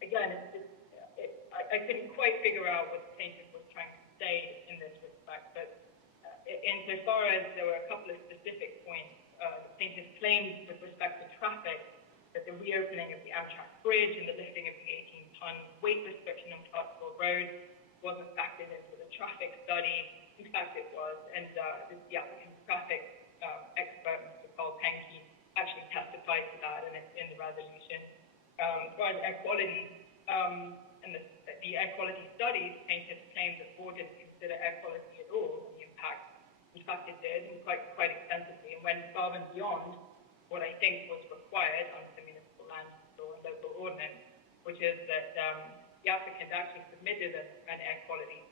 Again, I couldn't quite figure out what the plaintiff was trying to say in this respect, but insofar as there were a couple of specific points, the plaintiff claimed with respect to traffic that the reopening of the Amtrak Bridge and the lifting of the 18-ton weight restriction on Clarksville Road wasn't factored into the traffic study. In fact, it was, and the applicant's traffic expert, Mr. Paul Penke, actually testified to that in the resolution. As far as air quality, and the air quality studies, plaintiffs claimed that the board didn't consider air quality at all and the impact. In fact, it did, and quite extensively, and went above and beyond what I think was required under the municipal land law and local ordinance, which is that the applicant actually submitted an air quality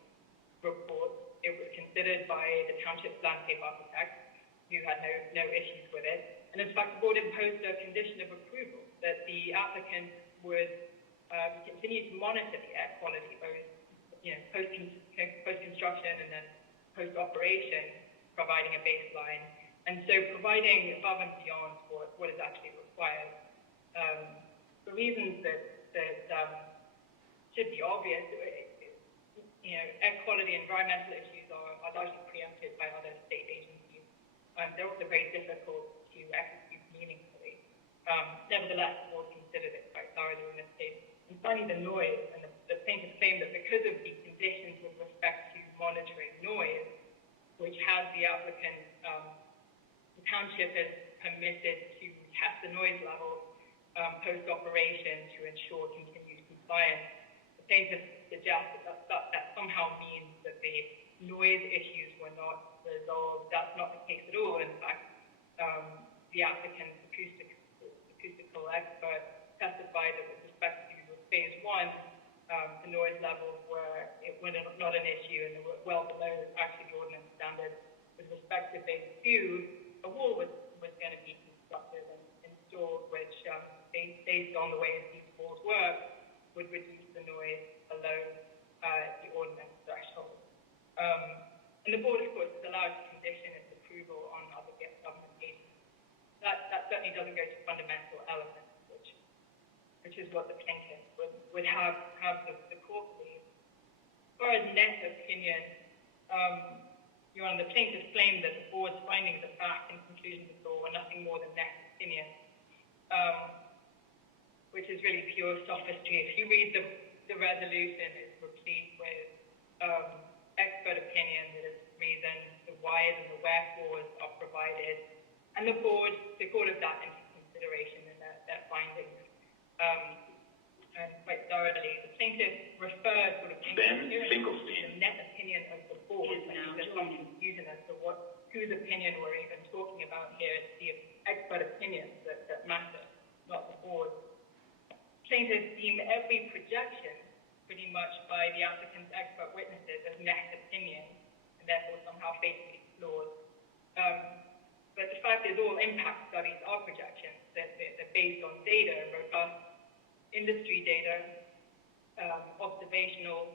report. It was considered by the township's landscape architect, who had no issues with it. And in fact, the board imposed a condition of approval that the applicant would continue to monitor the air quality, both post-construction and then post-operation, providing a baseline. And so providing above and beyond what is actually required. The reasons that should be obvious, air quality and environmental issues are largely preempted by other state agencies. They're also very difficult to execute meaningfully. Nevertheless, the board considered it quite thoroughly in this case. And finally, the noise, and the plaintiff claimed that because of the conditions with respect to monitoring noise, which has the applicant, the township is permitted to test the noise level post-operation to ensure continued compliance. The plaintiff suggests that somehow means that the noise issues were not resolved. That's not the case at all. In fact, the applicant's acoustical expert testified that with respect to phase one, the noise levels were not an issue, and they were well below actually the ordinance standard. With respect to phase two, a wall was going to be constructed and installed, which, based on the way these walls work, would reduce the noise below the ordinance threshold. And the board, of course, is allowed to condition its approval on other government agencies. That certainly doesn't go to fundamental elements, which is what the plaintiff would have the court believe. As far as net opinion, Your Honor, the plaintiff claimed that the board's findings of fact and conclusions of law were nothing more than net opinion, which is really pure sophistry. If you read the resolution, it's replete with expert opinion, that is reason, the whys and the wherefores are provided, and the board took all of that into consideration in their findings. And quite thoroughly, the plaintiff referred sort of the net opinion of the board. I think there's some confusion as to whose opinion we're even talking about here. It's the expert opinions that matter, not the board. Plaintiffs deem every projection, pretty much by the applicant's expert witnesses, as net opinion, and therefore somehow fatally flawed. But the fact is, all impact studies are projections. They're based on data, robust industry data, observational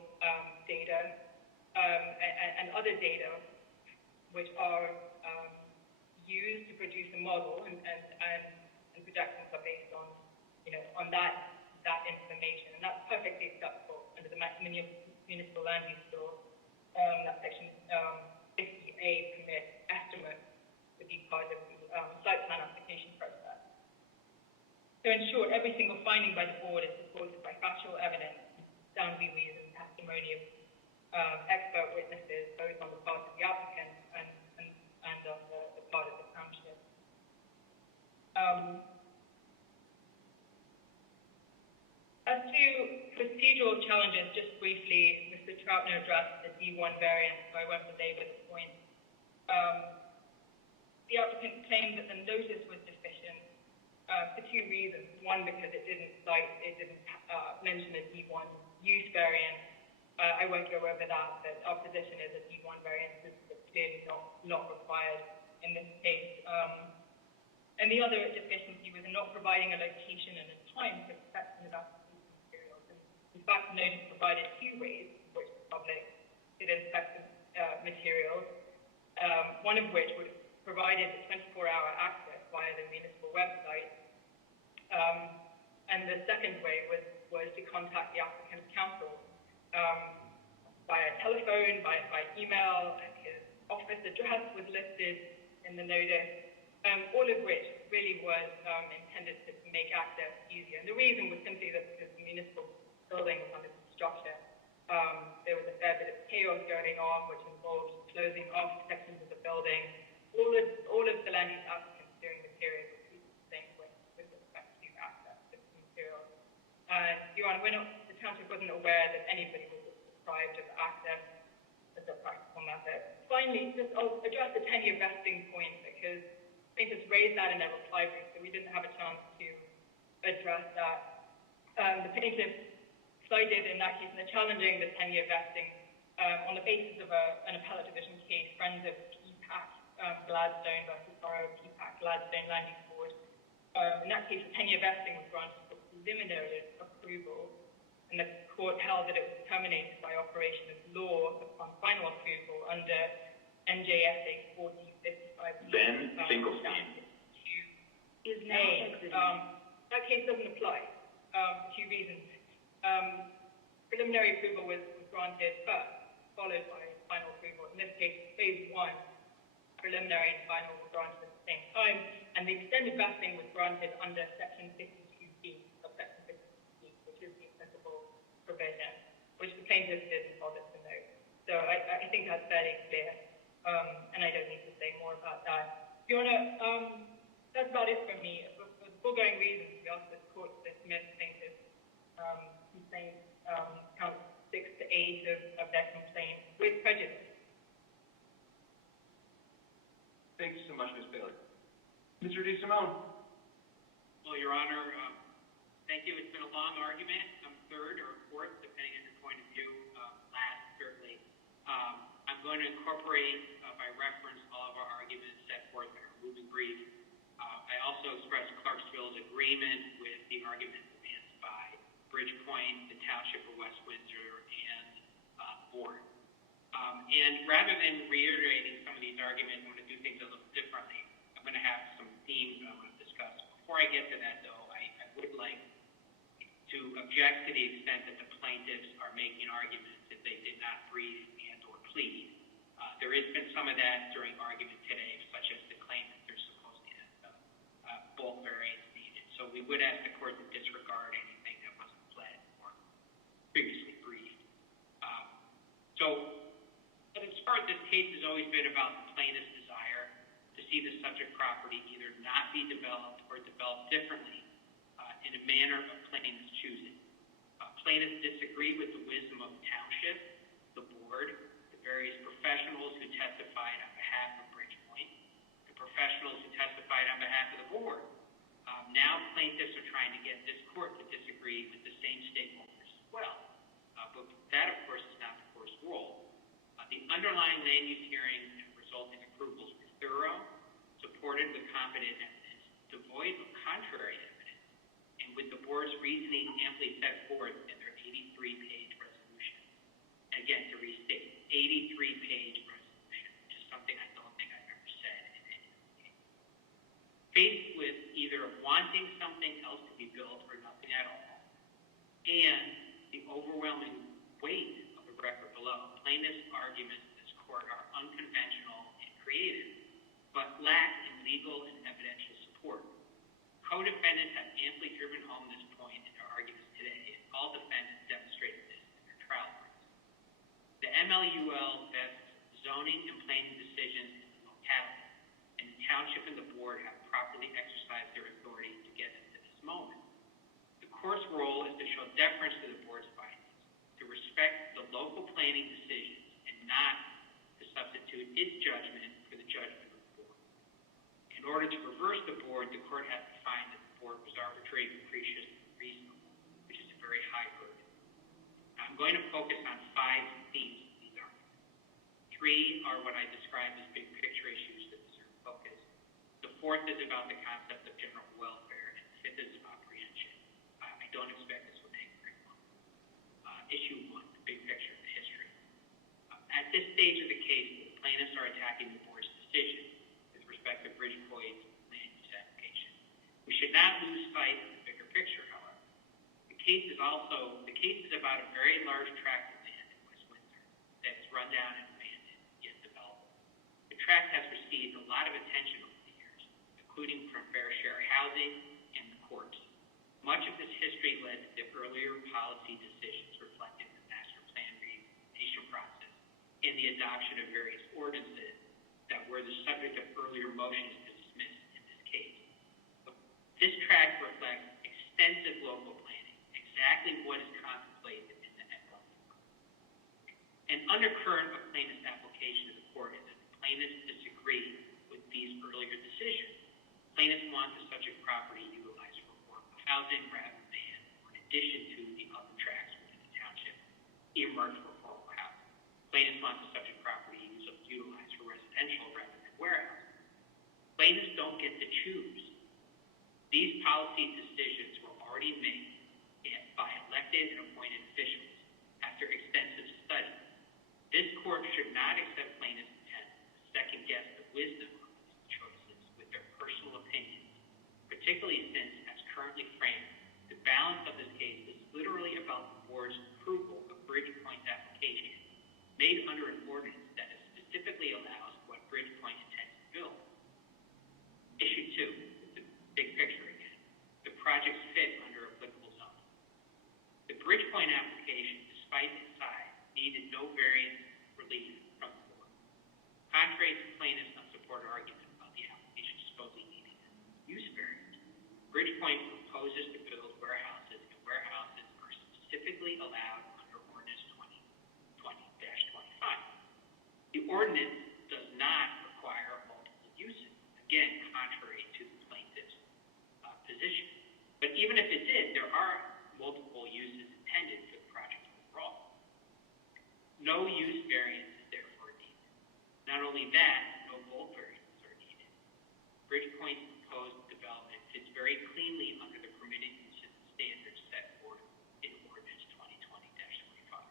data, and other data which are used to produce a model, and projections are based on, on that information, and that's perfectly acceptable under the municipal land use law. That section 50A permits estimates to be part of the site plan application process. So in short, every single finding by the board is supported by factual evidence procedural challenges, just briefly, Mr. Troutner addressed the D1 variant, so I won't belabor the point. The applicant claimed that the notice was deficient for two reasons. One, because it didn't mention a D1 use variant. I won't go over that, but our position is a D1 variant is clearly not required in this case. And the other deficiency was in not providing a location and a time to accept and evacuate materials. And in fact, the notice provided two ways in which the public could inspect materials, one of which would provided 24-hour access via the municipal website. And the second way was to contact the applicant's counsel via telephone, by email, and his office address was listed in the notice, all of which really was intended to make access easier. And the reason was simply that because the municipal building was under construction, there was a fair bit of chaos going on, which involved closing off sections of the building. All of the land use applicants during the period were treated the same way with respect to access to materials. And Your Honor, the township wasn't aware that anybody was deprived of access as a practical matter. Finally, I'll address the 10-year vesting point because plaintiffs raised that in their reply brief, so we didn't have a chance to address that. The plaintiff cited in that case, and they're challenging the 10-year vesting on the basis of an appellate division case, Friends of Gladstone versus Borough of PPAC, Gladstone Land Use Board. In that case, the 10-year vesting was granted for preliminary approval, and the court held that it was terminated by operation of law upon final approval under NJSA 4055. Ben Finkelstein. Is now exited. That case doesn't apply for two reasons. Preliminary approval was granted first, followed by final approval. In this case, phase one, preliminary and final were granted at the same time, and the extended vesting was granted under Section 52B of Section 52B, which is the applicable provision, which the plaintiff didn't bother to note. So I think that's fairly clear, and I don't need to say more about that. Your Honor, that's about it from me. For the foregoing reasons, we ask the court to dismiss plaintiff's complaint, counts 6 to 8 of their complaint with prejudice. Thank you so much, Ms. Bailey. Mr. DeSimone. Well, Your Honor, thank you. It's been a long argument. I'm third or fourth, depending on your point of view. Last, certainly. I'm going to incorporate, by reference, all of our arguments set forth in our moving brief. I also express Clarksville's agreement with the argument advanced by Bridgepoint, the Township of West Windsor, and Board. And rather than reiterating some of these arguments, I'm going to do things a little differently. I'm going to have some themes I want to discuss. Before I get to that, though, I would like to object to the extent that the plaintiffs are making arguments that they did not brief and or plead. There has been some of that during argument today, such as the claim that they're supposed to have bulk variance needed. So we would ask the court to disregard anything that wasn't pled or previously briefed. But as far as this case has always been about the plaintiff's desire to see the subject property either not be developed or developed differently in a manner of plaintiff's choosing. Plaintiffs disagree with the wisdom of the township, the board, the various professionals who testified on behalf of Bridgepoint, the professionals who testified on behalf of the board. Now plaintiffs are trying to get this court to disagree with the same stakeholders as well. But that, of course, is not the court's role. The underlying land use hearing and resulting approvals were thorough, supported with competent evidence, devoid of contrary evidence, and with the board's reasoning amply set forth in their 83-page resolution. And again, to restate, 83-page resolution, which is something I don't think I've ever said in any case. Faced with either wanting something else to be built or nothing at all, and the overwhelming weight of the record below, plaintiffs' arguments in this court are unconventional and creative, but lack in legal and evidential support. Co-defendants have amply driven home this point in their arguments today, and all defendants demonstrated this in their trial briefs. The MLUL vests zoning and planning decisions in the locality, and the township and the board have properly exercised their authority to get us to this moment. The court's role is to show deference to the board's planning decisions and not to substitute its judgment for the judgment of the board. In order to reverse the board, the court has to find that the board was arbitrary, capricious, and reasonable, which is a very high burden. I'm going to focus on 5 themes of these arguments. 3 are what I describe as big picture issues that deserve focus. The 4th is about the concept of general welfare, and the 5th is about preemption. I don't expect this will take very long. Issue 1, the big picture of the history. At this stage of the case, the plaintiffs are attacking the board's decision with respect to Bridgepoint's land use application. We should not lose sight of the bigger picture, however. The case is about a very large tract of land in West Windsor that is run down and abandoned, yet developed. The tract has received a lot of attention over the years, including from fair share housing and the courts. Much of this history led to the earlier policy decisions reflected in the master plan review process and the adoption of various ordinances that were the subject of earlier motions to dismiss in this case. This tract reflects extensive local planning, exactly what is contemplated in the ECHO. An undercurrent of plaintiff's application to the court is that the plaintiffs disagree with these earlier decisions. Plaintiffs want the subject property utilized for affordable housing rather than, or in addition to, the other tracts within the township earmarked for affordable housing. Plaintiffs want the subject property utilized for residential rather than warehousing. Plaintiffs don't get to choose. These policy decisions were already made by elected and appointed officials after extensive study. This court should not accept plaintiffs' intent to second-guess the wisdom of these choices with their personal opinions, particularly since, as currently framed, the balance of this case is literally about the board's approval of Bridgepoint's application, made under an ordinance that specifically allows what Bridgepoint intends to build. Issue 2, the big picture again. The projects fit under applicable zoning. The Bridgepoint application, despite its size, needed no variance relief from the board. Contrary to plaintiffs' unsupported argument about the application supposedly needing a use variance, Bridgepoint proposes to build warehouses, and warehouses are specifically allowed under Ordinance 2020-25. The ordinance does not require multiple uses, again, contrary to the plaintiff's position. But even if it did, there are multiple uses intended for the project overall. No use variance is therefore needed. Not only that, no bulk variances are needed. Bridgepoint's proposed development fits very cleanly under the permitted uses standards set forth in Ordinance 2020-25.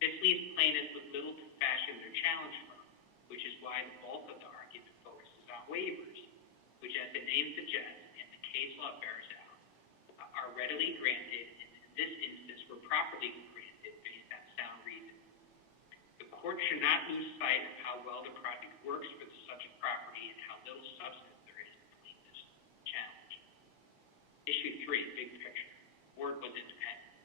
This leaves plaintiffs with little to fashion their challenge from, which is why the bulk of the argument focuses on waivers, which, as the name suggests, and the case law bears out, are readily granted, and in this instance were properly granted based on sound reason. The court should not lose sight of how well the project works for the subject property and how little substance there is in plaintiff's challenge. Issue 3, big picture. Board was independent.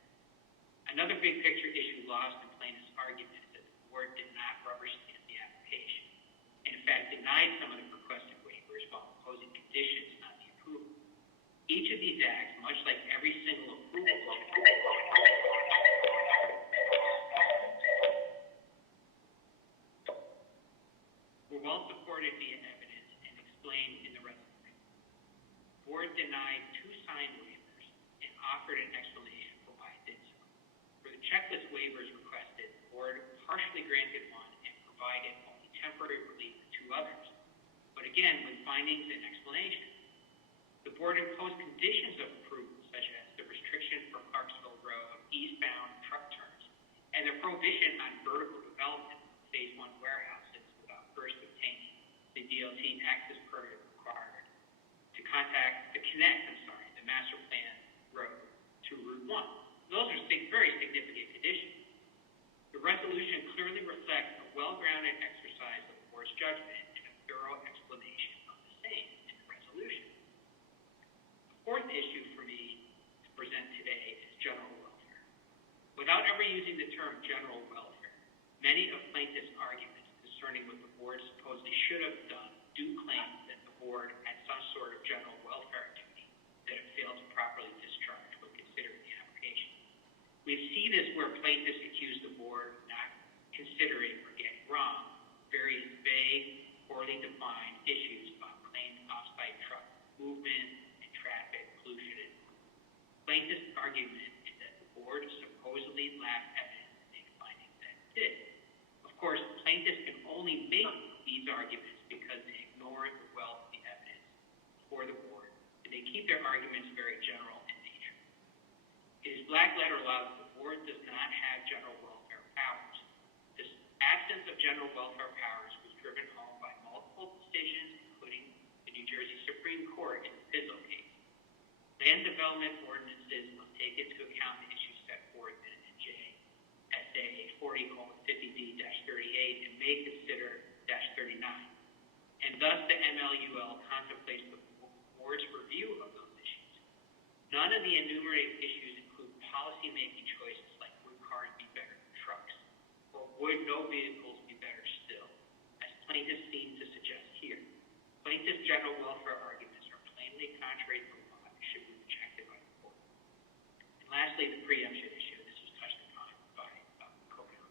Another big picture issue lost in plaintiff's argument is that the board did not rubber stamp the application, and in fact denied some of the requested waivers while imposing conditions on the approval. Each of these acts, much like every single approval, were well supported via evidence and explained in the resolution. The board denied 2 signed waivers and offered an explanation for why it did so. For the checklist waivers requested, the board partially granted one and provided only temporary relief to 2 others. But again, with findings and explanation, the board imposed conditions of approval, such as the restriction for Clarksville Road eastbound truck turns and the prohibition on vertical development of Phase 1 warehouses without first obtaining the DOT access permit required to connect the master plan road to Route 1. Those are very significant conditions. The resolution clearly reflects a well-grounded exercise of the board's judgment and a thorough explanation of the same in the resolution. The 4th issue for me to present today is general welfare. Without ever using the term general welfare, many of plaintiffs' arguments concerning what the board supposedly should have done do claim that the board had some sort of general welfare duty that it failed to properly discharge when considering the application. We see this where plaintiffs accuse the board of not considering or getting wrong various vague, poorly defined issues about claimed off-site truck movement and traffic pollution. Plaintiff's argument is that the board supposedly lacked evidence to make findings that it did. Of course, plaintiffs can only make these arguments because they ignore the wealth of the evidence before the board, and they keep their arguments very general in nature. It is black letter law that the board does not have general welfare powers. This absence of general welfare powers was driven home by multiple decisions, including the New Jersey Supreme Court in the Pizzle case. Land development ordinances must take into account the issues set forth in JSA 40:50D-38 and may consider -39. And thus the MLUL contemplates the board's review of those issues. None of the enumerated issues include policy-making choices like would cars be better than trucks, or would no vehicles be better still, as plaintiffs seem to suggest here. Plaintiffs' general welfare arguments are plainly contrary to the law and should be rejected by the court. And lastly, the preemption issue. This was touched upon by defense counsel.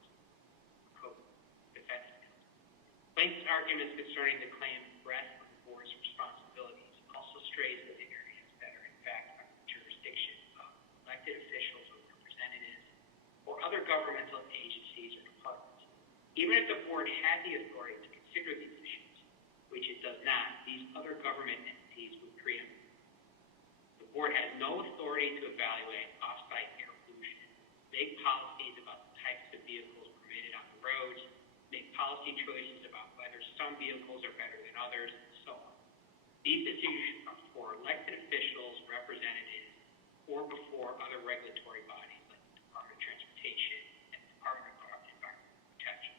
Plaintiffs' arguments concerning the claimed breadth of the board's responsibilities also strays into the areas that are in fact under the jurisdiction of elected officials or representatives or other governmental agencies or departments. Even if the board had the authority to consider these issues, which it does not, these other government entities would preempt them. The board has no authority to evaluate off-site air pollution, make policies about the types of vehicles permitted on the roads, make policy choices about whether some vehicles are better than others, and so on. These decisions are for elected officials, representatives, or before other regulatory bodies like the Department of Transportation and the Department of Environmental Protection.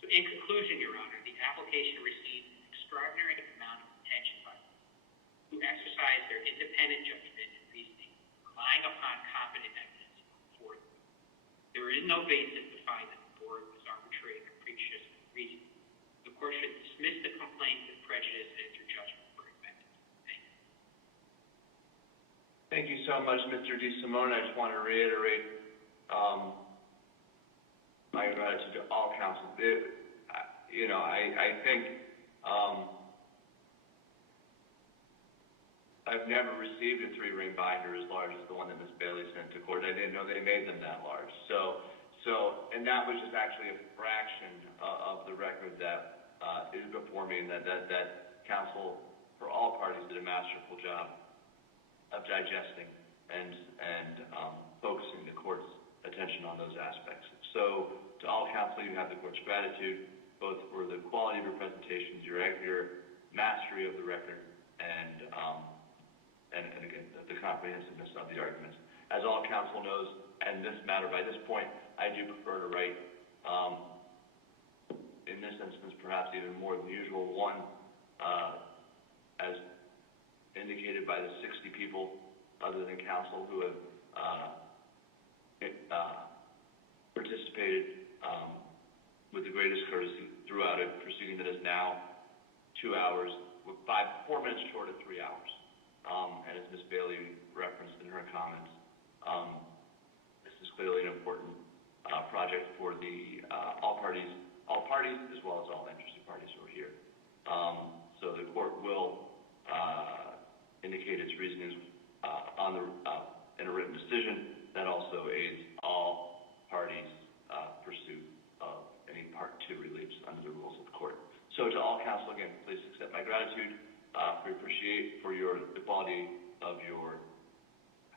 So in conclusion, Your Honor, the application received an extraordinary amount of attention by those who exercise their independent judgment and reasoning, relying upon competent evidence before them. There is no basis to find that the board was arbitrary and capricious in reasoning. The court should dismiss the complaint with prejudice and enter judgment for defendants. Thank you. Thank you so much, Mr. DeSimone. I just want to reiterate my gratitude to all counsel. I think I've never received a 3-ring binder as large as the one that Ms. Bailey sent to court. I didn't know they made them that large. And that was just actually a fraction of the record that is before me, and that counsel for all parties did a masterful job of digesting and focusing the court's attention on those aspects. So to all counsel, you have the court's gratitude, both for the quality of your presentations, your mastery of the record, and again, the comprehensiveness of the arguments. As all counsel knows, and this matter by this point, I do prefer to write, in this instance, perhaps even more than usual, one, as indicated by the 60 people other than counsel who have participated with the greatest courtesy throughout a proceeding that is now 2 hours, 4 minutes short of 3 hours. And as Ms. Bailey referenced in her comments, this is clearly an important project for all parties as well as all interested parties who are here. So the court will indicate its reasonings in a written decision that also aids all parties' pursuit of any Part 2 reliefs under the rules of the court. So to all counsel, again, please accept my gratitude. For the quality of your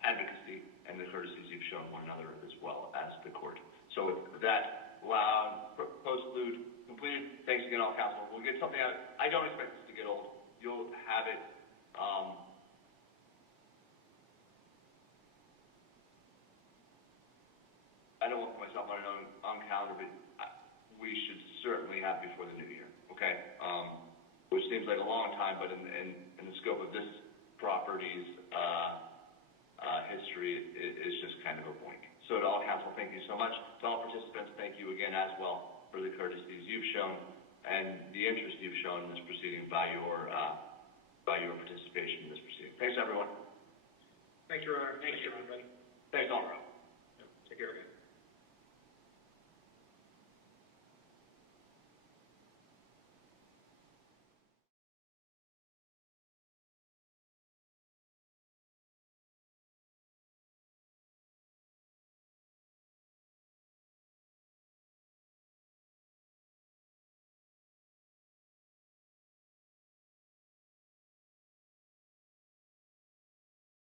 advocacy and the courtesies you've shown one another as well as the court. So with that post-lude completed, thanks again all counsel. We'll get something out. I don't expect this to get old. You'll have it. I don't want to put myself on calendar, but we should certainly have before the new year, okay? Which seems like a long time, but in the scope of this property's history, is just kind of a blink. So to all counsel, thank you so much. To all participants, thank you again as well for the courtesies you've shown and the interest you've shown in this proceeding by your participation in this proceeding. Thanks, everyone. Thank you, Your Honor. Thank you, everybody. Thanks all.